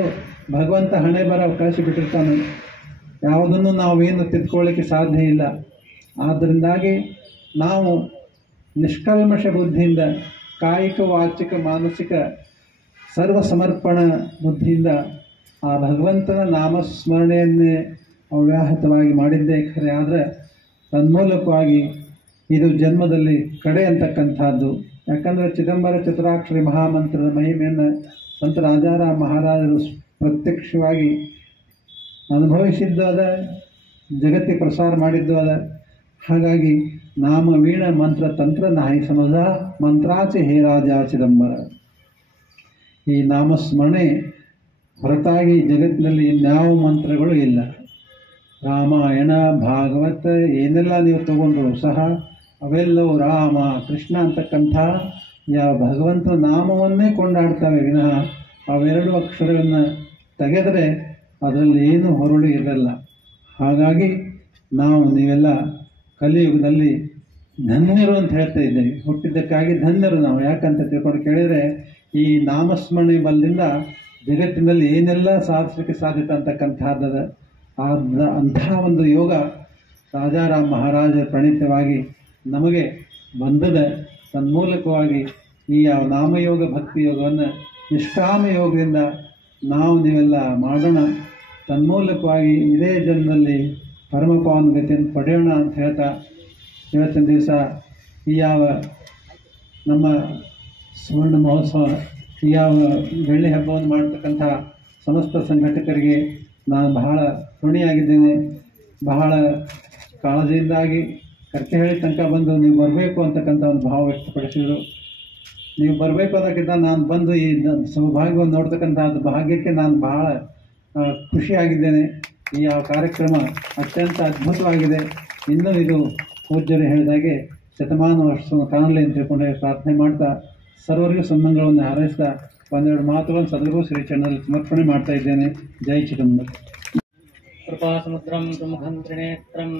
ಭಗವಂತ ಹಣೆ ಬರ ಕಳಿಸಿಬಿಟ್ಟಿರ್ತಾನೆ. ಯಾವುದನ್ನು ನಾವೇನು ತಿದ್ಕೊಳ್ಳಿಕ್ಕೆ ಸಾಧ್ಯ ಇಲ್ಲ. ಆದ್ದರಿಂದಾಗಿ ನಾವು ನಿಷ್ಕಲ್ಮಶ ಬುದ್ಧಿಯಿಂದ ಕಾಯಿಕ ವಾಚಿಕ ಮಾನಸಿಕ ಸರ್ವ ಸಮರ್ಪಣ ಬುದ್ಧಿಯಿಂದ ಆ ಭಗವಂತನ ನಾಮಸ್ಮರಣೆಯನ್ನೇ ಅವ್ಯಾಹತವಾಗಿ ಮಾಡಿದ್ದೇ ಖರೆ. ಆದರೆ ತನ್ಮೂಲಕವಾಗಿ ಇದು ಜನ್ಮದಲ್ಲಿ ಕಡೆ ಅಂತಕ್ಕಂಥದ್ದು. ಯಾಕಂದರೆ ಚಿದಂಬರ ಚತುರಾಕ್ಷರಿ ಮಹಾಮಂತ್ರದ ಮಹಿಮೆಯನ್ನು ಸಂತ ರಾಜಾರಾಮ್ ಮಹಾರಾಜರು ಪ್ರತ್ಯಕ್ಷವಾಗಿ ಅನುಭವಿಸಿದ್ದು ಅದ, ಜಗತ್ತಿಗೆ ಪ್ರಸಾರ ಮಾಡಿದ್ದು ಅದ. ಹಾಗಾಗಿ ನಾಮ ವೀಣ ಮಂತ್ರ ತಂತ್ರ ನಾಯಿ ಸಮದ ಮಂತ್ರಾಚೆ ಹೇ ರಾಜ ಚಿದಂಬರ. ಈ ನಾಮಸ್ಮರಣೆ ಹೊರತಾಗಿ ಜಗತ್ತಿನಲ್ಲಿ ಇನ್ಯಾವ ಮಂತ್ರಗಳು ಇಲ್ಲ. ರಾಮಾಯಣ ಭಾಗವತ ಏನೆಲ್ಲ ನೀವು ತಗೊಂಡ್ರು ಸಹ ಅವೆಲ್ಲವೂ ರಾಮ ಕೃಷ್ಣ ಅಂತಕ್ಕಂಥ ಯಾವ ಭಗವಂತನ ನಾಮವನ್ನೇ ಕೊಂಡಾಡ್ತವೆ ವಿನಃ ಅವೆರಡು ಅಕ್ಷರಗಳನ್ನು ತೆಗೆದರೆ ಅದರಲ್ಲಿ ಏನು ಹೊರಳು ಇರಲ್ಲ. ಹಾಗಾಗಿ ನಾವು ನೀವೆಲ್ಲ ಕಲಿಯುಗದಲ್ಲಿ ಧನ್ಯರು ಅಂತ ಹೇಳ್ತಾ ಇದ್ದೇವೆ. ಹುಟ್ಟಿದ್ದಕ್ಕಾಗಿ ಧನ್ಯರು ನಾವು. ಯಾಕಂತ ತಿಳ್ಕೊಂಡು ಕೇಳಿದರೆ ಈ ನಾಮಸ್ಮರಣೆ ಬಲದಿಂದ ಜಗತ್ತಿನಲ್ಲಿ ಏನೆಲ್ಲ ಸಾಧಿಸಲಿಕ್ಕೆ ಸಾಧ್ಯತೆ ಅಂತಕ್ಕಂಥದ್ದು ಅಂತಹ ಒಂದು ಯೋಗ ರಾಜಾರಾಮ್ ಮಹಾರಾಜ ಪ್ರಣೀತವಾಗಿ ನಮಗೆ ಬಂದದ. ತನ್ಮೂಲಕವಾಗಿ ಈ ಯಾವ ನಾಮಯೋಗ ಭಕ್ತಿ ಯೋಗವನ್ನು ನಿಷ್ಕಾಮ ಯೋಗದಿಂದ ನಾವು ನೀವೆಲ್ಲ ಮಾಡೋಣ. ತನ್ಮೂಲಕವಾಗಿ ಇದೇ ಜನ್ಮದಲ್ಲಿ ಪರಮಪಾವನ ಗತಿಯನ್ನು ಪಡೆಯೋಣ ಅಂತ ಹೇಳ್ತಾ ಇವತ್ತಿನ ದಿವಸ ಈ ಯಾವ ನಮ್ಮ ಸುವರ್ಣ ಮಹೋತ್ಸವ ಈ ಯಾವ ಬೆಳ್ಳಿ ಹಬ್ಬವನ್ನು ಮಾಡ್ತಕ್ಕಂಥ ಸಮಸ್ತ ಸಂಘಟಕರಿಗೆ ನಾನು ಬಹಳ ಋಣಿಯಾಗಿದ್ದೇನೆ. ಬಹಳ ಕಾಳಜಿಯಿಂದಾಗಿ ಕರ್ಕೆಹಳ್ಳಿ ತನಕ ಬಂದು ನೀವು ಬರಬೇಕು ಅಂತಕ್ಕಂಥ ಒಂದು ಭಾವ ವ್ಯಕ್ತಪಡಿಸಿದರು. ನೀವು ಬರಬೇಕು ಅನ್ನೋಕ್ಕಿಂತ ನಾನು ಬಂದು ಈ ಸೌಭಾಗ್ಯವನ್ನು ನೋಡ್ತಕ್ಕಂಥ ಭಾಗ್ಯಕ್ಕೆ ನಾನು ಬಹಳ ಖುಷಿಯಾಗಿದ್ದೇನೆ. ಈ ಯಾವ ಕಾರ್ಯಕ್ರಮ ಅತ್ಯಂತ ಅದ್ಭುತವಾಗಿದೆ. ಇನ್ನೂ ಇದು ಪೂಜ್ಯರು ಹೇಳಿದಾಗೆ ಶತಮಾನ ವರ್ಷವನ್ನು ಕಾಣಲಿ ಅಂತ ತಿಳ್ಕೊಂಡೆ ಪ್ರಾರ್ಥನೆ ಮಾಡ್ತಾ ಸರ್ವರಿಗೂ ಸನ್ಮಾನಗಳನ್ನು ಹಾರೈಸ್ತಾ ಒಂದೆರಡು ಮಾತುಗಳನ್ನು ಸದ್ಗುರು ಶ್ರೀ ಚರಣದಲ್ಲಿ ಸಮರ್ಪಣೆ ಮಾಡ್ತಾ ಇದ್ದೇನೆ. ಜೈ ಚಿದಂಬರ. ಕೃಪಾ ಸಮುದ್ರಂ ಪ್ರಮುಖಂ ತ್ರಿನೇತ್ರಂ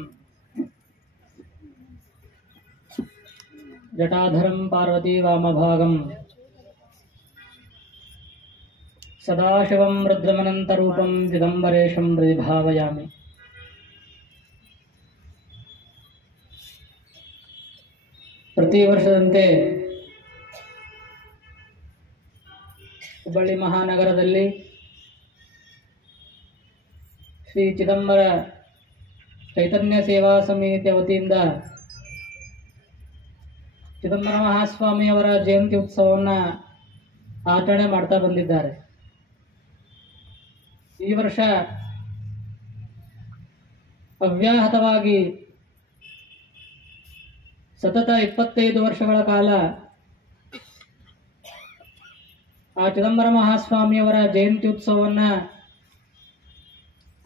ಜಟಾಧರಂ ಪಾರ್ವತಿ ವಾಮಭಾಗಂ ಸದಾಶಿವಂ ರುದ್ರಮನಂತರೂಪಂ ಚಿದಂಬರೇಶಂ ಹೃದಿಭಾವಯಾಮಿ. ಪ್ರತಿ ವರ್ಷದಂತೆ ಹುಬ್ಬಳ್ಳಿ ಮಹಾನಗರದಲ್ಲಿ ಶ್ರೀ ಚಿದಂಬರ ಚೈತನ್ಯ ಸೇವಾ ಸಮಿತಿಯ ವತಿಯಿಂದ ಚಿದಂಬರ ಮಹಾಸ್ವಾಮಿಯವರ ಜಯಂತಿ ಉತ್ಸವವನ್ನು ಆಚರಣೆ ಮಾಡ್ತಾ ಬಂದಿದ್ದಾರೆ. ಈ ವರ್ಷ ಅವ್ಯಾಹತವಾಗಿ ಸತತ 25 ವರ್ಷಗಳ ಕಾಲ ಆ ಚಿದಂಬರ ಮಹಾಸ್ವಾಮಿಯವರ ಜಯಂತಿ ಉತ್ಸವವನ್ನು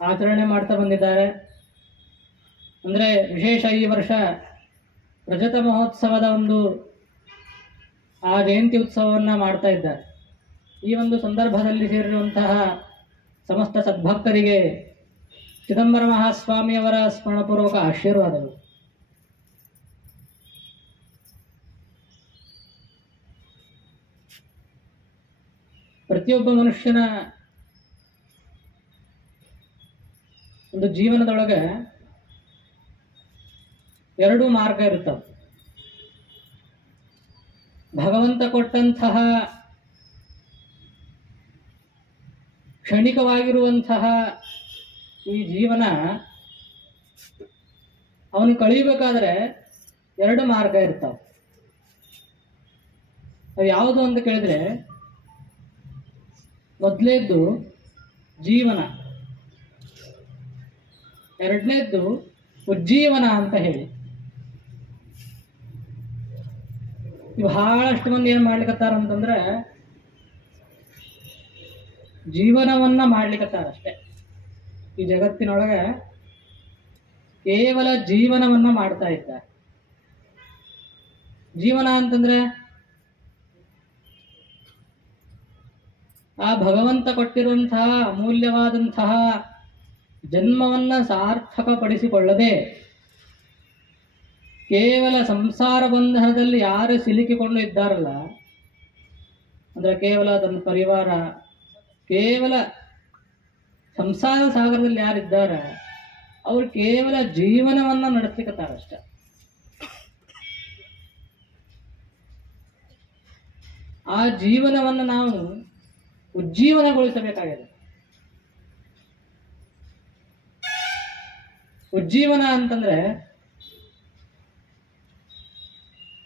ಆಚರಣೆ ಮಾಡ್ತಾ ಬಂದಿದ್ದಾರೆ. ಅಂದರೆ ವಿಶೇಷ ಈ ವರ್ಷ ರಜತ ಮಹೋತ್ಸವದ ಒಂದು ಆ ಜಯಂತಿ ಉತ್ಸವವನ್ನು ಮಾಡ್ತಾ ಇದ್ದಾರೆ. ಈ ಒಂದು ಸಂದರ್ಭದಲ್ಲಿ ಸೇರಿರುವಂತಹ ಸಮಸ್ತ ಸದ್ಭಕ್ತರಿಗೆ ಚಿದಂಬರ ಮಹಾಸ್ವಾಮಿಯವರ ಸ್ಮರಣಪೂರ್ವಕ ಆಶೀರ್ವಾದಗಳು. ಪ್ರತಿಯೊಬ್ಬ ಮನುಷ್ಯನ ಒಂದು ಜೀವನದೊಳಗೆ ಎರಡು ಮಾರ್ಗ ಇರುತ್ತವೆ. ಭಗವಂತ ಕೊಟ್ಟಂತಹ ಕ್ಷಣಿಕವಾಗಿರುವಂತಹ ಈ ಜೀವನ ಅವನು ಕಳೀಬೇಕಾದ್ರೆ ಎರಡು ಮಾರ್ಗ ಇರ್ತಾವೆ. ಅದು ಯಾವುದು ಅಂತ ಕೇಳಿದ್ರೆ, ಮೊದಲನೇದ್ದು ಜೀವನ, ಎರಡನೇದ್ದು ಉಜ್ಜೀವನ ಅಂತ ಹೇಳಿ. ಬಹಳಷ್ಟು ಮಂದಿ ಏನು ಮಾಡ್ಲಿಕ್ಕತ್ತಾರ ಅಂತಂದ್ರೆ ಜೀವನವನ್ನ ಮಾಡ್ಲಿಕ್ಕತ್ತಾರ ಅಷ್ಟೆ. ಈ ಜಗತ್ತಿನೊಳಗೆ ಕೇವಲ ಜೀವನವನ್ನ ಮಾಡ್ತಾ ಇದ್ದಾರೆ. ಜೀವನ ಅಂತಂದ್ರೆ ಆ ಭಗವಂತ ಕೊಟ್ಟಿರುವಂತಹ ಅಮೂಲ್ಯವಾದಂತಹ ಜನ್ಮವನ್ನ ಸಾರ್ಥಕಪಡಿಸಿಕೊಳ್ಳದೆ ಕೇವಲ ಸಂಸಾರ ಬಂಧನದಲ್ಲಿ ಯಾರು ಸಿಲುಕಿಕೊಂಡು ಇದ್ದಾರಲ್ಲ, ಅಂದ್ರೆ ಕೇವಲ ತನ್ನ ಪರಿವಾರ, ಕೇವಲ ಸಂಸಾರ ಸಾಗರದಲ್ಲಿ ಯಾರಿದ್ದಾರೆ ಅವರು ಕೇವಲ ಜೀವನವನ್ನ ನಡೆಸ್ಲಿಕ್ಕತ್ತಾರಷ್ಟೆ. ಆ ಜೀವನವನ್ನು ನಾವು ಉಜ್ಜೀವನಗೊಳಿಸಬೇಕಾಗಿದೆ. ಉಜ್ಜೀವನ ಅಂತಂದ್ರೆ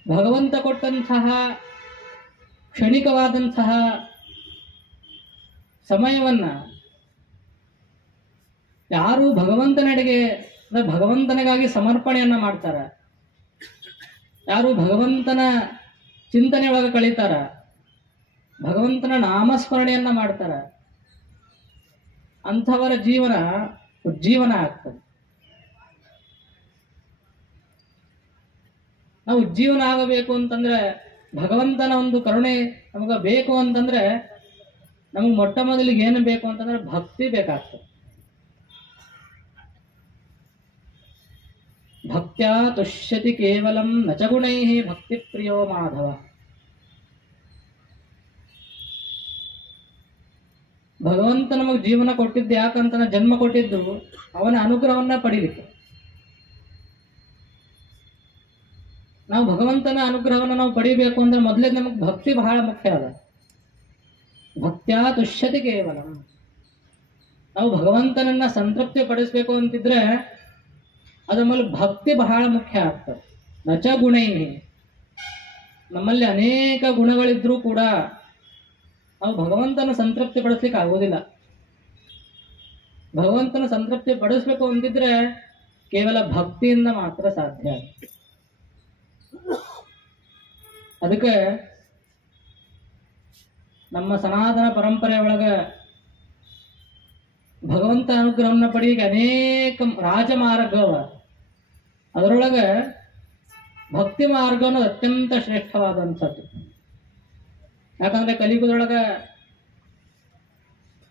ಭಗವಂತ ಕೊಟ್ಟಂತಹ ಕ್ಷಣಿಕವಾದಂತಹ ಸಮಯವನ್ನ ಯಾರು ಭಗವಂತನೆಡೆಗೆ ಭಗವಂತನಿಗಾಗಿ ಸಮರ್ಪಣೆಯನ್ನ ಮಾಡ್ತಾರ, ಯಾರು ಭಗವಂತನ ಚಿಂತನೆಯೊಳಗೆ ಕಳೀತಾರ, ಭಗವಂತನ ನಾಮಸ್ಮರಣೆಯನ್ನ ಮಾಡ್ತಾರ, ಅಂಥವರ ಜೀವನ ಉಜ್ಜೀವನ ಆಗ್ತದೆ. ನಾವು ಉಜ್ಜೀವನ ಆಗಬೇಕು ಅಂತಂದ್ರೆ ಭಗವಂತನ ಒಂದು ಕರುಣೆ ನಮಗೆ ಬೇಕು ಅಂತಂದ್ರೆ ನಮಗೆ ಮೊಟ್ಟ ಮೊದಲಿಗೆ ಏನು ಬೇಕು ಅಂತಂದ್ರೆ ಭಕ್ತಿ ಬೇಕಾಗ್ತದೆ. ಭಕ್ತ್ಯಾ ತುಷ್ಯತಿ ಕೇವಲಂ ನಚ ಗುಣೈ ಭಕ್ತಿ ಪ್ರಿಯೋ ಮಾಧವ. ಭಗವಂತ ನಮಗೆ ಜೀವನ ಕೊಟ್ಟಿದ್ದು ಯಾಕಂತ ಜನ್ಮ ಕೊಟ್ಟಿದ್ದು ಅವನ ಅನುಗ್ರಹವನ್ನ ಪಡೀಲಿಕ್ಕೆ. ನಾವು ಭಗವಂತನ ಅನುಗ್ರಹವನ್ನು ನಾವು ಪಡಿಬೇಕು ಅಂದ್ರೆ ಮೊದಲೇ ನಮಗೆ ಭಕ್ತಿ ಬಹಳ ಮುಖ್ಯ ಅದ. ಭಕ್ತ್ಯಾ ತುಷ್ಯತಿ ಕೇವಲ ನಾವು ಭಗವಂತನನ್ನ ಸಂತೃಪ್ತಿ ಪಡಿಸ್ಬೇಕು ಅಂತಿದ್ರೆ ಅದ್ರ ಮೇಲೆ ಭಕ್ತಿ ಬಹಳ ಮುಖ್ಯ ಆಗ್ತದೆ. ನಚ ಗುಣೈ, ನಮ್ಮಲ್ಲಿ ಅನೇಕ ಗುಣಗಳಿದ್ರೂ ಕೂಡ ನಾವು ಭಗವಂತನ ಸಂತೃಪ್ತಿ ಪಡಿಸ್ಲಿಕ್ಕೆ ಆಗೋದಿಲ್ಲ. ಭಗವಂತನ ಸಂತೃಪ್ತಿ ಪಡಿಸ್ಬೇಕು ಅಂತಿದ್ರೆ ಕೇವಲ ಭಕ್ತಿಯಿಂದ ಮಾತ್ರ ಸಾಧ್ಯ. ಅದಕ್ಕೆ ನಮ್ಮ ಸನಾತನ ಪರಂಪರೆ ಒಳಗ ಭಗವಂತ ಅನುಗ್ರಹವನ್ನು ಪಡೆಯಕ್ಕೆ ಅನೇಕ ರಾಜಮಾರ್ಗವ. ಅದರೊಳಗೆ ಭಕ್ತಿ ಮಾರ್ಗ ಅನ್ನೋದು ಅತ್ಯಂತ ಶ್ರೇಷ್ಠವಾದಂಥದ್ದು. ಯಾಕಂದ್ರೆ ಕಲಿಯುಗದೊಳಗ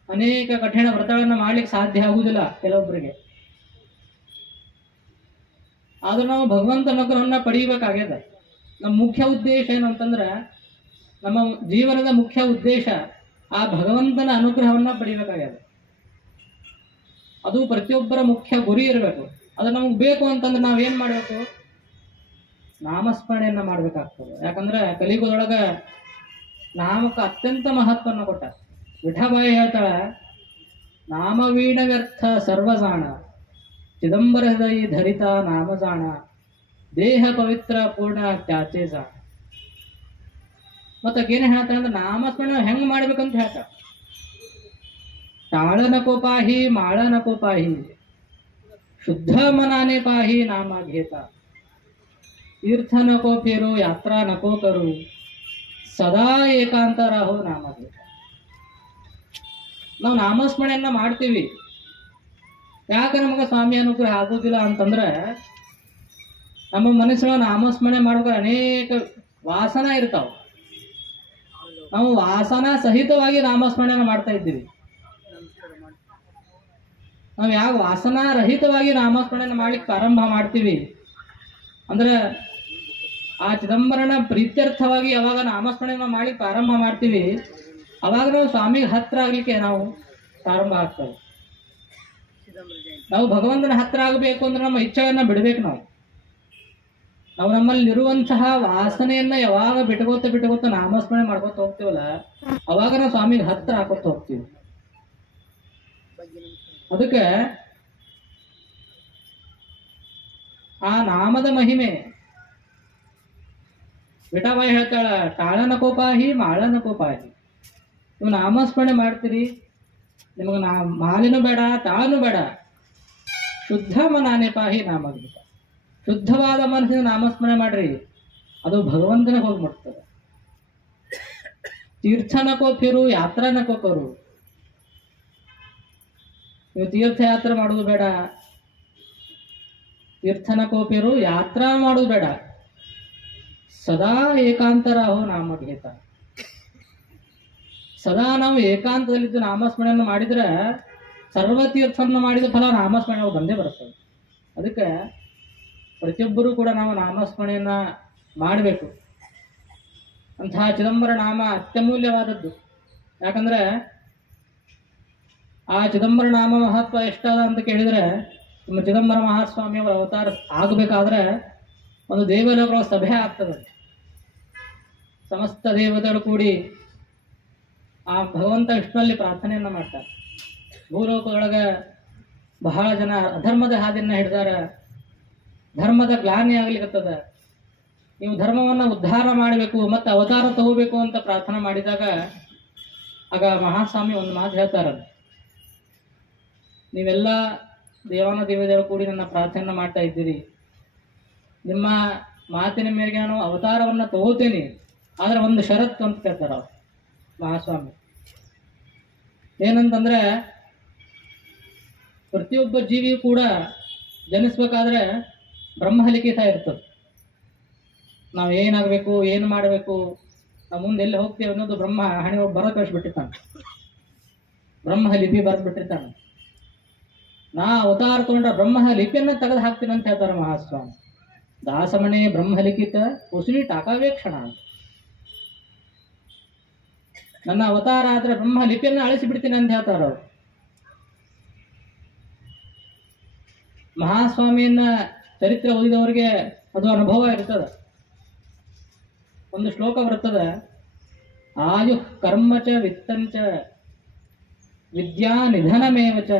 ಅನೇಕ ಕಠಿಣ ವ್ರತಗಳನ್ನು ಮಾಡ್ಲಿಕ್ಕೆ ಸಾಧ್ಯ ಆಗುವುದಿಲ್ಲ ಕೆಲವೊಬ್ಬರಿಗೆ. ಆದ್ರೂ ನಾವು ಭಗವಂತ ಅನುಗ್ರಹವನ್ನ ಪಡೆಯಬೇಕಾಗ್ಯದ. ನಮ್ಮ ಮುಖ್ಯ ಉದ್ದೇಶ ಏನು ಅಂತಂದ್ರೆ ನಮ್ಮ ಜೀವನದ ಮುಖ್ಯ ಉದ್ದೇಶ ಆ ಭಗವಂತನ ಅನುಗ್ರಹವನ್ನ ಪಡಿಬೇಕಾಗ್ಯದ. ಅದು ಪ್ರತಿಯೊಬ್ಬರ ಮುಖ್ಯ ಗುರಿ ಇರಬೇಕು. ಅದು ನಮಗೆ ಬೇಕು ಅಂತಂದ್ರೆ ನಾವೇನ್ ಮಾಡಬೇಕು? ನಾಮಸ್ಮರಣೆಯನ್ನ ಮಾಡ್ಬೇಕಾಗ್ತದೆ. ಯಾಕಂದ್ರೆ ಕಲಿಯುಗದೊಳಗ ನಾಮಕ್ಕೆ ಅತ್ಯಂತ ಮಹತ್ವವನ್ನು ಕೊಟ್ಟ. ವಿಠಬಾಯಿ ಹೇಳ್ತಾಳ, ನಾಮವೀಣ ವ್ಯರ್ಥ ಸರ್ವಜಾಣ, ಚಿದಂಬರ ಹೃದಯ ಧರಿತ ನಾಮಜಾಣ, ದೇಹ ಪವಿತ್ರ ಪೂರ್ಣ ತ್ಯಾಚೆ ಜಾಣ. ಮತ್ತ ಏನೇ ಹೇಳ್ತಾಳೆ ಅಂದ್ರೆ ನಾಮಸ್ಮರಣೆ ಹೆಂಗ್ ಮಾಡ್ಬೇಕಂತ ಹೇಳ್ತಾಳ. ತಾಳ नको पाही माळ नको पाही, शुद्ध मनाने पाही नामा घेता, तीर्थ नको फेरो यात्रा नको करू, ಸದಾ ಏಕಾಂತ ರಾಹೋ ನಾಮ घेता. ನಾವು ನಾಮಸ್ಮರಣೆಯನ್ನ ಮಾಡ್ತೀವಿ. ಯಾಕೆ ನಮಗೆ ಸ್ವಾಮಿ ಅನುಗ್ರಹ ಆಗೋದಿಲ್ಲ ಅಂತಂದ್ರೆ ನಮ್ಮ ಮನಸ್ಸೊಳಗೆ ನಾಮಸ್ಮರಣೆ ಮಾಡುವಾಗ ಅನೇಕ ವಾಸನ ಇರ್ತಾವ. ನಾವು ವಾಸನ ಸಹಿತವಾಗಿ ನಾಮಸ್ಮರಣೆಯನ್ನು ಮಾಡ್ತಾ ಇದ್ದೀವಿ. ನಾವು ಯಾವ ವಾಸನಾ ರಹಿತವಾಗಿ ನಾಮಸ್ಮರಣೆಯನ್ನು ಮಾಡ್ಲಿಕ್ಕೆ ಪ್ರಾರಂಭ ಮಾಡ್ತೀವಿ ಅಂದ್ರೆ ಆ ಚಿದಂಬರನ ಪ್ರೀತ್ಯರ್ಥವಾಗಿ ಯಾವಾಗ ನಾಮಸ್ಮರಣೆಯನ್ನು ಮಾಡ್ಲಿಕ್ಕೆ ಪ್ರಾರಂಭ ಮಾಡ್ತೀವಿ ಅವಾಗ ನಾವು ಸ್ವಾಮಿಗೆ ಹತ್ರ ಆಗ್ಲಿಕ್ಕೆ ನಾವು ಪ್ರಾರಂಭ ಆಗ್ತೇವೆ. ನಾವು ಭಗವಂತನ ಹತ್ರ ಆಗಬೇಕು ಅಂದ್ರೆ ನಮ್ಮ ಇಚ್ಛೆಯನ್ನ ಬಿಡ್ಬೇಕು. ನಾವು ನಮ್ಮಲ್ಲಿರುವಂತಹ ವಾಸನೆಯನ್ನ ಯಾವಾಗ ಬಿಟ್ಕೋತ ನಾಮಸ್ಮರಣೆ ಮಾಡ್ಕೊತ ಹೋಗ್ತೀವಲ್ಲ ಅವಾಗ ನಾವು ಸ್ವಾಮಿಗೆ ಹತ್ರ ಹಾಕೋತ ಹೋಗ್ತೀವಿ. ಅದಕ್ಕೆ ಆ ನಾಮದ ಮಹಿಮೆ ವಿಠಾಬಾಯಿ ಹೇಳ್ತಾಳ, ತಾಳ ನಕೋಪಾಹಿ ಮಾಳ ನಕೋಪಾಹಿ. ನೀವು ನಾಮಸ್ಮರಣೆ ಮಾಡ್ತೀರಿ, ನಿಮಗೆ ಮಾಲಿನೂ ಬೇಡ ತಾಳನೂ ಬೇಡ, ಶುದ್ಧ ಮನಾನೆ ಪಾಹಿ ನಾಮಗ್ನಿತ. ಶುದ್ಧವಾದ ಮನಸ್ಸಿನ ನಾಮಸ್ಮರಣೆ ಮಾಡ್ರಿ, ಅದು ಭಗವಂತನಿಗೆ ಹೋಗಿ ಮುಟ್ತದೆ. ತೀರ್ಥ ನಕೋ ಫಿರು ಯಾತ್ರಾ ನಕೋ ಕರು. ನೀವು ತೀರ್ಥಯಾತ್ರೆ ಮಾಡೋದು ಬೇಡ, ತೀರ್ಥನ ಕೋಪಿರು ಯಾತ್ರಾ ಮಾಡೋದು ಬೇಡ, ಸದಾ ಏಕಾಂತರಾಹೋ ನಾಮ घेता. ಸದಾ ನಾವು ಏಕಾಂತದಲ್ಲಿದ್ದು ನಾಮಸ್ಮರಣೆಯನ್ನು ಮಾಡಿದ್ರೆ ಸರ್ವ ತೀರ್ಥವನ್ನು ಮಾಡಿದ ಫಲ ನಾಮಸ್ಮರಣೆ ಬಂದೇ ಬರ್ತದೆ. ಅದಕ್ಕೆ ಪ್ರತಿಯೊಬ್ಬರೂ ಕೂಡ ನಾವು ನಾಮಸ್ಮರಣೆಯನ್ನ ಮಾಡಬೇಕು. ಅಂತಹ ಚಿದಂಬರ ನಾಮ ಅತ್ಯಮೂಲ್ಯವಾದದ್ದು. ಯಾಕಂದ್ರೆ ಆ ಚಿದಂಬರ ನಾಮ ಮಹತ್ವ ಎಷ್ಟಾದ ಅಂತ ಕೇಳಿದ್ರೆ, ನಮ್ಮ ಚಿದಂಬರ ಮಹಾಸ್ವಾಮಿಯವರ ಅವತಾರ ಆಗಬೇಕಾದ್ರೆ ಒಂದು ದೇವಲೋಕಗಳ ಸಭೆ ಆಗ್ತದೆ. ಸಮಸ್ತ ದೇವತೆಗಳು ಕೂಡಿ ಆ ಭಗವಂತ ವಿಷ್ಣುವಲ್ಲಿ ಪ್ರಾರ್ಥನೆಯನ್ನು ಮಾಡ್ತಾರೆ. ಭೂಲೋಕದೊಳಗೆ ಬಹಳ ಜನ ಅಧರ್ಮದ ಹಾದಿಯನ್ನು ಹಿಡಿದಾರ, ಧರ್ಮದ ಗ್ಲಾನಿ ಆಗ್ಲಿಕ್ಕತ್ತದ, ನೀವು ಧರ್ಮವನ್ನು ಉದ್ಧಾರ ಮಾಡಬೇಕು ಮತ್ತು ಅವತಾರ ತಗೋಬೇಕು ಅಂತ ಪ್ರಾರ್ಥನೆ ಮಾಡಿದಾಗ ಆಗ ಮಹಾಸ್ವಾಮಿ ಒಂದು ಮಾತು ಹೇಳ್ತಾರ, ನೀವೆಲ್ಲ ದೇವಾನ ದೇವತೆಗಳು ಕೂಡಿ ನನ್ನ ಪ್ರಾರ್ಥನೆಯನ್ನು ಮಾಡ್ತಾ ಇದ್ದೀರಿ, ನಿಮ್ಮ ಮಾತಿನ ಮೇರೆಗೆ ನಾನು ಅವತಾರವನ್ನು ತಗೋತೀನಿ, ಆದರೆ ಒಂದು ಷರತ್ತು ಅಂತ ಕೇಳ್ತಾರ ಅವ್ರು ಮಹಾಸ್ವಾಮಿ. ಏನಂತಂದ್ರೆ ಪ್ರತಿಯೊಬ್ಬ ಜೀವಿಯೂ ಕೂಡ ಜನಿಸ್ಬೇಕಾದ್ರೆ ಬ್ರಹ್ಮಲಿಖಿತ ಇರ್ತದೆ. ನಾವು ಏನಾಗಬೇಕು, ಏನು ಮಾಡಬೇಕು, ನಾವು ಮುಂದೆ ಎಲ್ಲಿ ಹೋಗ್ತೀವಿ ಅನ್ನೋದು ಬ್ರಹ್ಮ ಹಣೆ ಬರ ಕಳಿಸ್ಬಿಟ್ಟಿರ್ತಾನೆ, ಬ್ರಹ್ಮ ಲಿಪಿ ಬರೆದ್ಬಿಟ್ಟಿರ್ತಾನೆ. ನಾ ಅವತಾರ ತಗೊಂಡ್ರ ಬ್ರಹ್ಮ ಲಿಪಿಯನ್ನ ತೆಗೆದು ಹಾಕ್ತೀನಿ ಅಂತ ಹೇಳ್ತಾರೆ ಮಹಾಸ್ವಾಮಿ. ದಾಸಮಣೆ ಬ್ರಹ್ಮಲಿಖಿತ ಉಸಿರಿ ಟಾಕಾವೇಕ್ಷಣ ಅಂತ. ನನ್ನ ಅವತಾರ ಆದ್ರೆ ಬ್ರಹ್ಮ ಲಿಪಿಯನ್ನ ಅಳಿಸಿ ಬಿಡ್ತೀನಿ ಅಂತ ಹೇಳ್ತಾರ ಅವರು. ಮಹಾಸ್ವಾಮಿಯನ್ನ ಚರಿತ್ರೆ ಓದಿದವರಿಗೆ ಅದು ಅನುಭವ ಇರ್ತದೆ. ಒಂದು ಶ್ಲೋಕ ಬರ್ತದೆ, ಆಯು ಕರ್ಮಚ ವಿತ್ತಂಚ ವಿದ್ಯಾ ನಿಧನಮೇವಚ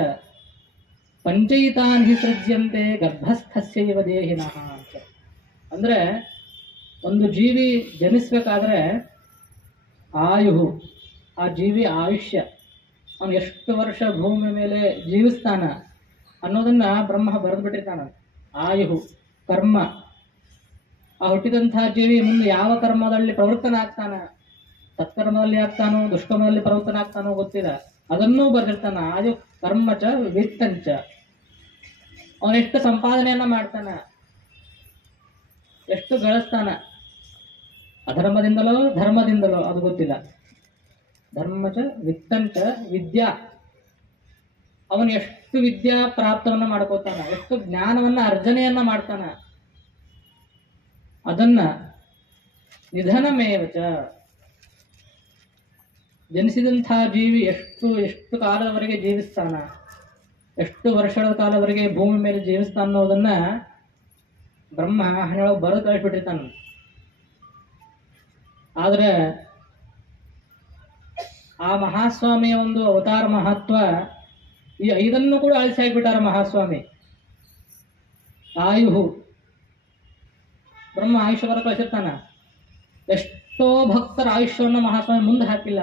ಪಂಚಯಿತಾನ್ ಹಿ ಸೃಜ್ಯಂತೆ ಗರ್ಭಸ್ಥಸ್ಯೈವ ದೇಹಿನಃ ಅಂತ. ಅಂದ್ರೆ ಒಂದು ಜೀವಿ ಜನಿಸ್ಬೇಕಾದ್ರೆ ಆಯು, ಆ ಜೀವಿ ಆಯುಷ್ಯ, ಅವನು ಎಷ್ಟು ವರ್ಷ ಭೂಮಿ ಮೇಲೆ ಜೀವಿಸ್ತಾನ ಅನ್ನೋದನ್ನ ಬ್ರಹ್ಮ ಬರೆದು ಬಿಟ್ಟಿರ್ತಾನ. ಆಯು ಕರ್ಮ, ಆ ಹುಟ್ಟಿದಂತಹ ಜೀವಿ ಮುಂದೆ ಯಾವ ಕರ್ಮದಲ್ಲಿ ಪ್ರವೃತ್ತನ ಆಗ್ತಾನ, ಸತ್ಕರ್ಮದಲ್ಲಿ ಆಗ್ತಾನೋ ದುಷ್ಕರ್ಮದಲ್ಲಿ ಪ್ರವೃತ್ತನ ಆಗ್ತಾನೋ ಗೊತ್ತಿಲ್ಲ, ಅದನ್ನೂ ಬರೆದಿರ್ತಾನ. ಆಯು ಕರ್ಮಚ ವಿತ್ತಂಚ, ಅವನೆಷ್ಟು ಸಂಪಾದನೆಯನ್ನ ಮಾಡ್ತಾನ, ಎಷ್ಟು ಗಳಿಸ್ತಾನ, ಅಧರ್ಮದಿಂದಲೋ ಧರ್ಮದಿಂದಲೋ ಅದು ಗೊತ್ತಿಲ್ಲ. ಧರ್ಮಚ ವಿತ್ತಂಚ ವಿದ್ಯಾ, ಅವನು ಎಷ್ಟು ವಿದ್ಯಾ ಪ್ರಾಪ್ತವನ್ನ ಮಾಡ್ಕೋತಾನ, ಎಷ್ಟು ಜ್ಞಾನವನ್ನ ಅರ್ಜನೆಯನ್ನ ಮಾಡ್ತಾನ, ಅದನ್ನ ನಿಧನಮೇವಚ, ಜನಿಸಿದಂತಹ ಜೀವಿ ಎಷ್ಟು ಕಾಲದವರೆಗೆ ಜೀವಿಸ್ತಾನ, ಎಷ್ಟು ವರ್ಷಗಳ ಕಾಲವರೆಗೆ ಭೂಮಿ ಮೇಲೆ ಜೀವಿಸ್ತಾನ ಅನ್ನೋದನ್ನ ಬ್ರಹ್ಮ ಹಣೆಯೊಳಗೆ ಬರೆದು ಕಳಿಸ್ಬಿಟ್ಟಿರ್ತಾನ. ಆದ್ರೆ ಆ ಮಹಾಸ್ವಾಮಿಯ ಒಂದು ಅವತಾರ ಮಹತ್ವ ಈ 5 ಕೂಡ ಅಳಿಸಿ ಹಾಕ್ಬಿಟ್ಟಾರ ಮಹಾಸ್ವಾಮಿ. ಆಯು, ಬ್ರಹ್ಮ ಆಯುಷ್ಯ ಬರ ಕಳಿಸಿರ್ತಾನ. ಎಷ್ಟೋ ಭಕ್ತರ ಆಯುಷ್ಯವನ್ನು ಮಹಾಸ್ವಾಮಿ ಮುಂದೆ ಹಾಕಿಲ್ಲ.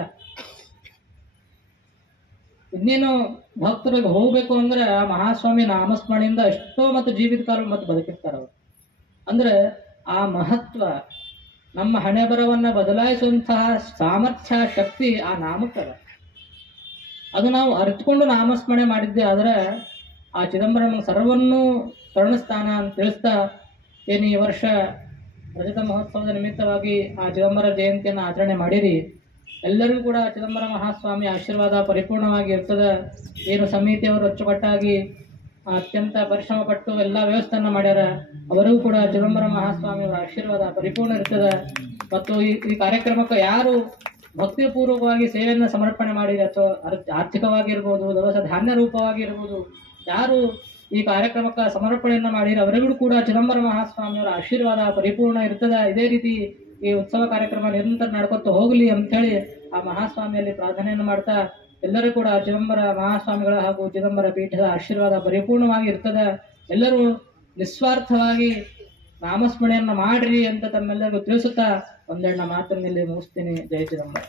ಇನ್ನೇನು ಭಕ್ತರಿಗೆ ಹೋಗ್ಬೇಕು ಅಂದ್ರೆ ಆ ಮಹಾಸ್ವಾಮಿ ನಾಮಸ್ಮರಣೆಯಿಂದ ಎಷ್ಟೋ ಮತ್ತು ಜೀವಿತ ಕಾಲ ಮತ್ತು ಬದುಕಿರ್ತಾರ ಅವರು. ಅಂದ್ರೆ ಆ ಮಹತ್ವ, ನಮ್ಮ ಹಣೆ ಬರವನ್ನ ಬದಲಾಯಿಸುವಂತಹ ಸಾಮರ್ಥ್ಯ, ಶಕ್ತಿ ಆ ನಾಮಕ್ಕದ. ಅದು ನಾವು ಅರಿತುಕೊಂಡು ನಾಮಸ್ಮರಣೆ ಮಾಡಿದ್ದೆ ಆದ್ರೆ ಆ ಚಿದಂಬರಂ ಸರ್ವನ್ನೂ ಕರುಣಿಸ್ತಾನ ಅಂತ ತಿಳಿಸ್ತಾ ಏನು ಈ ವರ್ಷ ರಜತ ಮಹೋತ್ಸವದ ನಿಮಿತ್ತವಾಗಿ ಆ ಚಿದಂಬರ ಜಯಂತಿಯನ್ನು ಆಚರಣೆ ಮಾಡಿರಿ. ಎಲ್ಲರಿಗೂ ಕೂಡ ಚಿದಂಬರ ಮಹಾಸ್ವಾಮಿ ಆಶೀರ್ವಾದ ಪರಿಪೂರ್ಣವಾಗಿ ಇರ್ತದೆ. ಏನು ಸಮಿತಿಯವರು ಅಚ್ಚುಕಟ್ಟಾಗಿ ಅತ್ಯಂತ ಪರಿಶ್ರಮ ಪಟ್ಟು ಎಲ್ಲ ವ್ಯವಸ್ಥೆಯನ್ನು ಮಾಡ್ಯಾರ, ಅವರಿಗೂ ಕೂಡ ಚಿದಂಬರ ಮಹಾಸ್ವಾಮಿಯವರ ಆಶೀರ್ವಾದ ಪರಿಪೂರ್ಣ ಇರ್ತದೆ. ಮತ್ತು ಈ ಕಾರ್ಯಕ್ರಮಕ್ಕೆ ಯಾರು ಭಕ್ತಿಪೂರ್ವಕವಾಗಿ ಸೇವೆಯನ್ನು ಸಮರ್ಪಣೆ ಮಾಡಿರಿ, ಅಥವಾ ಆರ್ಥಿಕವಾಗಿರ್ಬೋದು, ದವಸ ಧಾನ್ಯ ರೂಪವಾಗಿ ಇರ್ಬೋದು, ಯಾರು ಈ ಕಾರ್ಯಕ್ರಮಕ್ಕೆ ಸಮರ್ಪಣೆಯನ್ನು ಮಾಡಿರಿ ಅವರಿಗೂ ಕೂಡ ಚಿದಂಬರ ಮಹಾಸ್ವಾಮಿಯವರ ಆಶೀರ್ವಾದ ಪರಿಪೂರ್ಣ ಇರ್ತದೆ. ಇದೇ ರೀತಿ ಈ ಉತ್ಸವ ಕಾರ್ಯಕ್ರಮ ನಿರಂತರ ನಡ್ಕೊತ ಹೋಗಲಿ ಅಂಥೇಳಿ ಆ ಮಹಾಸ್ವಾಮಿಯಲ್ಲಿ ಪ್ರಾರ್ಥನೆಯನ್ನು ಮಾಡ್ತಾ ಎಲ್ಲರೂ ಕೂಡ ಚಿದಂಬರ ಮಹಾಸ್ವಾಮಿಗಳ ಹಾಗೂ ಚಿದಂಬರ ಪೀಠದ ಆಶೀರ್ವಾದ ಪರಿಪೂರ್ಣವಾಗಿ ಇರ್ತದೆ. ಎಲ್ಲರೂ ನಿಸ್ವಾರ್ಥವಾಗಿ ನಾಮಸ್ಮರಣೆಯನ್ನು ಮಾಡ್ರಿ ಅಂತ ತಮ್ಮೆಲ್ಲರಿಗೂ ತಿಳಿಸುತ್ತಾ ಒಂದೆರಡು ಮಾತನ್ನಲ್ಲಿ ಮುಗಿಸ್ತೀನಿ. ಜಯ ಚಿದಂಬರ.